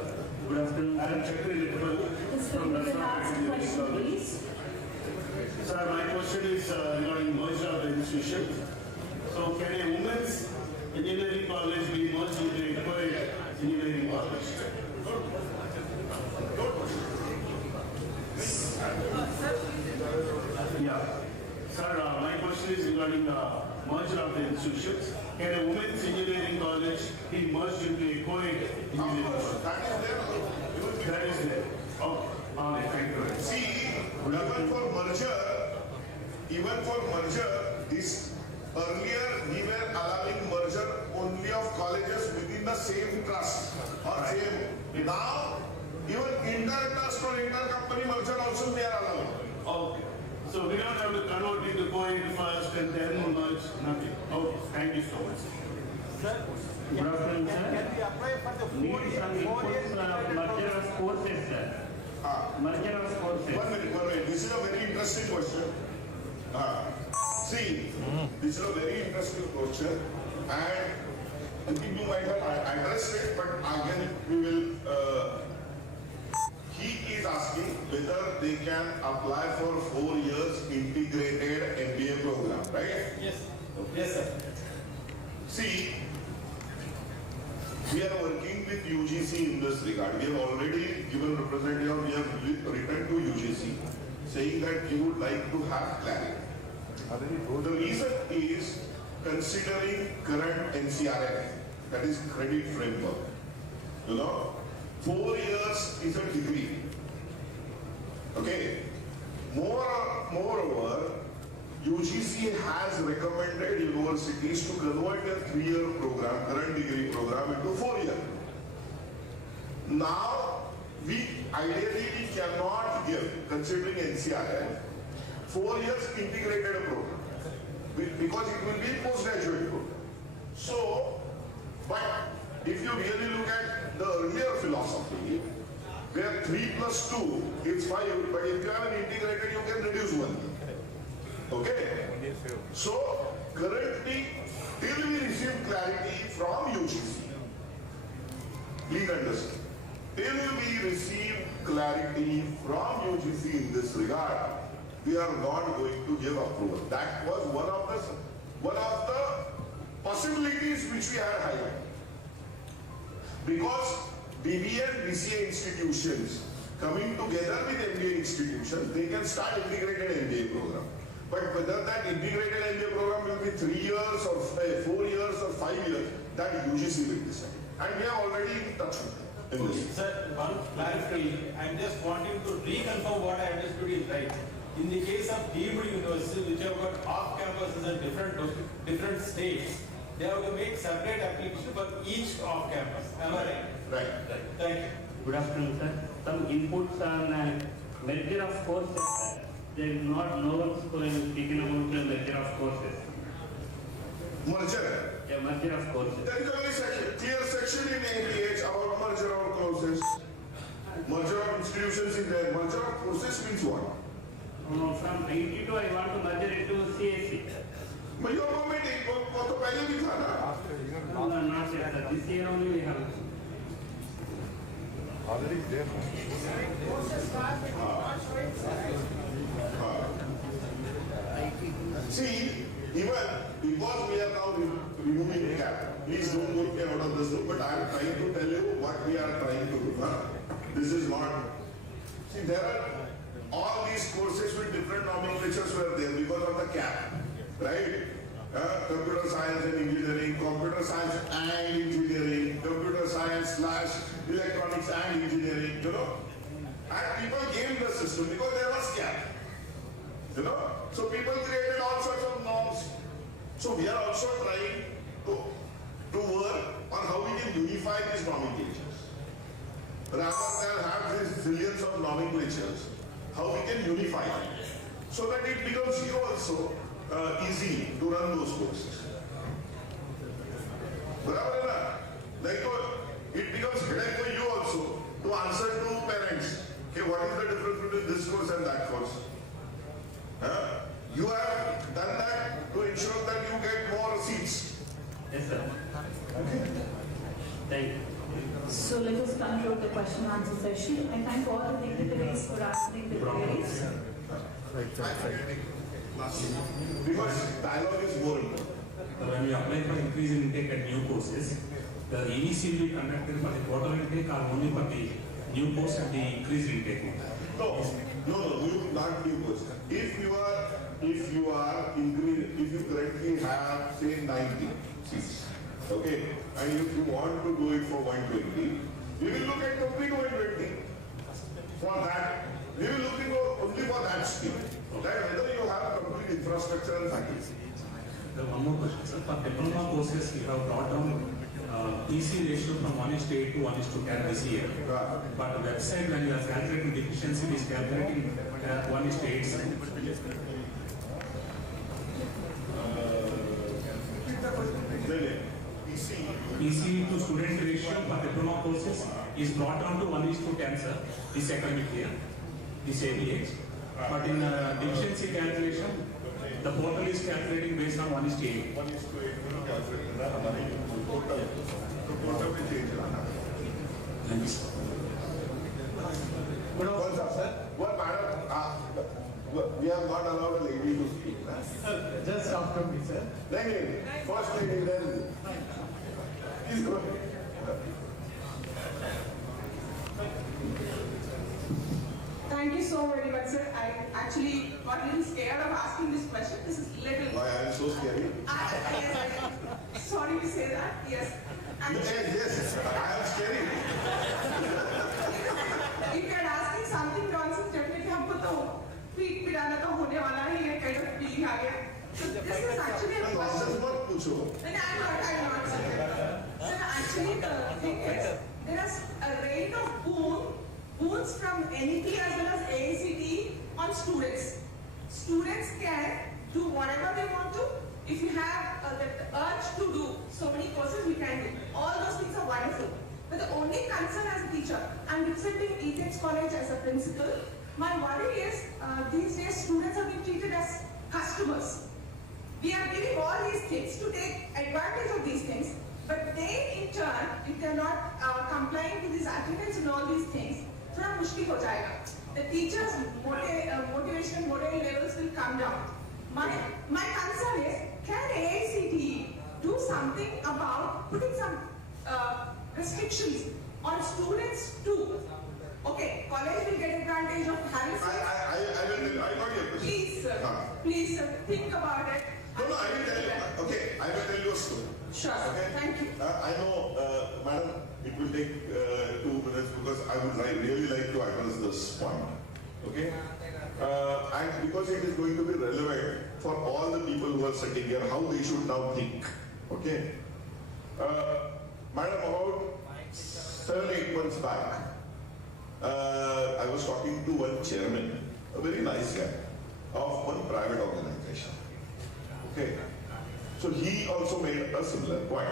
Good afternoon. I am Chakri Little from The last question, please. Sir, my question is regarding merger of the institution. So, can a women's engineering college be merged into a co-ed engineering college? Yeah. Sir, my question is regarding the merger of the institutions. Can a women's engineering college be merged into a co-ed engineering college? That is there. Oh, all right, thank you. See, even for merger, this earlier we were allowing merger only of colleges within the same trust or same. Now, even inter-trust or inter-company merger also they are allowed. Okay. So we don't have to convert into co-ed first and then merge, nothing. Okay, thank you so much. Good afternoon, sir. Can we apply for the Need some inputs merger of courses, sir. Merger of courses. 1 minute. This is a very interesting question. See, this is a very interesting question, and I think you might have addressed it, but again we will. He is asking whether they can apply for 4 years integrated MBA program, right? Yes. Yes, sir. See, we are working with UGC in this regard. We have already given representative, we have written to UGC saying that we would like to have clarity. The reason is considering current NCRF, that is credit framework. 4 years is a degree. Okay. Moreover, UGC has recommended universities to convert a 3-year program, current degree program, into 4-year. Now, ideally we cannot give, considering NCRF, 4 years integrated program because it will be postgraduate program. So, but if you really look at the earlier philosophy, where 3 plus 2 is 5, but if you have an integrated, you can reduce 1. Okay? So, currently, till we receive clarity from UGC, please understand, till we receive clarity from UGC in this regard, we are not going to give approval. That was one of the possibilities which we had highlighted. Because BBA and BCA institutions coming together with MBA institutions, they can start integrated MBA program. But whether that integrated MBA program will be 3 years or 4 years or 5 years, that UGC will decide. And we are already in touch with them. Sir, one clarification. I am just wanting to reconfirm what I understood is right. In the case of deemed universities, which have got off campuses in different states, they have to make separate application for each off campus. Am I right? Right. Thank you. Good afternoon, sir. Some inputs on merger of courses, sir. There is not notes speaking about the merger of courses. Merger? Yeah, merger of courses. There is a very clear section in APH about merger of courses. Merger of institutions is there. Merger of courses means what? No, from 92 I want to merge it to CSC. But you are permitting, वो तो पहले भी था ना? No, not yet, sir. This year only we have. Already there. See, even because we are now removing the cap, please don't get out of this room, but I am trying to tell you what we are trying to do. This is not. See, there are all these courses with different nomenclatures were there because of the cap, right? Computer science and engineering, computer science and engineering, computer science / electronics and engineering, And people gamed the system because there was cap. You know? So people created all sorts of norms. So we are also trying to work on how we can unify these nomenclatures. Rather than have these zillions of nomenclatures, how we can unify it. So that it becomes you also easy to run those courses. Like it becomes headache for you also to answer to parents. Okay, what is the difference between this course and that course? You have done that to ensure that you get more seats. Yes, sir. Okay. Thank you. So let us conclude the question and answer session. I thank all the dignitaries for answering the queries. Because dialogue is more important. When we apply for increase in intake at new courses, the EVC will be conducted for the total intake or only for the new course and the increased intake? No, not new course. If you currently have say 90 seats, okay, and if you want to do it for 120, we will look at complete 120. For that, we will look only for that scheme. That whether you have complete infrastructure and faculty. One more question, sir. For diploma courses, you have brought down PC ratio from 1:8 to 1:10 this year. But the website, when you are calculating deficiency, is calculating 1:8. PC to student ratio for diploma courses is brought down to 1:10, sir, this academic year, this ABH. But in deficiency calculation, the portal is calculating based on 1:8. Thanks. Good afternoon, sir. Well, madam, we have not allowed a lady to speak. Just after me, sir. Then, first lady, then. Please go ahead. Thank you so very much, sir. I actually got a little scared of asking this question. This is little. Why I am so scary? Yes, sorry to say that. Yes. Yes, I am scary. If you are asking something nonsense, definitely हमको तो पीठ पिराना तो होने वाला ही है, kind of feeling आ गया. So this is actually a question. मत पूछो. I'm not. Sir, actually the thing is, there is a rate of boons from NEP as well as AICTE on students. Students can do whatever they want to. If you have the urge to do so many courses, we can do. All those things are wonderful. But the only concern as a teacher, I'm representing ETEX College as a principal. My worry is these days students are being treated as customers. We are giving all these things to take advantage of these things, but they in turn, if they are not complying to these attendance and all these things, थोड़ा मुश्किल हो जाएगा. The teachers' motivation, moral levels will come down. My concern is, can AICTE do something about putting some restrictions on students too? Okay, college will get advantage of having seats. I got your question. Please, sir, think about it. No, I will tell you. Okay, I will tell you a story. Sure, okay? Thank you. I know, madam, it will take 2 minutes because I would really like to address this point. Okay? And because it is going to be relevant for all the people who are sitting here, how they should now think. Okay? Madam, about 7-8 months back, I was talking to one chairman, a very nice guy, of one private organization. Okay? So he also made a similar point.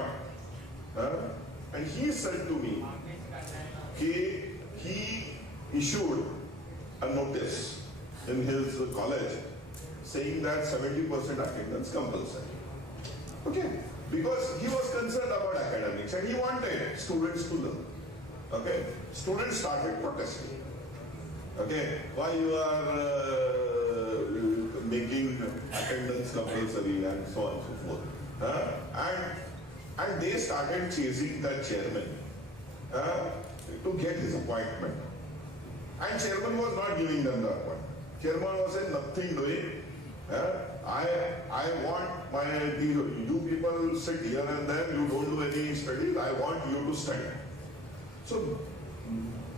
And he said to me, he issued a notice in his college saying that 70% attendance compulsory. Okay? Because he was concerned about academics and he wanted students to learn. Okay? Students started protesting. Okay? Why you are making attendance compulsory and so on and so forth. And they started chasing the chairman to get his appointment. And chairman was not giving them the appointment. Chairman was saying nothing doing. I want you people sit here and then you don't do any studies. I want you to study. So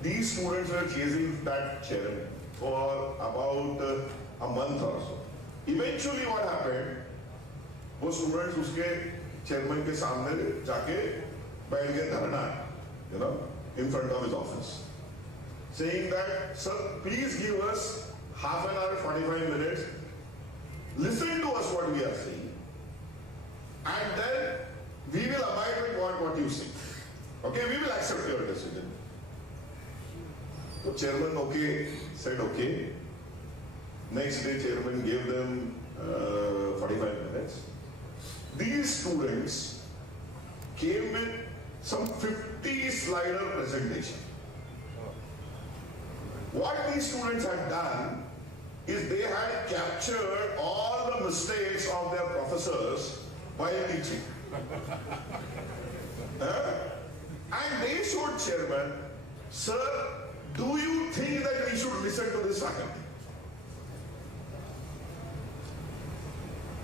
these students were chasing that chairman for about a month or so. Eventually what happened, वो students उसके chairman के सामने जाके बैठ गए धरना, in front of his office, saying that, sir, please give us half an hour, 45 minutes, listen to us what we are saying, and then we will abide with what you say. Okay, we will accept your decision. The chairman said okay. Next day chairman gave them 45 minutes. These students came with some 50 slider presentation. What these students had done is they had captured all the mistakes of their professors while teaching. And they showed chairman, sir, do you think that we should listen to this faculty?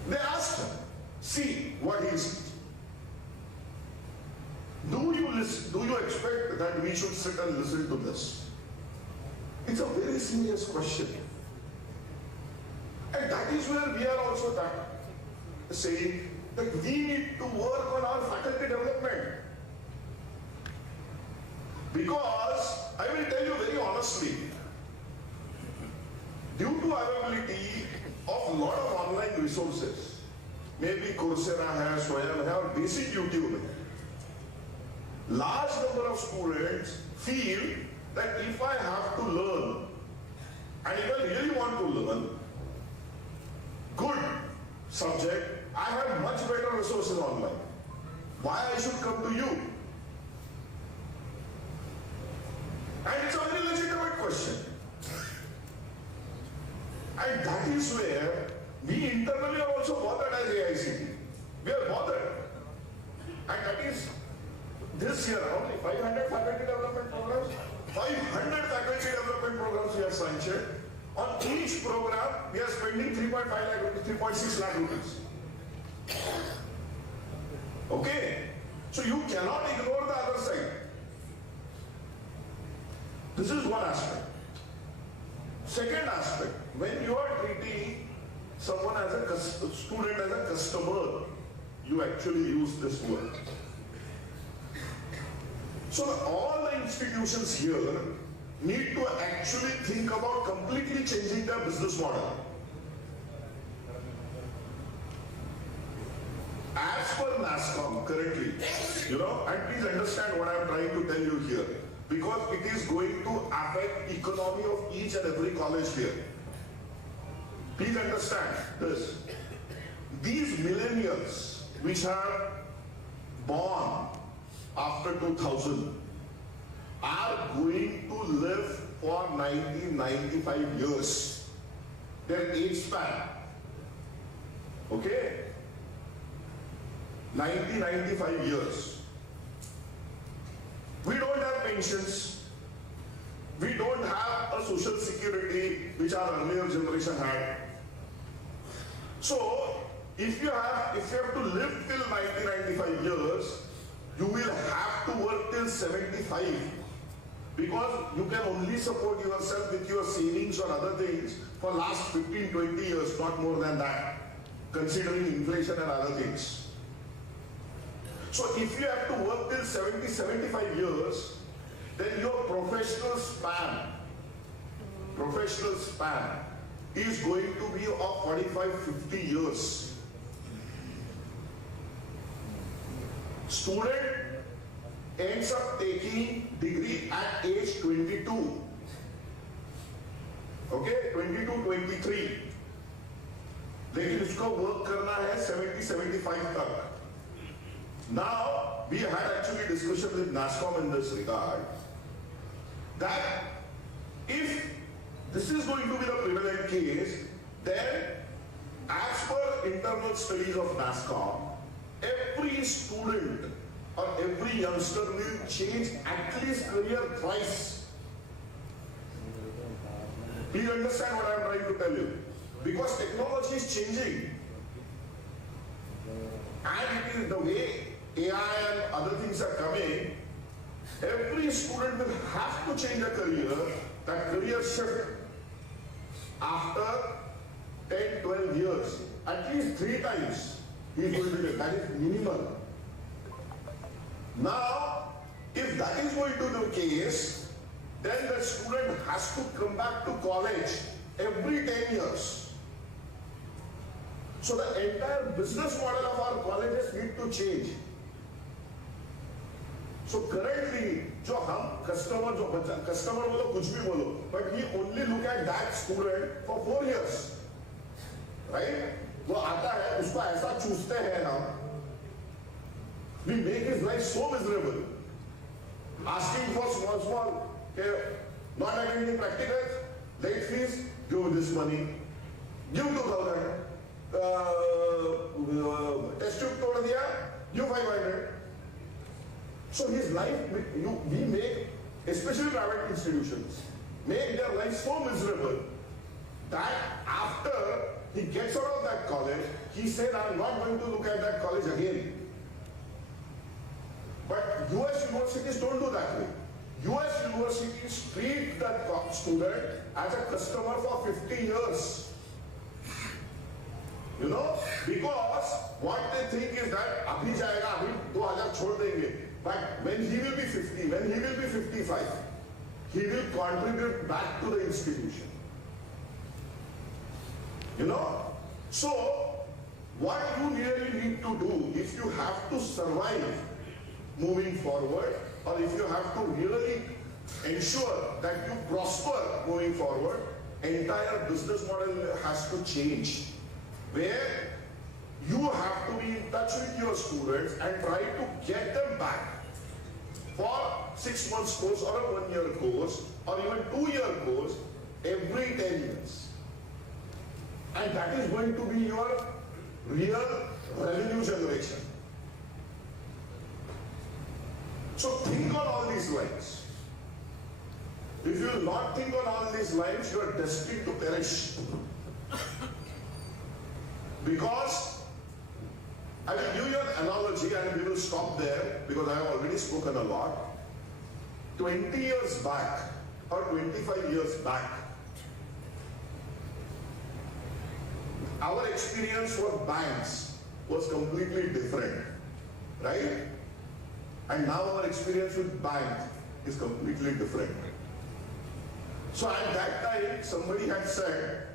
They asked him, see what he is. Do you expect that we should sit and listen to this? It's a very serious question. And that is where we are also saying that we need to work on our faculty development. Because, I will tell you very honestly, due to availability of a lot of online resources, maybe Coursera has, Swayam has, or basic YouTube, large number of students feel that if I have to learn, and if I really want to learn good subject, I have much better resources online. Why I should come to you? And it's a very legitimate question. And that is where we internally are also bothered as AICTE. We are bothered. And that is this year only 500 faculty development programs. 500 faculty development programs we have sanctioned. On each program, we are spending 3.5 lakh rupees, 3.6 lakh rupees. Okay? So you cannot ignore the other side. This is one aspect. Second aspect, when you are treating someone as a student as a customer, you actually use this word. So all the institutions here need to actually think about completely changing their business model. As per NASCOM currently, and please understand what I am trying to tell you here, because it is going to affect economy of each and every college here. Please understand this. These millennials which are born after 2000 are going to live for 90-95 years. Their age span. Okay? 90-95 years. We don't have pensions. We don't have a social security which our earlier generation had. So, if you have to live till 90-95 years, you will have to work till 75, because you can only support yourself with your savings or other things for last 15-20 years, not more than that, considering inflation and other things. So if you have to work till 70-75 years, then your professional span is going to be of 45-50 years. Student ends up taking degree at age 22. Okay, 22-23. लेकिन उसको work करना है 70-75 तक. Now, we had actually discussion with NASCOM in this regard, that if this is going to be the prevalent case, then as per internal studies of NASCOM, every student or every youngster will change at least career twice. Please understand what I am trying to tell you. Because technology is changing. And it is the way AI and other things are coming, every student will have to change a career, that career shift after 10, 12 years, at least 3 times he is going to get, that is minimal. Now, if that is going to be the case, then the student has to come back to college every 10 years. So the entire business model of our colleges need to change. So currently, जो हम customer जो बच्चा customer बोलो कुछ भी बोलो, but we only look at that student for 4 years, right? वो आता है उसको ऐसा चूसते हैं हम, we make his life so miserable, asking for small, not attending practicals, late fees, give this money, give 2,000, test tube तोड़ दिया, give 500. So his life, we make, especially private institutions, make their life so miserable that after he gets out of that college, he said, I'm not going to look at that college again. But US universities don't do that way. US universities treat that student as a customer for 50 years. You know, because what they think is that abhi jayega, abhi 2000 chhod denge. But when he will be 50, when he will be 55, he will contribute back to the institution. You know? So, what you really need to do, if you have to survive moving forward, or if you have to really ensure that you prosper moving forward, entire business model has to change. Where you have to be in touch with your students and try to get them back for 6 months course or a 1 year course or even 2 year course every 10 years. And that is going to be your real revenue generation. So think on all these lines. If you will not think on all these lines, you are destined to perish. Because I will give you an analogy and we will stop there because I have already spoken a lot. 20 years back or 25 years back, our experience with banks was completely different, right? And now our experience with bank is completely different. So at that time, somebody had said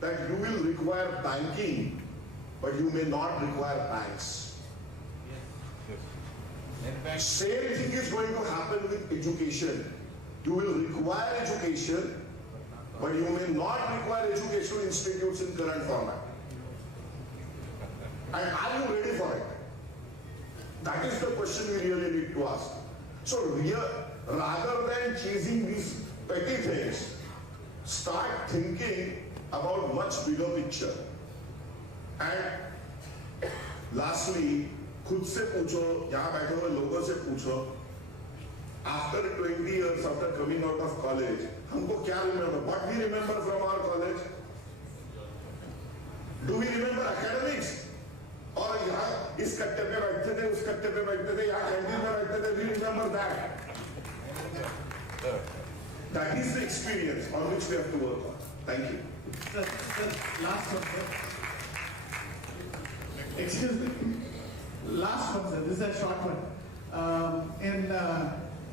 that you will require banking, but you may not require banks. Same thing is going to happen with education. You will require education, but you may not require educational institutes in current format. And are you ready for it? That is the question we really need to ask. So rather than chasing these petty things, start thinking about much bigger picture. And lastly, खुद से पूछो, यहाँ बैठे हुए लोगों से पूछो, after 20 years after coming out of college, हमको क्या remember? What we remember from our college? Do we remember academics? और यहाँ इस कट्टे पे बैठते थे, उस कट्टे पे बैठते थे, यहाँ कैंटीन में बैठते थे, we remember that. That is the experience on which we have to work on. Thank you. Sir, last one, sir. Excuse me. Last one, sir. This is a short one. In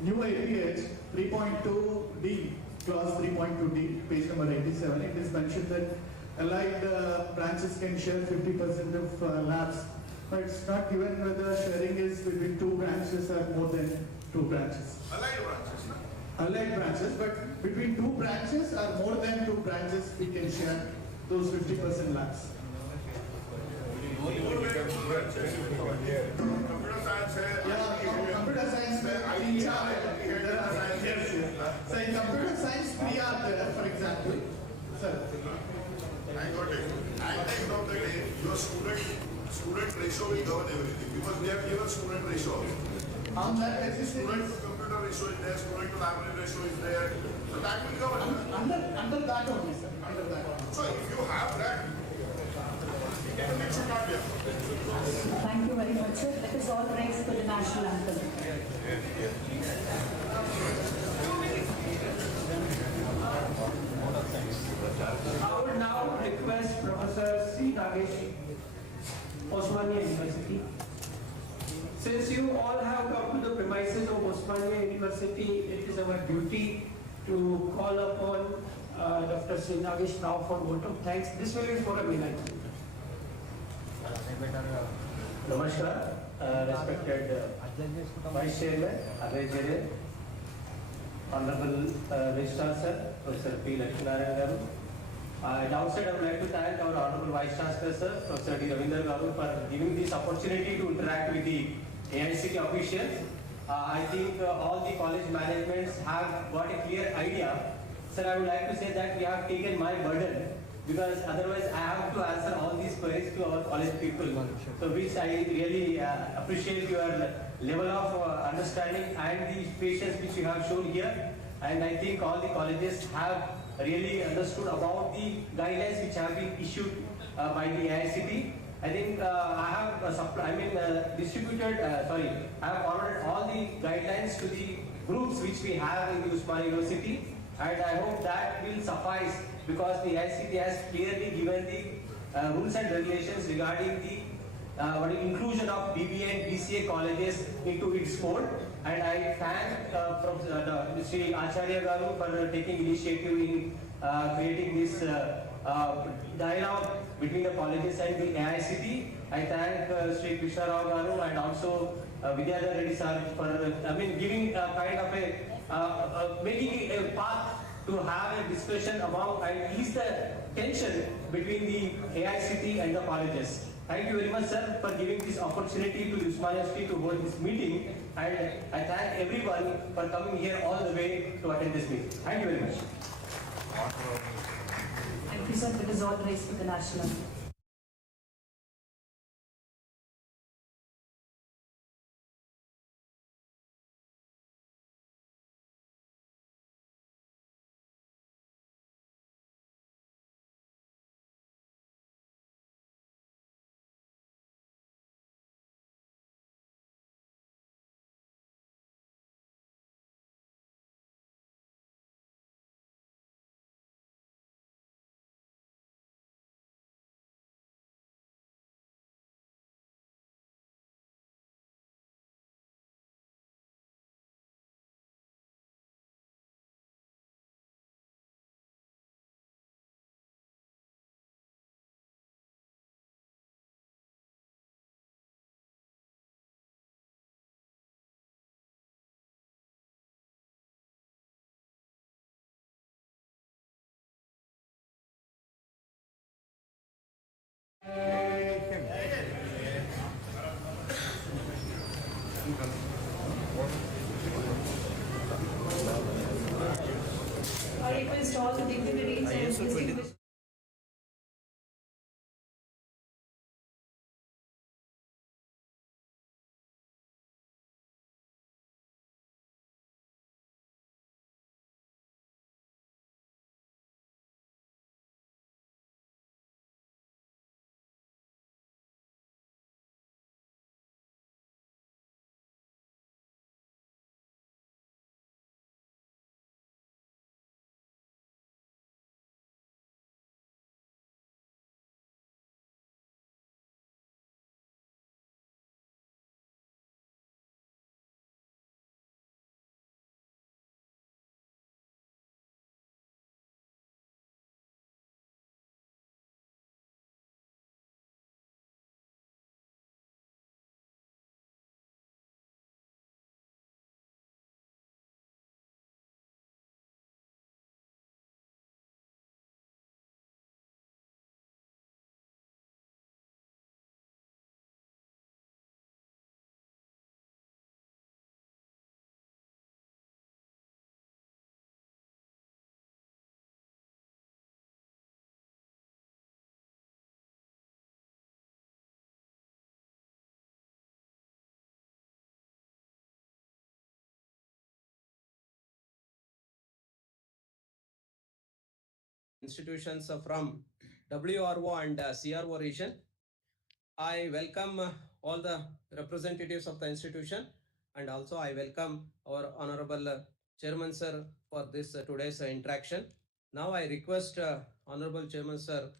new APH 3.2D, clause 3.2D, page number 87, it is mentioned that allied branches can share 50% of labs, but it's not given whether sharing is between 2 branches or more than 2 branches. Allied branches, no? Allied branches, but between 2 branches or more than 2 branches, we can share those 50% labs. Computer science है, computer science में 3 are there. So in computer science 3 are there, for example. Sir. I got it. At the end of the day, your student ratio will govern everything because we have given student ratio. On that basis, student to computer ratio is there, student to library ratio is there. So that will govern. Under that only, sir. Under that. So if you have that, then it should not be. Thank you very much, sir. Let us all rise for the national anthem. Nagesh, Osmania University. Since you all have come to the premises of Osmania University, it is our duty to call upon Dr. Sri Nagesh now for vote of thanks. This will be for a minute. Namaskar, respected Vice Chairman, Abhay Honorable Registrar Sir, Professor P. Lakshminarayan Garu. At outset, I would like to thank our Honorable Vice Chancellor Sir, Professor D. Ravinder Garu, for giving this opportunity to interact with the AICTE officials. I think all the college managements have got a clear idea. Sir, I would like to say that we have taken my burden, because otherwise I have to answer all these queries to our college people. So which I really appreciate your level of understanding and the patience which you have shown here. And I think all the colleges have really understood about the guidelines which have been issued by the AICTE. I think I have distributed, I have forwarded all the guidelines to the groups which we have in the Usmania University, and I hope that will suffice, because the AICTE has clearly given the rules and regulations regarding the inclusion of BBA and BCA colleges into its fold. And I thank Sri Acharya Garu for taking initiative in creating this dialogue between the colleges and the AICTE. I thank Sri Krishna Rao Garu and also Vidyadhar Reddy sir for giving a kind of a making a path to have a discussion about and ease the tension between the AICTE and the colleges. Thank you very much, sir, for giving this opportunity to Usmania University to hold this meeting, and I thank everyone for coming here all the way to attend this meeting. Thank you very much. Thank you, sir. It is all raised to the national. I request all the dignitaries and distinguished institutions from WRO and CRO region. I welcome all the representatives of the institution, and also I welcome our Honorable Chairman Sir for this today's interaction. Now I request Honorable Chairman Sir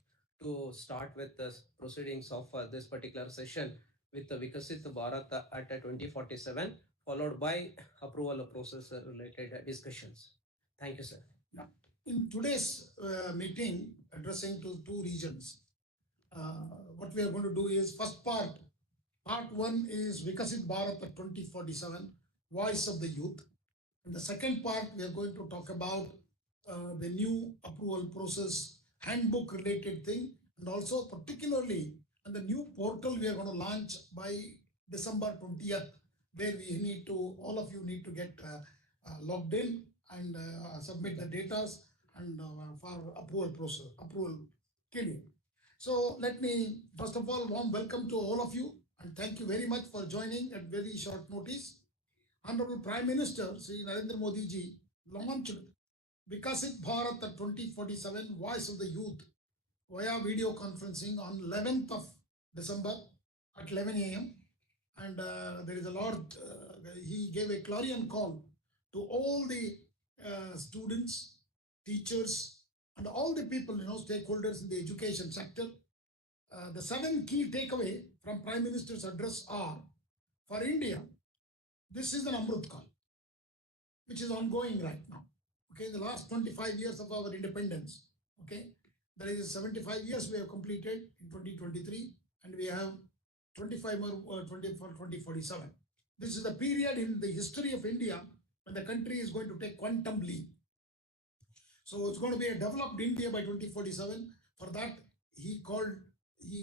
to start with the proceedings of this particular session with the Vikasit Bharat at 2047, followed by approval process related discussions. Thank you, sir. In today's meeting, addressing to two regions, what we are going to do is first part one is Vikasit Bharat at 2047, Voice of the Youth. In the second part, we are going to talk about the new approval process, handbook related thing, and also particularly on the new portal we are going to launch by December 20th, where we need to, all of you need to get logged in and submit the data and for approval process, approval period. So let me, first of all, warm welcome to all of you and thank you very much for joining at very short notice. Honorable Prime Minister Sri Narendra Modi ji launched Vikasit Bharat 2047 Voice of the Youth via video conferencing on 11th of December at 11 a.m. And there is a lot, he gave a clarion call to all the students, teachers, and all the people, stakeholders in the education sector. The 7 key takeaway from Prime Minister's address are, for India, this is an Amrut Kal, which is ongoing right now. Okay, the last 25 years of our independence. Okay, there is 75 years we have completed in 2023, and we have 25 more for 2047. This is the period in the history of India when the country is going to take quantum leap. So it's going to be a developed India by 2047. For that, he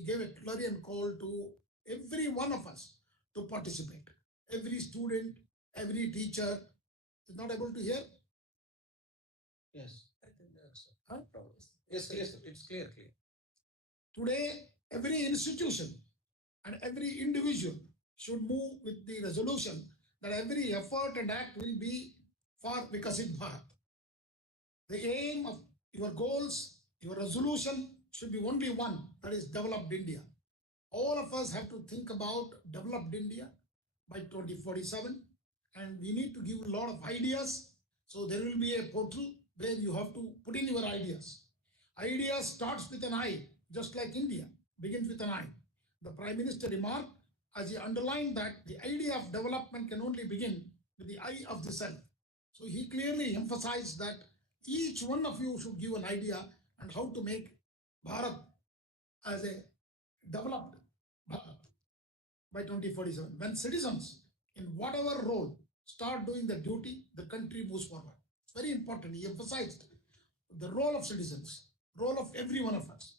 gave a clarion call to every one of us to participate. Every student, every teacher is not able to hear. Yes, I think there's a problem. Yes, yes, it's clear. Today, every institution and every individual should move with the resolution that every effort and act will be for Vikasit Bharat. The aim of your goals, your resolution should be only one, that is developed India. All of us have to think about developed India by 2047, and we need to give a lot of ideas. So there will be a portal where you have to put in your ideas. Ideas starts with an I, just like India begins with an I. The Prime Minister remarked, as he underlined, that the idea of development can only begin with the I of the self. So he clearly emphasized that each one of you should give an idea on how to make Bharat as a developed Bharat by 2047. When citizens, in whatever role, start doing the duty, the country moves forward. It's very important. He emphasized the role of citizens, role of every one of us.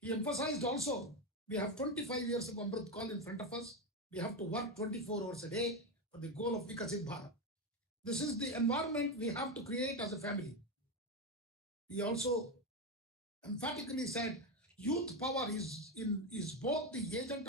He emphasized also, we have 25 years of Amrit Kal in front of us. We have to work 24 hours a day for the goal of Vikasit Bharat. This is the environment we have to create as a family. He also emphatically said, youth power is both the agent